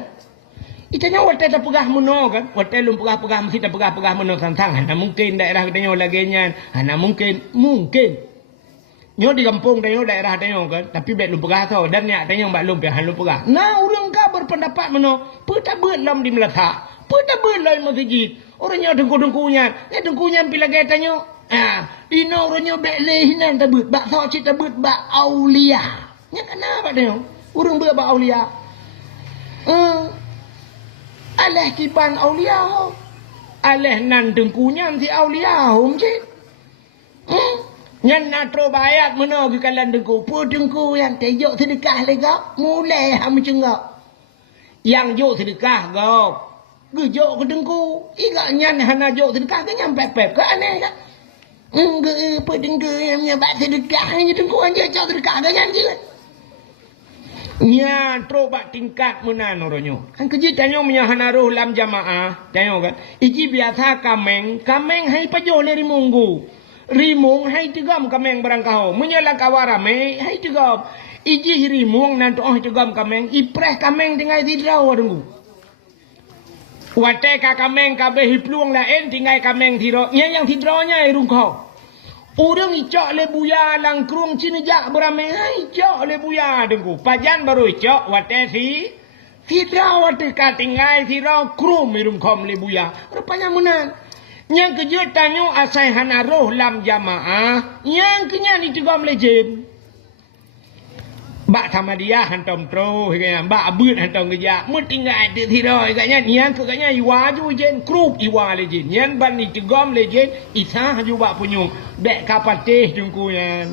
itanya wate tak pegah meno kan. Wate lum pegah-pegah mesti tak pegah-pegah meno sang-sang. Hana mungkin daerah kitanya laginya. Hana mungkin nyo di kampung tanya daerah tanya kan, tapi bet lu pegah tau dan nyak tanya mbak lu pian lu pegah. Nah urang ka berpendapat meno, peta beut lam di melata, peta beut lai masjid. Orangnya dengku-dengkunya, dengkunya pila gaya tanya. Ino orangnya bet lehinan tabut, bak sok cita beut bak aulia. Nya kenapa tanya? Urang beut bak aulia. Alah kiban aulia. Alah nan dengkunya si aulia hom cik. Yang nak terbayat mana ke kalan dengku. Pun dengku yang tejok sedekah legap. Mulai ham cengak. Yang jok sedekah gap. Gejok ke dengku. Iga nyan hana jok sedekah ke nyampe pep. Ke aneh kan? Enggak apa dengku yang nyabat sedekah. Hanya dengku yang jok sedekah ke nyan je. Nya terobak tingkat menan orangnya. Kan kejitannya menyahana roh lam jamaah. Tengok kan? Iji biasa kameng. Kameng hai pajoh leri munggu. Rimung hai tigam kameng barangkau menyala kawarame hai tigam iji rimung nanti oh tigam kameng ipreh kameng dengan tidraw dengku Wate ka kameng kabeh hipluang lain tinggal kameng tiro. Yang tidronya irung kau. Orang icok le buya lang krung cinejak beramai icok le buya dengku. Pajan baru icok wate si tidra wate ka tinggal tiro krum irung kau le buya. Rupanya menan. Yang kejut tanyo asai hanaroh lam jamaah. Yang kenya ni tiga melejen. Bak sama dia hantam tro kaya bak abut hantam kerja mun tinggal ada tirai kaya nian ke kaya iwa ju jen krup iwa le jen nian ban ni tigam le jen isa ju bak punyung bek kapateh dengku yan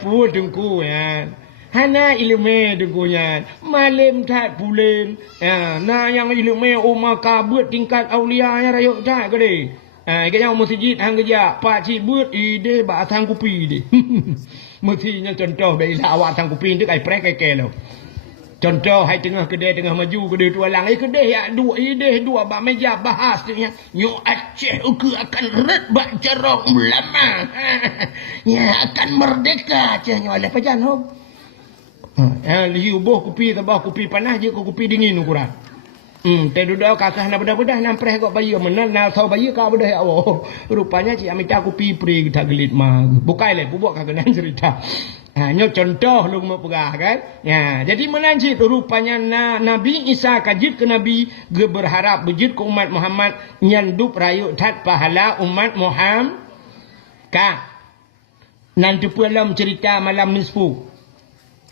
pu dengku yan hana ilmu dengku yan malem tak pulen na yang ilmu umma kabut tingkat aulia ya rayuk tak gede kaya masjid hang kerja pak cik but ide bak sang kupi de mestinya contoh dari awak sang kuping tu kai prek kai kelo. Contoh hai tengah kedai tengah maju kedai tu alang kedai ya dua bak meja bahas dia. Yo Aceh uku akan red bak cerong lama. Ya akan merdeka cenyo oleh pajan hom. Liu boh kupi tabah kupi panas je ko kupi dingin ukuran. Te duduk kakak nak bedah-bedah nampreh kok bayi menan nak tahu bayi kau bedah ya Allah. Rupanya cik amita aku pipri tak gelit mah. Bukai le bubuk kakak nan cerita. Nyo contoh lu mau pegah kan. Ya, jadi menan cik rupanya Nabi Isa kajit ke Nabi ge berharap bejit ke umat Muhammad nyandup rayu tat pahala umat Muhammad. Ka. Nanti pulam cerita malam nisfu.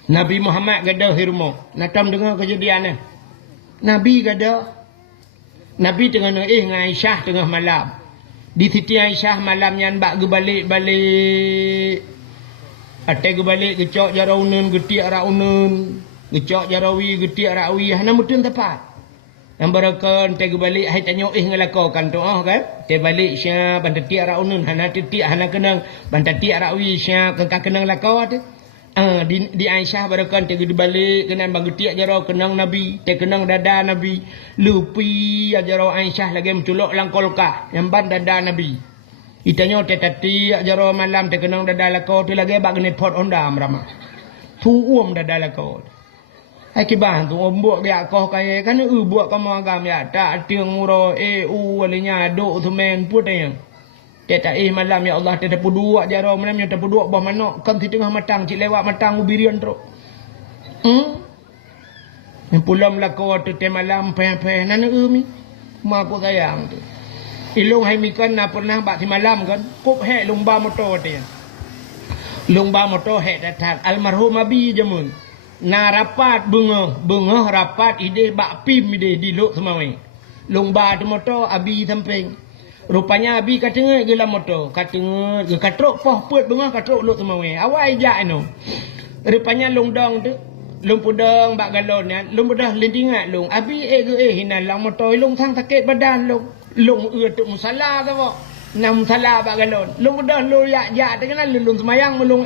Nabi Muhammad gadah hirmo. Natam dengar kejadiannya. Nabi kata, Nabi tengah dengan Aisyah tengah malam. Di siti Aisyah malam yang bak gebalik-balik. Atai gebalik gecok jaraunan, getiak raunan. Gecok jarawi, getiak rawi. Hana mutun tepat. Yang berakan, atai gebalik, hai tanya ngelakokan tu kan. Atai balik syah, bantatiak raunan. Hana titiak, hana kenang. Bantatiak rawi syah, kenang lakau tu. Di Aisyah barakan tegi dibalik kenang bagetiak jarau kenang Nabi te kenang dada Nabi lupi jarau Aisyah lagi menculok langkolkah yang ban dada Nabi itanya te tati jarau malam te kenang dada lakau tu lagi bag net pot onda ramah tu dada lakau ai kibah tu buat dia kau kaya kan buat kamu agam ya tak tiang muro walinya do tu men putih dia tak malam ya Allah dia dapat dua jarau malam yang dapat dua bah mana kan di tengah matang cik lewat matang ubirian teruk. Yang pulang lakau tu te malam pe nana mi. Ma aku sayang tu. Ilung hai mikan na pernah bak di malam kan kop he lumba motor dia. Lumba motor he datang almarhum Abi jamun. Na rapat bunga rapat ide bak pim ide di lok semawai. Lumba tu motor Abi samping. Rupanya Abi katengah gelam motor. Katengah ge katrok poh put bunga katrok luk semawai. Awai jak anu. Rupanya lungdong tu. Lung pudang bak galon ya. Lung bedah lindingat lung. Abi hina lang motor lung sang sakit badan lung. Lung tu musala tu kok. Nam musala bak galon. Lung bedah lu jak tengah lung semayang melung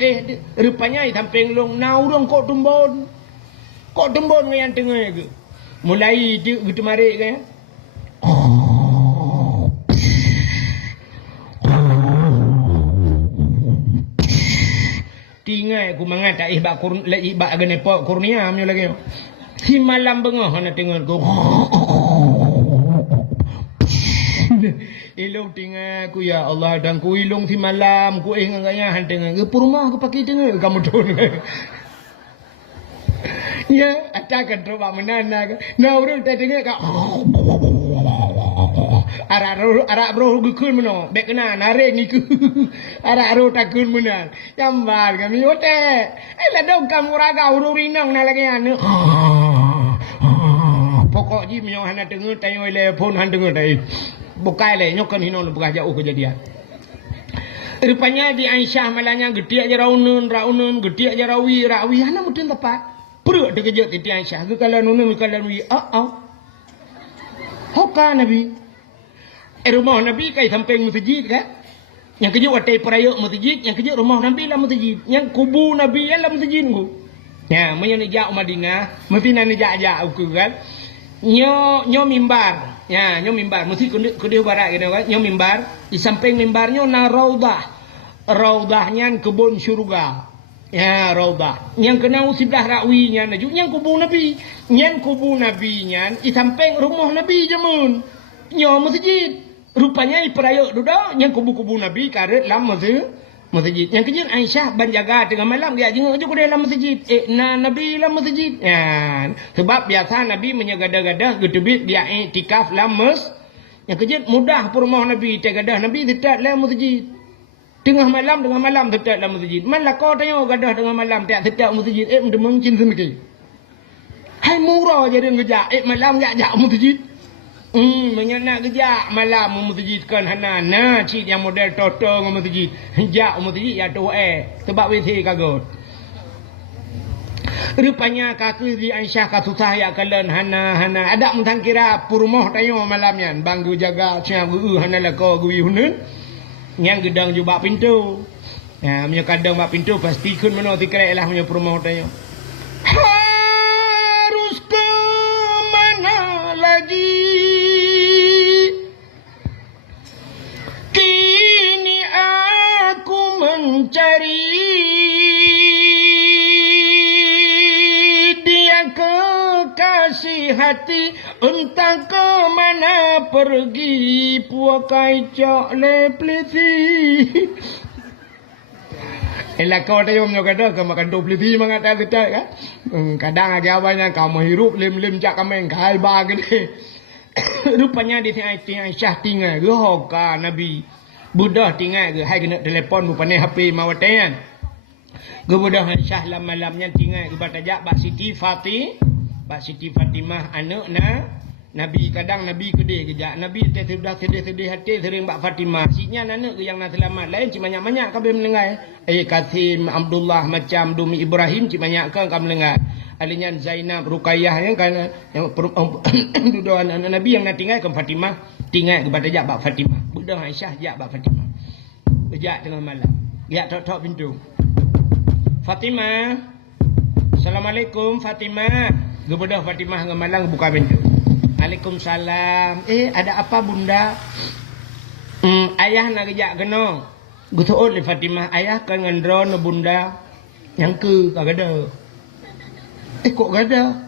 Rupanya samping lung na urang kok tumbon. Kok tumbon yang tengah ke. Mulai gitu marik kan. Tinggal aku mengata ihbak genepok kurnia amyo lagi. Si malam bengah ana tengok aku. Ilung tinggal aku ya Allah dan ku ilung si malam ku ngaya han tengok ke rumah aku pakai tengok kamu tu. Ya, atakan coba menana. Nah, urang tak tengok kau. Arak bro gukun meno bek kena nare ni ku arak ro takun menan jambar kami ote la dong kamu raga ururinang na lagi anu pokok ji myo hana dengar tayo le phone han dengar dai bukai le nyokan hinon buka jauh kejadian. Rupanya di Aisyah malanya getiak jaraunan getiak jarawi hana mudun tepat perut dekejut di Aisyah kalau nunun kalau wi hoka Nabi rumah Nabi kai samping masjid kan. Yang kejut watai perayuk masjid, yang kejut rumah Nabi lah masjid. Yang kubu Nabi lah masjid ku. Ya, menyo nejak Madinah, mesti nan nejak aku kan. Nyo mimbar. Ya, nyo mimbar mesti kudu barat gitu kan. Nyo mimbar, di samping mimbarnya na raudah. Raudahnya kebun syurga. Ya Raudah. Yang kena sebelah rakwinya naju yang kubur Nabi. Yang kubur Nabi nya di samping rumah Nabi jamun. Nya masjid. Rupanya di perayok duda yang kubur Nabi karet dalam masjid. Yang kejut Aisyah banjaga tengah malam dia jenguk je dalam masjid. Nabi dalam masjid. Ya. Sebab biasa Nabi menyagadah-gadah getubit dia iktikaf dalam masjid. Yang kejut mudah rumah Nabi gadah Nabi tetap dalam masjid. Tengah malam tetap dalam masjid. Malah kau tanya gadah tengah malam tetap masjid. Mendemang cinta mikir. Hai murah jadi ngejak. Malam jak masjid. Menyenak kejak malam masjid kan hana cik yang model toto dengan masjid. Jak masjid ya tu sebab wisi kagut. Rupanya kaki di Aisyah kasusah ya kalian hana ada mentang kira purmoh tayo malamnya banggu jaga siang hana lah kau gui hunun. Yang gedang juga pintu. Ya, punya kadang bak pintu pasti kun mana tikrek lah punya purmoh tayo. Harus ke mana lagi? Kini aku mencari dia kekasih hati, entah ke mana pergi puakai cok lepliti. Elah kau tayo menyo kada ke makan dopliti mangata kita kan. Kadang agak banyak kau menghirup lim cak kameng kai bagede. Rupanya di Aisyah tinggal ke hoka Nabi. Budah tinggal ke hai kena telefon rupanya HP mawatan. Kemudian Aisyah malamnya tinggal ke batajak Pak Siti Fatimah anak Nabi. Kadang Nabi kedih kejak. Nabi sudah sedih hati sering Pak Fatimah. Siknya anak ke yang nak selamat. Lain cik banyak-banyak kami mendengar. Kasim Abdullah macam Dumi Ibrahim cik banyak kan kami mendengar. Alinya Zainab Ruqayyah yang kan yang duduk anak Nabi yang nak tinggal ke Fatimah. Tinggal ke batajak Pak Fatimah. Budak Aisyah jak Pak Fatimah. Kejak tengah malam. Ya tok pintu. Fatimah. Assalamualaikum Fatimah. Gebedah Fatimah dengan malam buka pintu. Waalaikumsalam. Ada apa bunda? Ayah nak kejak kena. Gutuot le Fatimah. Ayah kan ngendron bunda. Yang ke kagada. Kok gada?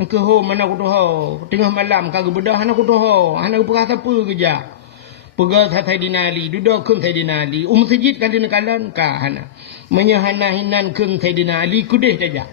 Yang ke ho mana aku tuh ho. Tengah malam kagak bedah anak aku tuh ho. Anak pergi apa kejak. Pergi Sayyidina Ali. Duduk kun Sayyidina Ali. Masjid kan di nekalan ka hana. Menyahana hinan kun Sayyidina Ali kudih saja.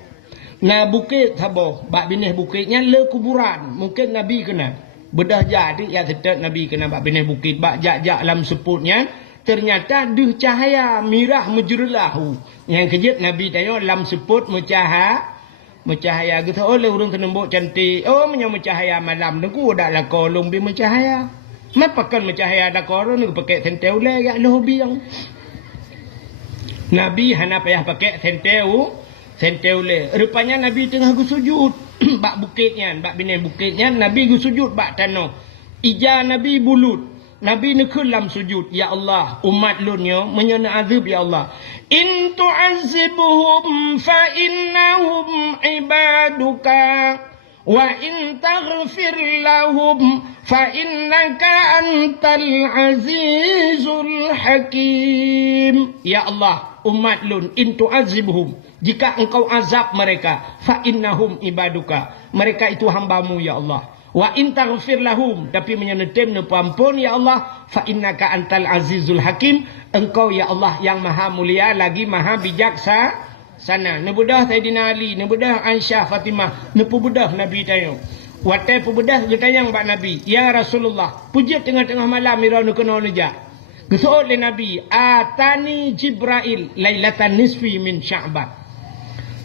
Na bukit saboh, bak binih bukitnya le kuburan. Mungkin Nabi kena. Bedah jadi ya tetap Nabi kena bak binih bukit. Bak jak dalam seputnya. Ternyata duh cahaya mirah mujurlahu. Yang kejut Nabi tanya dalam seput mencahaya gitu. Oleh urung kenembok cantik. Oh mencahaya malam. Nunggu dah lah kolong bi mencahaya. Mapakan mencahaya dah kolong. Nunggu pakai senteu le ya loh biang. Nabi hana payah pakai senteu le. Rupanya Nabi tengah sujud bak bukitnya, bak bina bukitnya Nabi sujud bak tanah. Ija Nabi bulut. Nabi nekul dalam sujud, ya Allah, umat lunyo menyana azab ya Allah. In tu'azzibuhum fa innahum ibaduka wa in taghfir lahum fa innaka antal azizul hakim. Ya Allah, umat lun in tu'azzibuhum, jika engkau azab mereka, fa innahum ibaduka, mereka itu hambamu ya Allah. Wa in taghfir lahum, tapi menyenetem nepampun ya Allah, fa innaka antal azizul hakim, engkau ya Allah yang maha mulia lagi maha bijaksana. Nebudah Sayyidina Ali, nebudah Aisyah Fatimah, nepubudah Nabi tayo. Watai pubudah getayang bak Nabi, ya Rasulullah, pujit tengah-tengah malam mirau kena nejak. Gesuot le Nabi, atani Jibril lailatan nisfi min Sya'ban.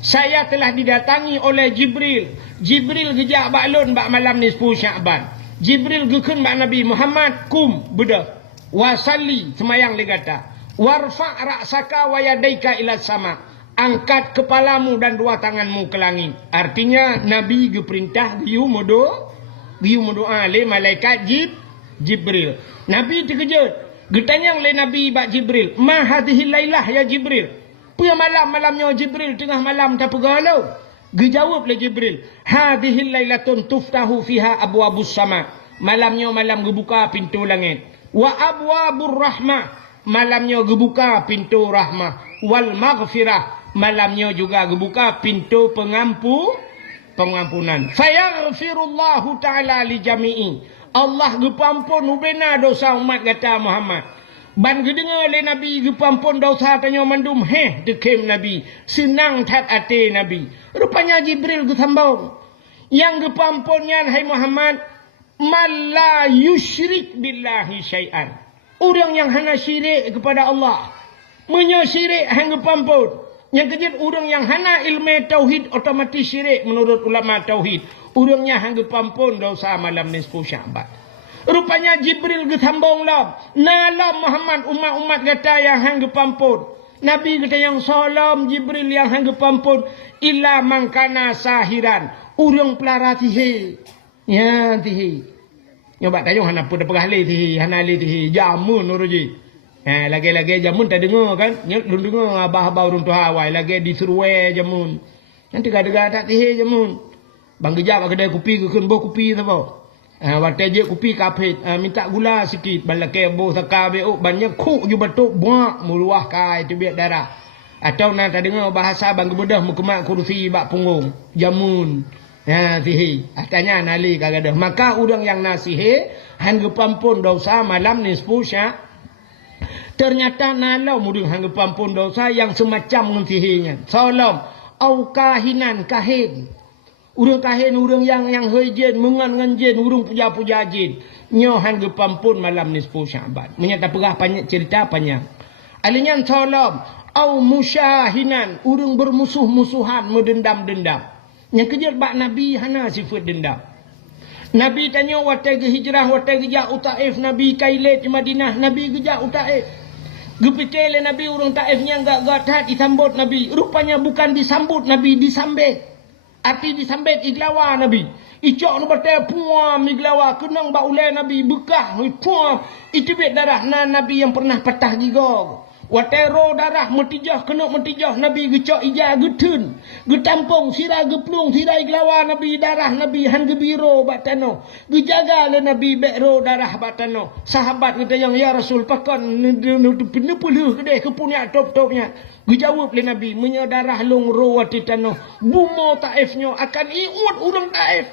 Saya telah didatangi oleh Jibril. Jibril gejak baklun bak malam nisfu Sya'ban. Jibril gekun bak Nabi Muhammad kum budak. Wasalli semayang legata. Warfa' ra'saka wa yadaika ila sama. Angkat kepalamu dan dua tanganmu ke langit. Artinya Nabi geperintah giu doa le malaikat Jibril. Nabi terkejut. Getanyang le Nabi bak Jibril. Ma hadhihi lailah ya Jibril. Punya malamnya Jibril tengah malam tak pegalau. Dijawab le Jibril. Hadhihi lailatun tuftahu fiha abwabus sama. Malamnya malam gebuka pintu langit. Wa abwabur rahmah. Malamnya gebuka pintu rahmah. Wal maghfirah. malamnya juga gebuka pintu pengampunan. Fayaghfirullahu ta'ala li jami'i. Allah gepampun ubena dosa umat kata Muhammad. Ban gedengar le Nabi gepampun dosa tanya mandum dekem Nabi. Senang tat ate Nabi. Rupanya Jibril gesambung. Yang gepampunnya hai Muhammad, man la yusyrik billahi syai'an. Orang yang hana syirik kepada Allah. Menyyirik hang gepampun. Yang kejut orang yang hana ilmu tauhid otomatis syirik menurut ulama tauhid. Orangnya hang gepampun dosa malam nisfu Sya'ban. Rupanya Jibril gesambung lah. Nalam Muhammad umat-umat kata yang hang gepampun. Nabi kata yang salam Jibril yang hang gepampun illa mangkana sahiran. Urang pelara tihi. Ya tihi. Nyoba tayung hana pun dapegah le tihi, hana le tihi. Jamun uruji. Lagi-lagi jamun tak dengar kan? Nyut dengar abah-abah urang tu hawai lagi disuruh jamun. Nanti gada-gada tak tihi jamun. Bang gejak kedai kopi ke kun boh kopi tu apa? Watai je kopi kapit, minta gula sikit, balake boh saka be banyak kuk ju batuk buak meluah kai tu biar darah. Atau nak tak dengar bahasa bang bedah mukemak kursi bak punggung. Jamun. Tihi. Atanya nali kagadah. Maka udang yang nasihi hangga pampun dosa malam nisfu Sya'ban. Ternyata nalau mudeng hangga pampun dosa yang semacam dengan tihinya. Salam au kahinan kahin. Urang kahin urang yang hejin mengan jin urang puja-puja jin. Nyo hangga pampun malam nisfu Sya'ban. Menyata perah banyak cerita panjang. Alinyan salam au musyahinan urang bermusuh-musuhan mendendam-dendam. Yang kejar bak Nabi hana sifat dendam. Nabi tanya watai ke hijrah, watai ke jak Taif, Nabi kailet Madinah, Nabi ke jak Taif. Gepikir le Nabi urang Taifnya enggak gatat disambut Nabi. Rupanya bukan disambut Nabi, disambit. Arti disambit iglawa Nabi. Icok nu batai puam iglawa kenang bak ulai Nabi bekah puam. Itu bet darah Nabi yang pernah patah gigong. Watero darah metijah kena metijah Nabi gecok ija getun getampung sira geplung sira iglawa Nabi darah Nabi han gebiro batano gejaga le Nabi bekro darah batano sahabat kata yang ya Rasul pakan penepuluh kedai kepunya top-topnya gejawab le Nabi menya darah long ro watitano bumo Taifnya akan iut urang Taif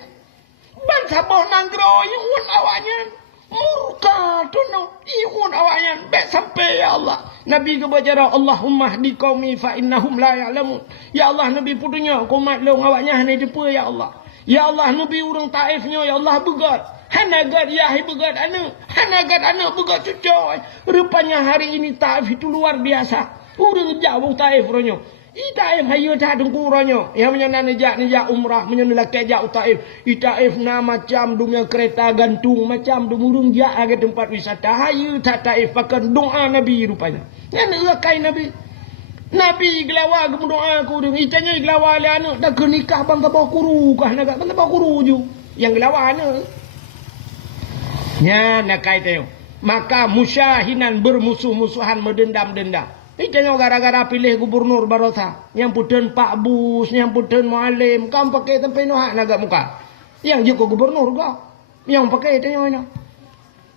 ban sabah nanggro iut awaknya murka tuno iun awayan bet sampai ya Allah Nabi ke bacara Allahumma hdi qaumi fa innahum la ya'lamun ya Allah Nabi putunya umat long awaknya hana depa ya Allah ya Allah Nabi urang Taifnya ya Allah begat hana gad ya begat ana hana gad ana begat cucoy rupanya hari ini Taif itu luar biasa urang jauh Taif ronyo Taif hayu ta dengkuranyo yang menyenang nejak umrah menyenang kejak Taif Taif na macam dunia kereta gantung macam dumurung jak ke tempat wisata hayu ta Taif pakai doa Nabi rupanya yang kai Nabi gelawa ke doa ku deng itanya gelawa le anak dah kenikah bang ke bawah kuru kah nak bang ke bawah kuru ju yang gelawa anak nya nak kai teu maka musyahinan bermusuh-musuhan mendendam-dendam. Ini gara-gara pilih gubernur Barota. Yang puten Pak Bus, yang puten Mualim. Kamu pakai tempat nuhak naga muka. Yang juga gubernur kau. Yang pakai itu yang mana.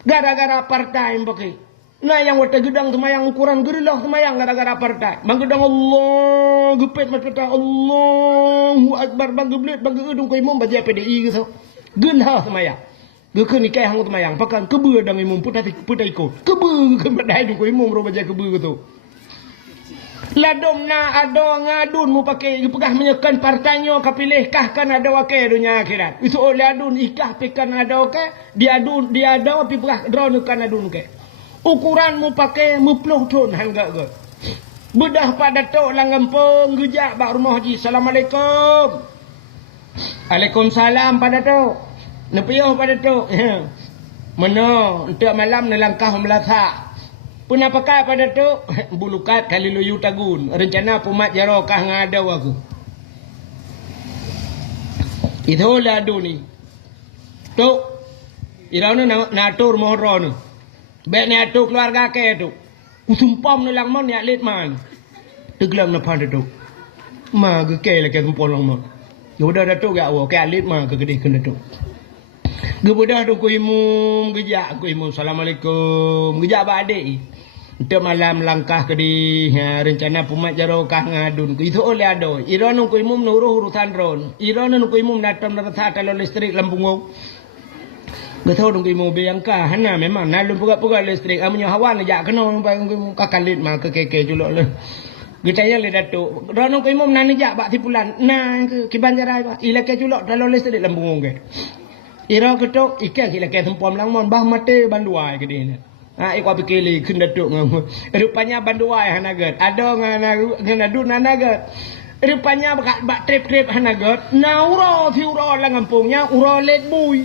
Gara-gara partai yang pakai. Nah yang wata gedang semayang ukuran gerilah semayang gara-gara partai. Bang gedang Allah. Gepet macam Allahu Akbar. Bang geblet, bang gedung kau imam baca PDI gitu. Gelah semayang. Geke nikah hang semayang. Pakai kebe dang imam putai ikut. Kebe kebedai dong kau imam baca kebe gitu. Ladom na ada ngadun mu pakai pegah menyekan partainya kapilih kah kan ada wakai dunia akhirat. Itu oleh adun ikah pikan ada wakai dia ada pi pegah drone kan adun ke. Ukuran mu pakai mu 10 ton hangga ke. Bedah pada tok langampung gejak bak rumah haji. Assalamualaikum. Waalaikumsalam pada tok. Nepiyoh pada tok. Mana untuk malam nelangkah melasa. Pernah pakai pada tu bulukat kali luyu tagun rencana pumat jarokah ngada aku itulah duni tu irau natur mohron bet natur keluarga ke tu usumpam nelang mon ya lit man teglam na pada tu ma ke ke sumpon lang mon yoda datuk ya wa ke lit ma ke gede kena tu gebudah tu ku imum gejak ku imum assalamualaikum gejak ba adik Untuk malam langkah ke di rencana pumat jarokah ngadun ku itu oleh ado. Iro nung ku imum nuruh urusan ron. Iro nung ku imum datang nerata kalau listrik lampungok. Betul nung ku imum biangka hana memang nalum puga-puga listrik amunyo hawan aja kena kakalit mah ke keke julok le. Kita ya le datuk. Ro nung ku imum nan aja bak tipulan. Nah ke banjarai ba. Ila ke julok kalau listrik lampungok ke. Iro ketok ikan ila ke tempom langmon bah mate banduai ke dia. Ikut pikirขึ้นdatuk ngamu. Rupanya banduai hanagat. Ada nganadun hanagat. Rupanya bak trip hanagat. Nah uro lah ngampungnya uro let bui.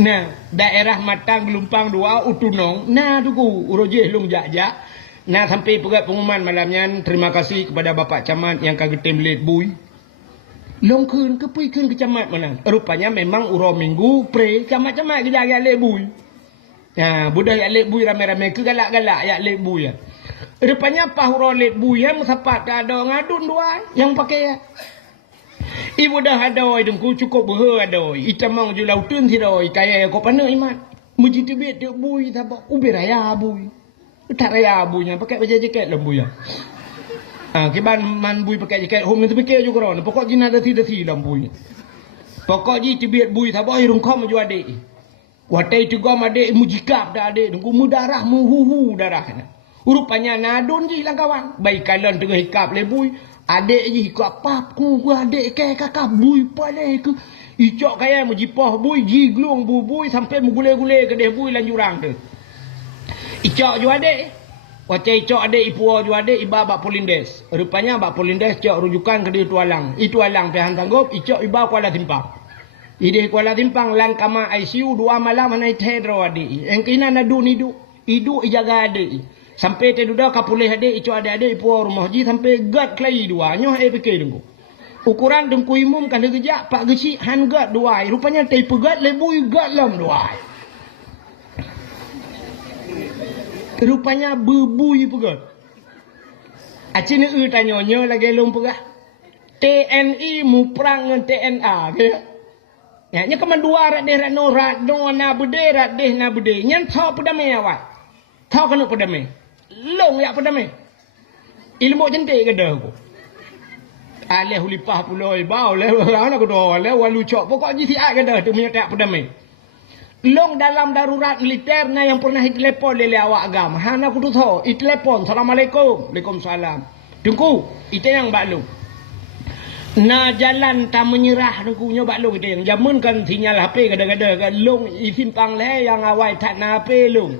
Nah daerah Matang Gelumpang 2 Utunong. Nah tuku uro jehlung jajak. Nah sampai pengumuman malamnya. Terima kasih kepada Bapak Camat yang kagetim let bui. Longkun kepuikun ke camat mana. Rupanya memang uro minggu pre camat-camat kejaga let bui. Ya, budak yak lek bui rame-rame ke galak-galak yak lek bui ya. Rupanya pahuro lek bui yang sapat ada ngadun dua yang pakai ya. Ibu dah ada dengku cukup berhe ada. Itamang je lautun si doi kaya ko pana imat. Muji tibet dek bui tapa ubi raya bui. Tak raya buinya pakai baju jaket lembu ya. Kiban man bui pakai jaket hom tu pakai juga ron. Pokok jina dati lembu. Pokok ji tibet bui tapa irung kom ju ade. Watai juga made mujikap dah ade nunggu mudarah muhuhu darah kana. Rupanya nadun ji lang kawan. Baik kalian tengah hikap lebui, adik ji hikap pap ku adik ke kakak bui pale ke. Icok kaya mujipah bui ji glung bui sampai mugule-gule ke deh bui lan jurang tu. Icok ju adik. Watai icok adik ipuo ju adik iba bak Polindes. Rupanya bak Polindes cok rujukan ke dia Tualang. Itu alang pihan tanggup icok iba Kuala Timpang. Ide Kuala Timpang lang kama ICU 2 malam anai tedro ade. Engkina nadu nidu. Idu ijaga ade. Sampai teduda kapuleh ade icu ade ipu rumah ji sampai gat klai dua. Nyoh fikir dengku. Ukuran dengku imum kan gejak pak geci han gat dua. Rupanya tei pegat lebui gat lam dua. Rupanya bebui pegat. Acine tanya nyo lagi lum pegat. TNI mu perang dengan TNA ke? Ya, nya keman dua rat deh rat no na bude rat deh na bude. Nyan thau pedame awak. Thau kanu pedame. Long ya pedame. Ilmu jentik ke dah aku. Aleh hulipah puloi bau le ana ko do le walu cok pokok ji siat ke dah tu punya tak pedame. Long dalam darurat militer na yang pernah telepon lele awak agam. Hana aku tu thau, telepon. Assalamualaikum. Waalaikumsalam. Tunggu, itu yang balu. Na jalan tak menyerah nunggu nyoba long itu yang jamunkan sinyal HP kadang-kadang kan long isimpang le yang awai tak na HP long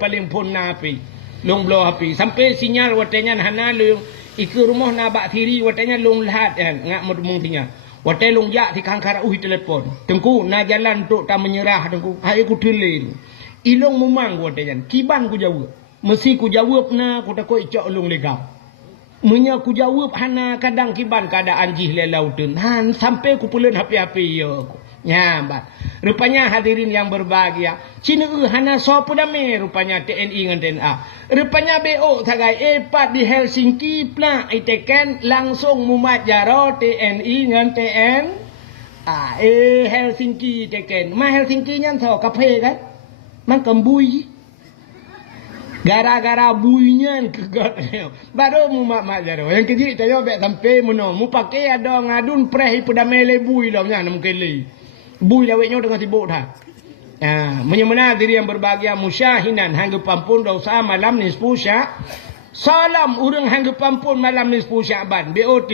paling pun na HP long blow HP sampai sinyal watanya hana long iku rumah na bak tiri watanya long lahat kan ngak mudmung tinya watai long jak di kangkara telepon tengku na jalan tok tak menyerah tengku hai ku tele ilong memang watanya kiban ku jawab mesti ku jawab na ku takut icok long legam. Munya ku jawab hana kadang kiban keadaan jih le lautun han sampai ku pulen hapi-hapi yo aku nyambat rupanya hadirin yang berbahagia cina hana so pedame rupanya TNI dengan TNA rupanya BO tagai epat di Helsinki pla iteken langsung mumat jaro TNI dengan TN Helsinki teken ma Helsinki nyan so kape kan man kembui gara-gara buinya kegat baru mu mak jaro yang kecil tayo bek sampai muno mu pakai ada ngadun preh pedame le bui lah nya mungkin le bui laweknya dengan sibuk dah menyemena diri yang berbahagia musyahinan hangga pampun dosa malam nisfu sya salam urang hangga pampun malam nisfu Syaban BOT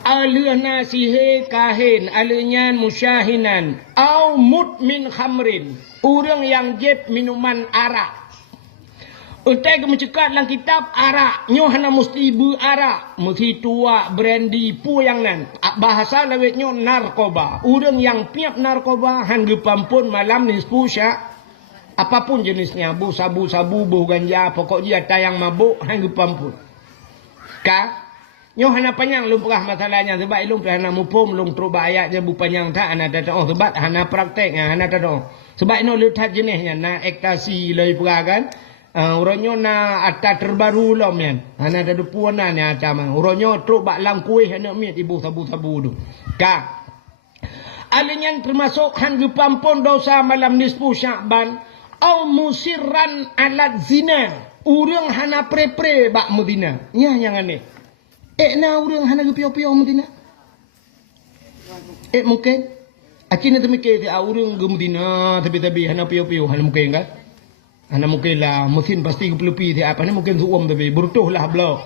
aluna sihe kahin alunyan musyahinan au mudmin khamrin urang yang jeb minuman arak. Utai ke mencekat dalam kitab arak. Nyoh hana mesti arak. Mesti tua, brandy, pu yang nan. Bahasa lawetnya narkoba. Orang yang piap narkoba. Hangga pampun malam ni sepusya. Apapun jenisnya. Bu, sabu, bu, ganja. Pokok dia tayang mabuk. Hangga pampun. Nyoh hana panjang lumprah masalahnya. Sebab ilum hana mupum. Lum terubah ayat je bu panjang tak. Hana tak tahu. Sebab hana praktek. Hana tak tahu. Sebab ini lihat jenisnya. Na ektasi lagi peragan. Uronyo na ata terbaru lom yan. Hana ada puana ni ata man. Uronyo truk bak lang kuih hana miet ibu sabu-sabu tu. Alinyan termasuk hangga pampun dosa malam nisfu Syaban. au musirran alat zina urang hana pre-pre bak Medina nya yang aneh na urang hana gepio-pio Medina mungkin akhirnya temike dia urang ge Medina tapi hana pio-pio hana mungkin kan hana mungkin lah mesin pasti gepelupi dia apa ni mungkin suam tapi bertuh lah belo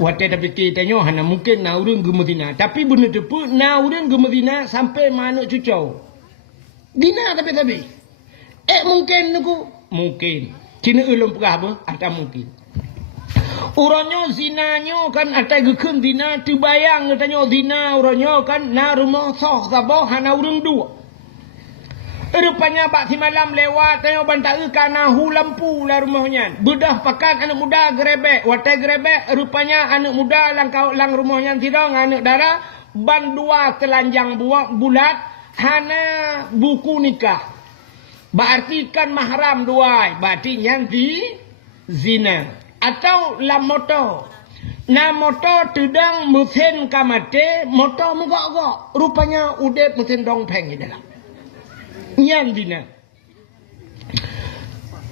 wate tapi kita nyo hana mungkin na urang ge Medina tapi bener depu na urang ge Medina sampai manuk cucau dina tapi mungkin aku mungkin kini ulun pegah apa ada mungkin uranyo zinanyo kan ada gekun dina terbayang katanya dina uranyo kan na rumah soh sabah hana urang dua rupanya bak si malam lewat tanya bantai kana hu lampu lah rumahnya bedah pakat anak muda gerebek watai gerebek rupanya anak muda lang rumahnya tidak anak darah ban dua telanjang bulat hana buku nikah berarti kan mahram dua berarti nyanti zina atau la moto na moto tudang musen kamate moto mugok rupanya udah musen dongpeng di dalam nyanti na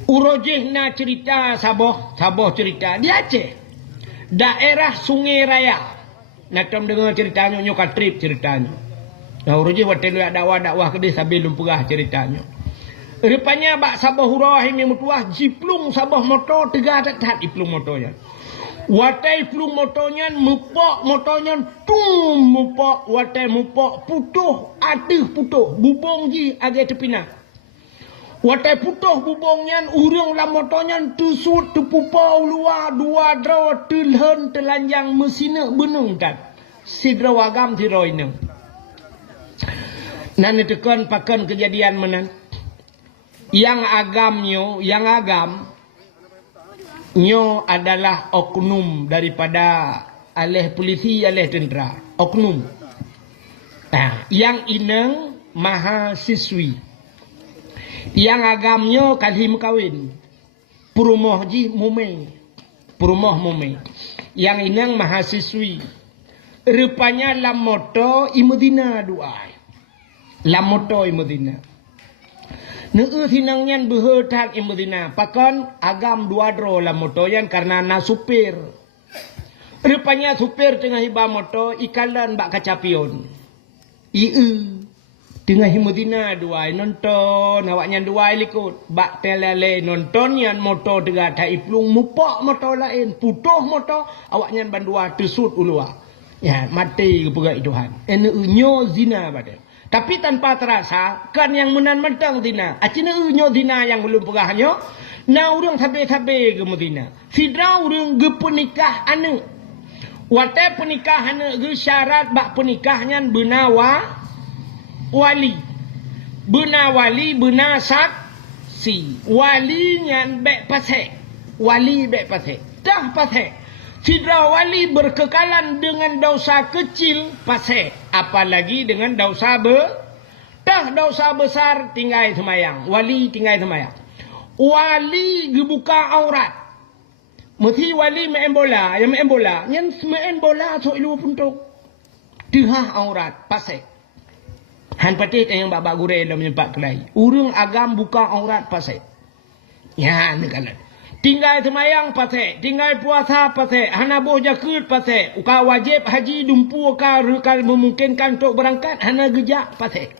urojeh na cerita saboh cerita di Aceh daerah Sungai Raya nak dengar ceritanya nyokat trip ceritanya nah urojeh watelu dakwah ke dia sambil lumpurah ceritanya rupanya bak sabah hurah ini mutuah jiplung sabah motor tiga tak iplung motornya watai plung motornya mupok motornya tung mupok watai mupok putuh aduh putuh bubong ji agak tepina watai putuh bubongnya urang lah motornya tusut tepupau luar dua draw telhen telanjang mesina benung kan sidra wagam tiroineng nan tekan pakan kejadian menan yang agam nyo adalah oknum daripada alih polisi alih tentera oknum yang ineng mahasiswi yang agamnya kalih kawin perumoh mume yang ineng mahasiswi rupanya lamoto imedina duai lamoto imedina sinangnya berhetak imedina pakon agam dua dro la motoyan karena na supir rupanya supir tengah hiba moto ikalan bak kacapion tengah imedina dua nonton awaknya dua likut bak telele nonton yan moto tengah tak iplung mupok moto lain putuh moto awaknya bandua tesut ulua ya mati kepegai Tuhan nyo zina pada tapi tanpa terasa kan yang menan mentang dina acina nyo dina yang belum pegahanyo na urang tabe-tabe ke Medina sidra urang ge penikah ane wate penikah ane ge syarat bak penikahnya benawa wali bena saksi wali nyan bek pasek dah pasek sidra wali berkekalan dengan dosa kecil pasek apalagi dengan dosa dosa besar tinggal semayang wali tinggal semayang wali dibuka aurat mesti wali main bola yang main bola so ilu puntuk tihah aurat pasek han patit yang bak gure dalam nyempak kelai urang agam buka aurat pasek ya nekalan tinggal semayang pasek, tinggal puasa pasek, hana boh jakut pasek, uka wajib haji dumpu uka memungkinkan untuk berangkat, hana gejak pasek.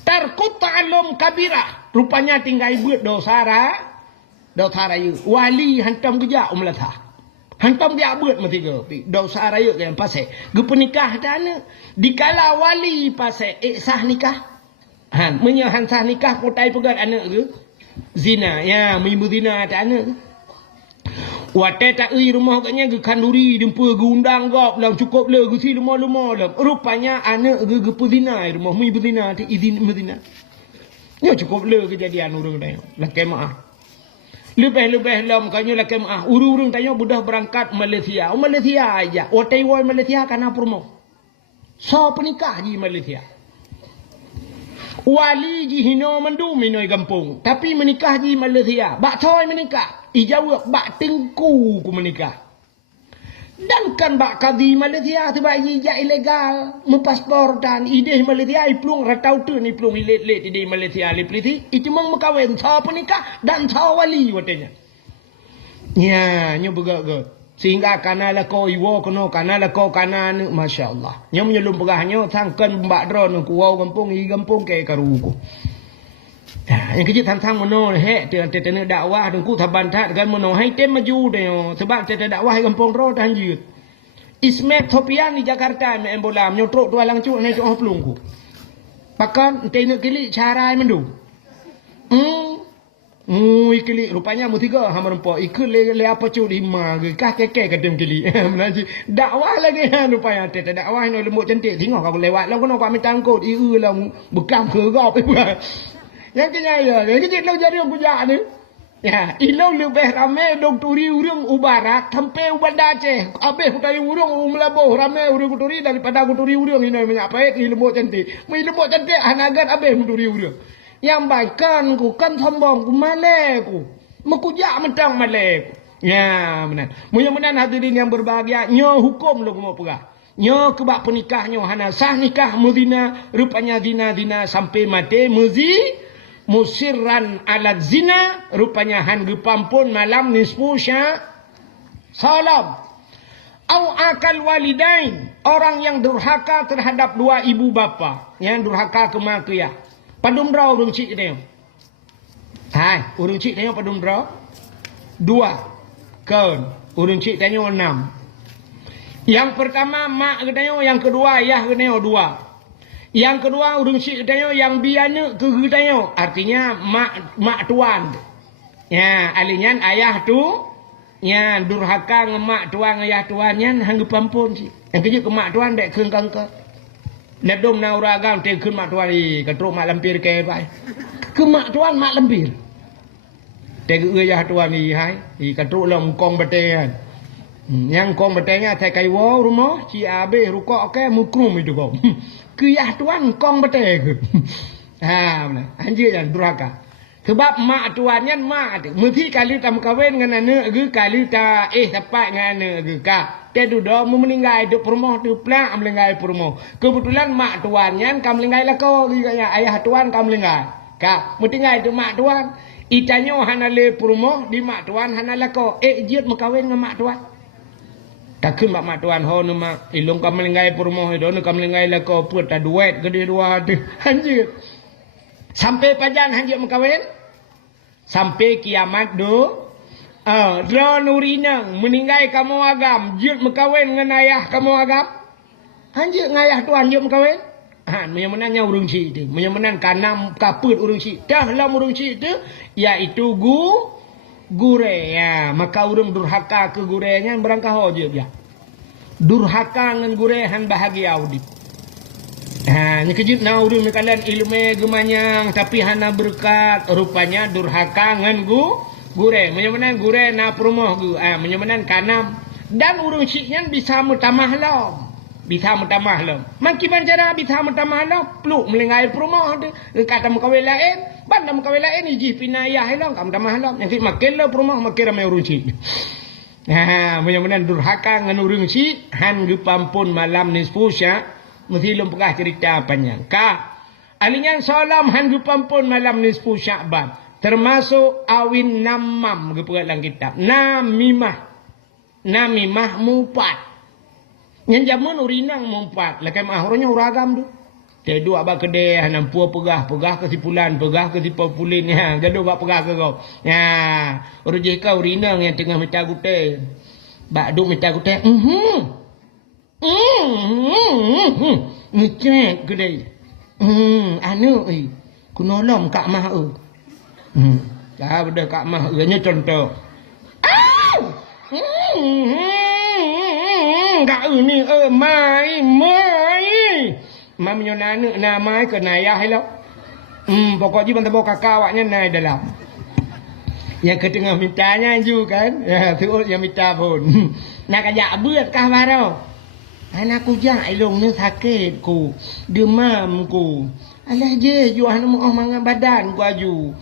Tarkut ta'alum kabirah, rupanya tinggal buat dosa raya. Wali hantam gejak umlatah. Hantam dia buat mesti ke, dosa raya yang pasek. Gepenikah dana, dikala wali pasek, sah nikah. Menyahan sah nikah kotai pegat anak ke. Zina ya mimu zina tak ana wate tak rumah katnya ge kanduri dempa ge undang gop lang cukup le ge si rumah le rupanya anak ge pezina rumah mi bezina ti izin mezina yo cukup le kejadian urang tanya lakai maaf lebih lam kanyo lakai maaf urang tanya budak berangkat Malaysia aja wate woi Malaysia kana promo so penikah di Malaysia wali ji hino mandu minoi kampung tapi menikah di Malaysia bak toy menikah ijawab bak tengku ku menikah Dan kan bak kadi Malaysia tu bak hijab ilegal, mepaspor dan ide Malaysia iplung ratau tu ni plung ilet-let ide Malaysia lipliti, itu mang makawin tha penikah dan tha wali watenya. Ya, nyo begak-gak. Sehingga kanala ko iwo kono kanala ko kanan masya-Allah. Nyo menyelum pegahnya sangkan mbak dron ku wau gampung i gampung ke karuku. Yang kecil tantang meno he tene dakwah dengku taban tat kan meno hai tem maju deh sebab tete dakwah kampung ro dan jut Ismet Topian di Jakarta me embolam nyotrok dua lang cu ne cu plungku pakan tene kili cara mendu ikili rupanya mutiga hamrempo ikut le apa cu di ma ke kah keke kadem kili menaji dakwah lagi rupanya tete dakwah no lembut cantik tengok kau lewat lah kono kau minta angkut lah bekam ke kau yang kena yang kecil lo jadi orang puja ni. Ya, ilo lebih ramai dok turi urang ubarak sampai ubanda Aceh. Abeh turi urang umelabuh ramai urang turi daripada turi urang ini banyak baik ni lembut cantik. Mai lembut cantik anagan abeh turi urang. Yang baikkan ku kan sombong ku malek ku. Mekujak mentang malek. Ya, benar. Mudah-mudahan hadirin yang berbahagia, nyo hukum lo mau pegah. Nyo kebak penikah nyo hana sah nikah muzina, rupanya zina sampai mati musirran alat zina, rupanya han gepampun malam nisfu salam. Au akal walidain, orang yang durhaka terhadap dua ibu bapa, yang durhaka kematian. Padum draw urung cik dia. Hai, urung cik dia padum draw. 2. Kaun, urung cik dia 6. Yang pertama mak katanya, yang kedua ayah katanya 2. Yang kedua urung cik katanya yang biana ke katanya, artinya mak tuan. Ya, alinyan ayah tu nya durhaka ngemak tuan ayah tuannya hang pampun si. Yang kerja ke mak tuan dek keung kangka. Ledom na uragam te keun mak tuan i katruk mak lampir ke bai. Ke mak tuan mak lampir. Te ke ayah tuan i hai, i katruk lom kong betean. Yang kong betenya tai kai wo rumah ci abe rukok ke mukrum itu kau. Kiyah tuan kong bete ke. Ha mana? Anjir yang durhaka. Sebab mak tuannya mak mesti kali tam kahwin dengan anak ke kali ta tepat dengan anak ke ka. Te dudo meninggal hidup rumah tu plak meninggal rumah. Kebetulan mak tuannya kam meninggal lako ayah tuan kam meninggal. Ka meninggal itu mak tuan. Itanyo hanale rumah di mak tuan hanalako. Jiut makawin dengan mak tuan. Takkan mak tuan ho nama ilung kam melenggai rumah itu kam melenggai lah kau put ada duit gede dua tu anjir sampai pajan anjir mengkawin sampai kiamat do drone urinang meninggai kamu agam jut mengkawin dengan ayah kamu agam anjir ngayah tuan jut mengkawin menyemenannya urung cik itu menyemenan kanam kaput urung cik dah lam urung cik itu iaitu gure ya, maka urung durhaka ke gurenya berangkah hoje dia. Durhaka dengan gurehan bahagia audit. Ni kejut na urung ni kalian ilmu gemanyang tapi hana berkat rupanya durhaka dengan gure. Menyemenan gure na perumoh gu. Menyemenan kanam dan urung ciknya bisa mutamah lam. Bisa mutamah lam. Makiman cara bisa mutamah lam peluk melengai perumoh tu. Kata mukawin lain. Bandam kawin lain iji pinayah hilang kam damah hilang nanti makin lah rumah makin ramai urung cik. Mudah-mudahan durhaka dengan urung cik han gepampun malam nisfu mesti lum pegah cerita panjang. Alinyan salam han gepampun malam nisfu Sya'ban termasuk awin namam gepegat dalam kitab. Namimah mumpat. Yang zaman urinang mumpat. Lakai mahornya uragam tu. Te dua abang kedai hanam pua pegah kesimpulan pegah kesipulin ya gaduh bak pegah ke kau ya urujih kau rinang yang tengah minta gute bak duk minta gute ngecek kedai anu kunolong kak mah dah benda kak mah nya contoh kak ini mai Mamnya anak nama ke nayah hello. Pokoknya bantu bawa kakak awaknya naik dalam. Yang ketengah mintanya juga kan. Ya, tu yang minta pun. Nak ajak buat kah baru. Anakku jak ilung ni sakit ku. Demam ku. Alah je jual nama mangan badan ku aju.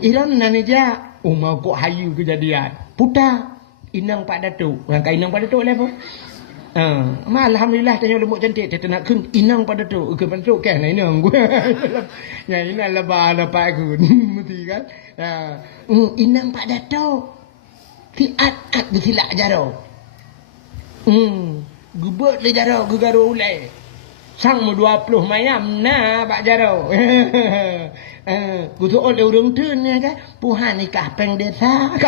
Iran nani jak. Mau kok hayu kejadian. Putar. Inang Pak Datuk. Rangka Inang Pak Datuk lah pun. Alhamdulillah tanya lembut cantik dia nak kun inang pada tu ke pada tu kan inang gua yang ini lebah lepas aku mesti kan inang pada tu tiat bersilak jaro gubut le jaro gugaro ulai sang mu 20 mayam na pak jaroกูtu oleh urang tun ya kan puhan nikah peng desa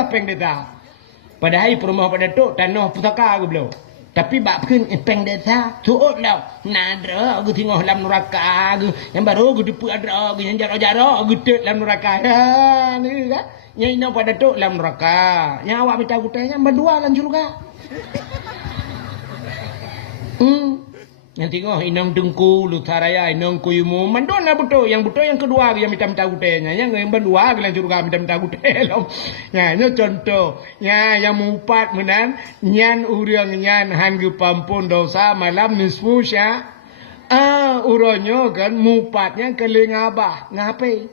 padahal perumah pada tu tanah pusaka aku belum. Tapi bak pun peng desa tuut lau nadra aku tengok dalam neraka aku yang baru aku dipuk adra aku yang jaro-jaro aku tek dalam neraka ni kan yang ina pada tok dalam neraka yang awak minta aku tanya berdua dalam syurga yang tengok inang dengku lutaraya inang kuyumu mandona betul yang kedua yang minta aku tanya yang berdua dalam syurga minta aku tanya ya ini contoh ya yang mumpat menan nyan urang nyan hangge pampun dosa malam nisfu sya uronyo kan mupatnya keling abah ngapai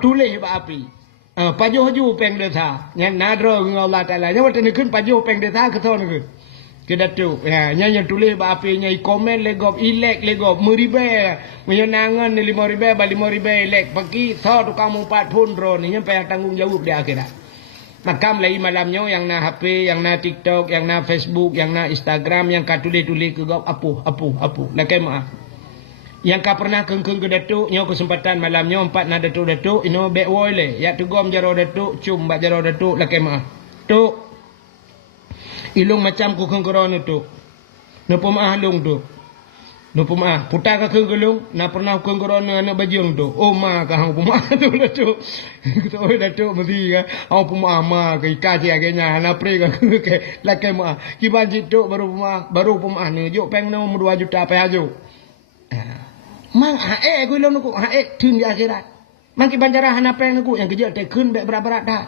tulis ba api pajuh ju peng desa nyan nadro Allah taala nya wate nekeun pajuh peng desa keton nekeun kedatuk ya yang tulis ba api nya komen legop ilek legop meribe menyenangan 5,000 ba 5,000 ilek pagi so tukang mumpat pun ron ni yang payah tanggung jawab di akhirat. Makam lagi malamnya yang na HP, yang na TikTok, yang na Facebook, yang na Instagram, yang ka tulis-tulis ke gop apu. Lakai maaf. Yang ka pernah kengkeng ke datuk, nyo kesempatan malamnya 4 na datuk ino back wall le. Ya tegom jaro datuk, cum bak jaro datuk lakai maaf. Tuk. Ilung macam ku kengkeron tu. Napa maaf lung tu. Napa maaf, putar ka kenggelung, na pernah kengkeron anak bajung tu. Oh ma ka hang pemaaf tu datuk. Oi datuk mesti ka. Hang pemaaf ma ka ika sia kenya na pre ka ke lakai maaf. Ki banjit tu baru pemaaf ni. Juk peng no 2 juta pe aju. Mang aku ilung ku tin di akhirat. Mang ki banjara hana peng ku yang kerja te keun bek berat-berat dah.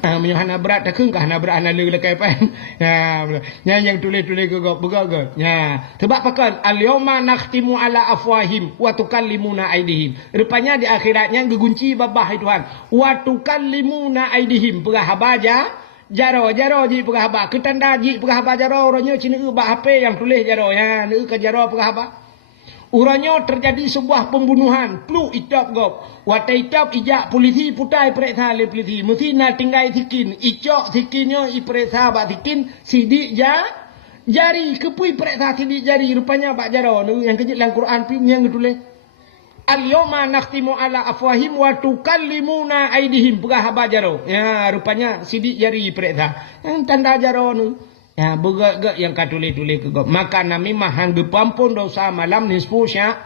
Menyo hana berat dah keun ka hana berat hana le lakai peng. Ya yang tulis-tulis ke gop begak. Ya, sebab pakan al-yawma nakhtimu ala afwahim wa tukallimuna aydihim. Rupanya di akhiratnya gegunci babah Tuhan. Wa tukallimuna aydihim perahabaja jaro ji perahaba ketanda ji perahaba jaro orangnya cina ba HP yang tulis jaro ya ne ke jaro perahaba. Urangnya terjadi sebuah pembunuhan. Plu itap gop. Wata itap ijak polisi putai periksa le polisi. Mesti nak tinggai sikin. Icok sikinnya iperiksa bak sikin. Sidik jari. Kepui periksa sidik jari. Rupanya bak jaro. Yang kejut dalam Quran pun yang tulis. Al-yawma nakhtimu ala afwahim wa tukallimuna aydihim. Perahaba jaro. Ya rupanya sidik jari periksa. Yang tanda jaro ni. Ya, begak yang katulis-tulis ke gop. Maka nami mahang gepampun dosa malam nisfu sya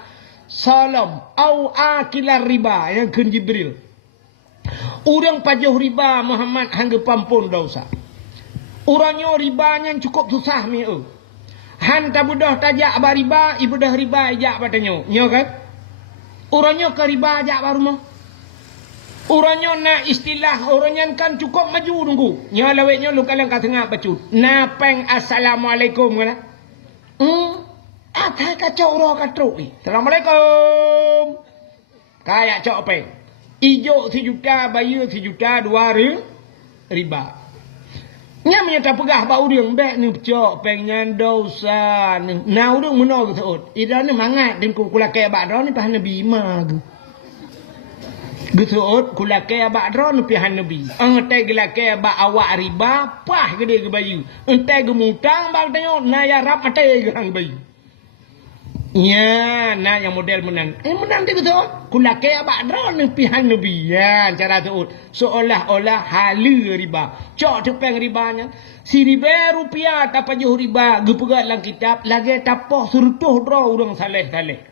salam au akilar riba yang kun Jibril. Urang pajuh riba Muhammad hang gepampun dosa. Urangnya ribanya cukup susah mi Han tabudah tajak ba riba, ibudah riba ijak batanyo. Nyo kan? Urangnya ke riba ajak baru mah. Orangnya nak istilah orangnya kan cukup maju nunggu. Nya laweknya lu kalang kat tengah bacut. Napeng assalamualaikum kan. Atai kacau ro katruk ni. Assalamualaikum. Kayak cok peng. Ijo 1 juta, bayu 1 juta 2 riba. Nya menyata pegah ba urang bek ni cok pengnya dosa ni. Na urang meno geut. Ida ni mangat den ku kulakai ba ro ni pah nabi ma ge. Getuot kulakai abak dron pihan nabi. Entai gelakai abak awak riba pah gede ke bayu. Entai gemutang bang tengok naya rap atai gerang bayu. Ya, nah yang model menang. Menang dia betul. Kulakai abak dron pihan nabi. Ya, cara tuut. Seolah-olah halu riba. Cok tepeng ribanya. Si riba rupiah tak pajuh riba. Gepegat dalam kitab. Lagi tapoh surutuh dro urang saleh-saleh.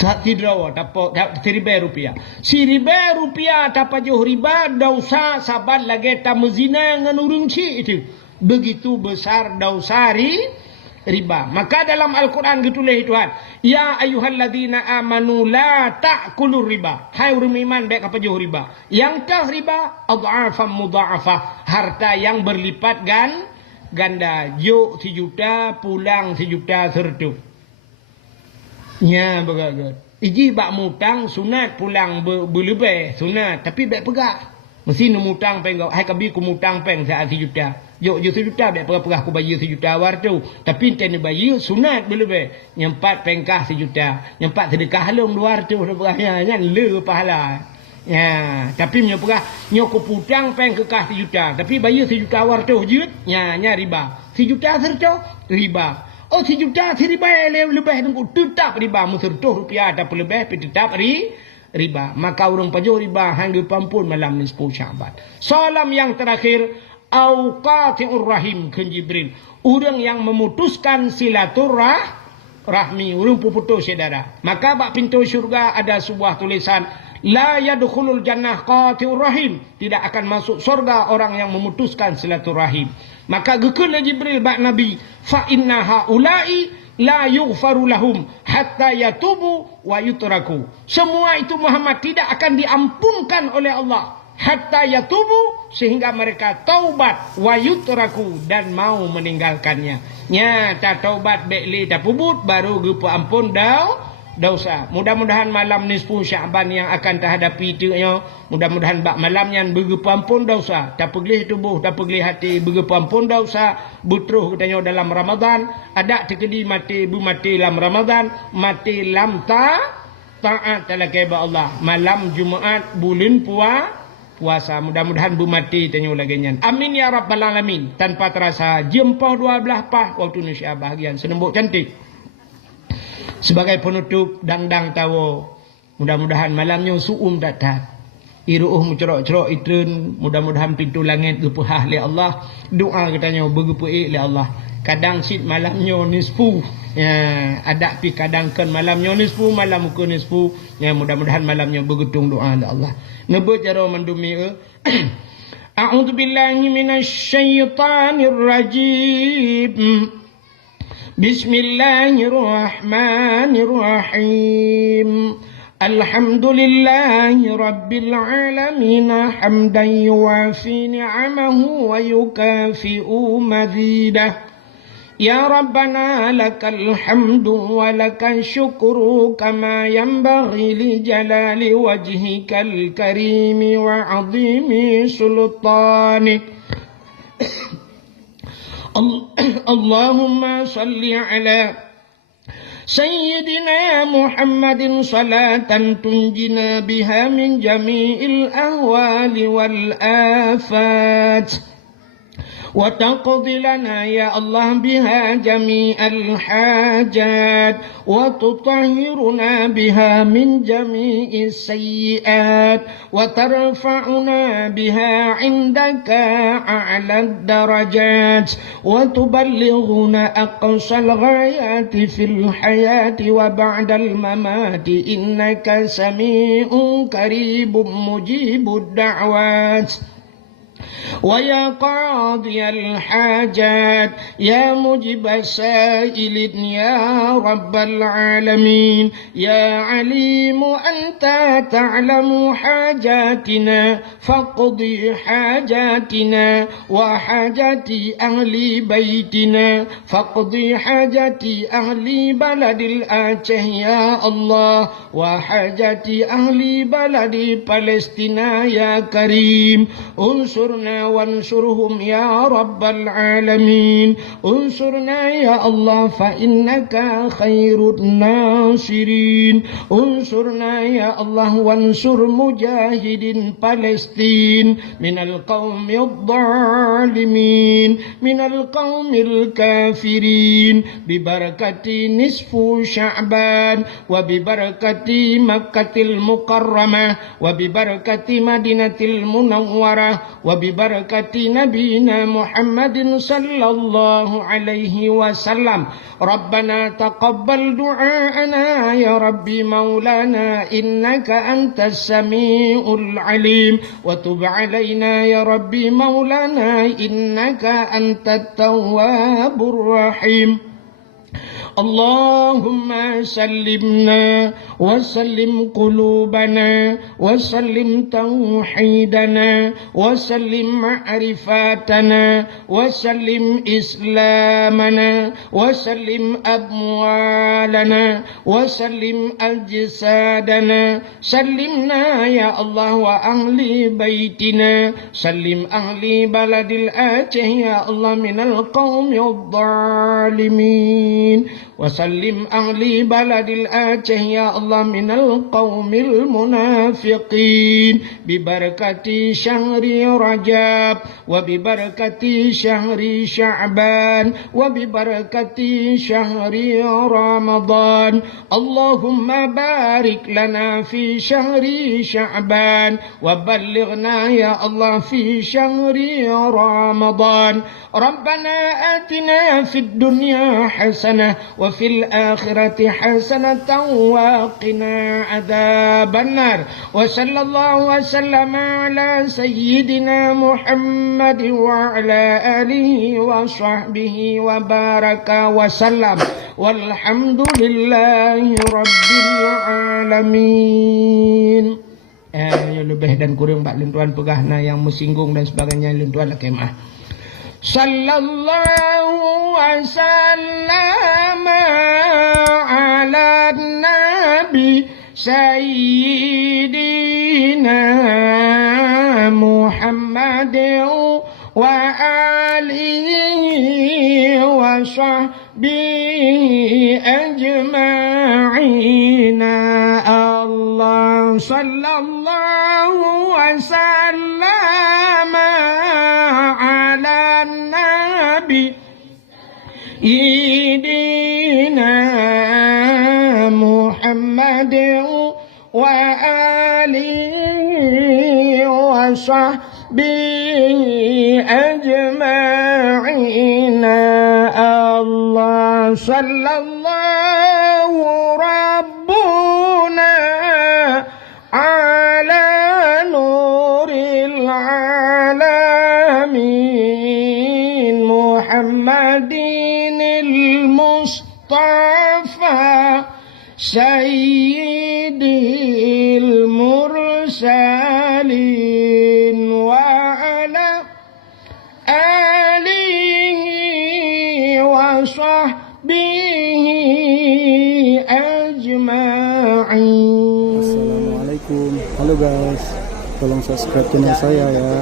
Tidro dapat Rp1,000. Rp1,000 dapat jauh riba dosa sabat lagi tak mezina dengan urang ci itu. Begitu besar dosa riba. Maka dalam Al-Quran ditulis Tuhan, ya ayyuhalladzina amanu la ta'kulur riba. Hai orang iman baik apa jauh riba. Yang tah riba adhafan mudha'afah. Harta yang berlipat ganda. Juk 1 juta pulang 1 juta sertu. Ya begagat. Iji bak mutang sunat pulang berlebih sunat tapi baik pegak. Mesti nak mutang peng kau. Hai kabi ku mutang peng saat 1 juta. Yo 1 juta be perah-perah ku bayar 1 juta war tu. Tapi ente ni bayar sunat boleh be. Nyempat pengkah 1 juta. Nyempat sedekah halung 2 tu perahnya kan le pahala. Ya, tapi nya perah nyo ku putang peng kekah 1 juta. Tapi bayar 1 juta war tu jut nya riba. 1 juta serto riba. Oh 1 juta si riba lebih tunggu tetap riba musertuh rupiah tak lebih tetap riba. Maka orang pajuh riba hangga pampun malam nisfu Syaban. Salam yang terakhir auqati'ur rahim ke Jibril. Orang yang memutuskan silaturahmi, orang putus saudara. Maka bak pintu syurga ada sebuah tulisan la yadkhulul jannah qati'ur rahim. Tidak akan masuk surga orang yang memutuskan silaturahim. Maka gekena Jibril bak Nabi fa inna haula'i la yughfaru lahum hatta yatubu wa yutraku. Semua itu Muhammad tidak akan diampunkan oleh Allah hatta yatubu sehingga mereka taubat wa yutraku dan mau meninggalkannya. Nya tak taubat bekli tak pubut baru gepu ampun dosa. Mudah-mudahan malam nisfu Syaban yang akan terhadapi itu nya, mudah-mudahan bak malam yang begepu ampun dosa, tak pergi tubuh, tak pergi hati, begepu ampun dosa, butruh katanya dalam Ramadan, ada terkedi mati bu mati dalam Ramadan, mati lam taat talakai ba Allah. Malam Jumaat bulan puasa, mudah-mudahan bu mati tanya lagi nyan. Amin ya rabbal alamin. Tanpa terasa jempah 12 pah waktu Indonesia bahagian senembuk cantik. Sebagai penutup dang-dang tahu, mudah-mudahan malamnya suum datang. Iruh mencerok-cerok itun, mudah-mudahan pintu langit gepehah li Allah. Doa katanya bergepuik li Allah. Kadang sit malamnya nisfu. Ya, ada pi kadang kan malamnya nisfu, malam ke nisfu. Ya, mudah-mudahan malamnya bergetung doa li Allah. Nebut cara mendumi A'udzu billahi minasyaitonir rajim. Bismillahirrahmanirrahim. Alhamdulillahi rabbil alamin hamdan yuwafi ni'amahu wa yukafi'u mazidah. Ya Rabbana lakal hamdu wa lakal syukru kama yanbaghi li jalali wajhikal karimi wa 'azimi sultanik. Allahumma salli ala Sayyidina Muhammadin salatan tunjina biha min jami'il ahwali wal afat وتقضي لنا يا الله بها جميع الحاجات وتطهرنا بها من جميع السيئات وترفعنا بها عندك أعلى الدرجات وتبلغنا أقصى الغايات في الحياة وبعد الممات إنك سميع قريب مجيب الدعوات ويا قاضي الحاجات يا مجيب السائل يا رب العالمين يا عليم أنت تعلم حاجاتنا فاقضي حاجاتنا وحاجات أهل بيتنا فاقضي حاجات أهل بلد الآتيه يا الله وحاجات أهل بلد فلسطين يا كريم انصرنا وانصرهم يا رب العالمين انصرنا يا الله فإنك خير الناصرين انصرنا يا الله وانصر مجاهد فلسطين من القوم الظالمين من القوم الكافرين ببركة نصف شعبان وببركة مكة المكرمة وببركة مدينة المنورة وببركة نبينا محمد صلى الله عليه وسلم ربنا تقبل دعاءنا يا ربي مولانا إنك أنت السميع العليم وتب علينا يا ربي مولانا إنك أنت التواب الرحيم اللهم سلمنا وسلم قلوبنا وسلم توحيدنا وسلم معرفاتنا وسلم إسلامنا وسلم أموالنا وسلم أجسادنا سلمنا يا الله وأهل بيتنا سلم أهل بلد الآته يا الله من القوم الظالمين وسلم أهل بلد الآته يا الله من القوم المنافقين ببركة شهر رجب وببركة شهر شعبان وببركة شهر رمضان اللهم بارك لنا في شهر شعبان وبلغنا يا الله في شهر رمضان ربنا آتنا في الدنيا حسنة وفي الآخرة حسنة وقنا عذاب النار وصلى الله وسلم على سيدنا محمد وعلى آله وصحبه وبارك وسلم والحمد لله رب العالمين. Yang lebih dan kurang Pak Lintuan pegahna yang mesinggung dan sebagainya Lintuan kemah. Sallallahu wasallam ala nabi sayyidina Muhammadin wa alihi wa sahbihi ajma'ina Allah sallallahu wasallam ala nabi sayyidina Muhammadin wa alihi wa sahbihi ajma'ina Allah sallallahu rabbuna ala nuril alamin Muhammadinil Mustafa sayyidil mursalin wa ala alihi wa sahbihi ajma'in. Assalamualaikum. Halo guys, tolong subscribe channel saya ya.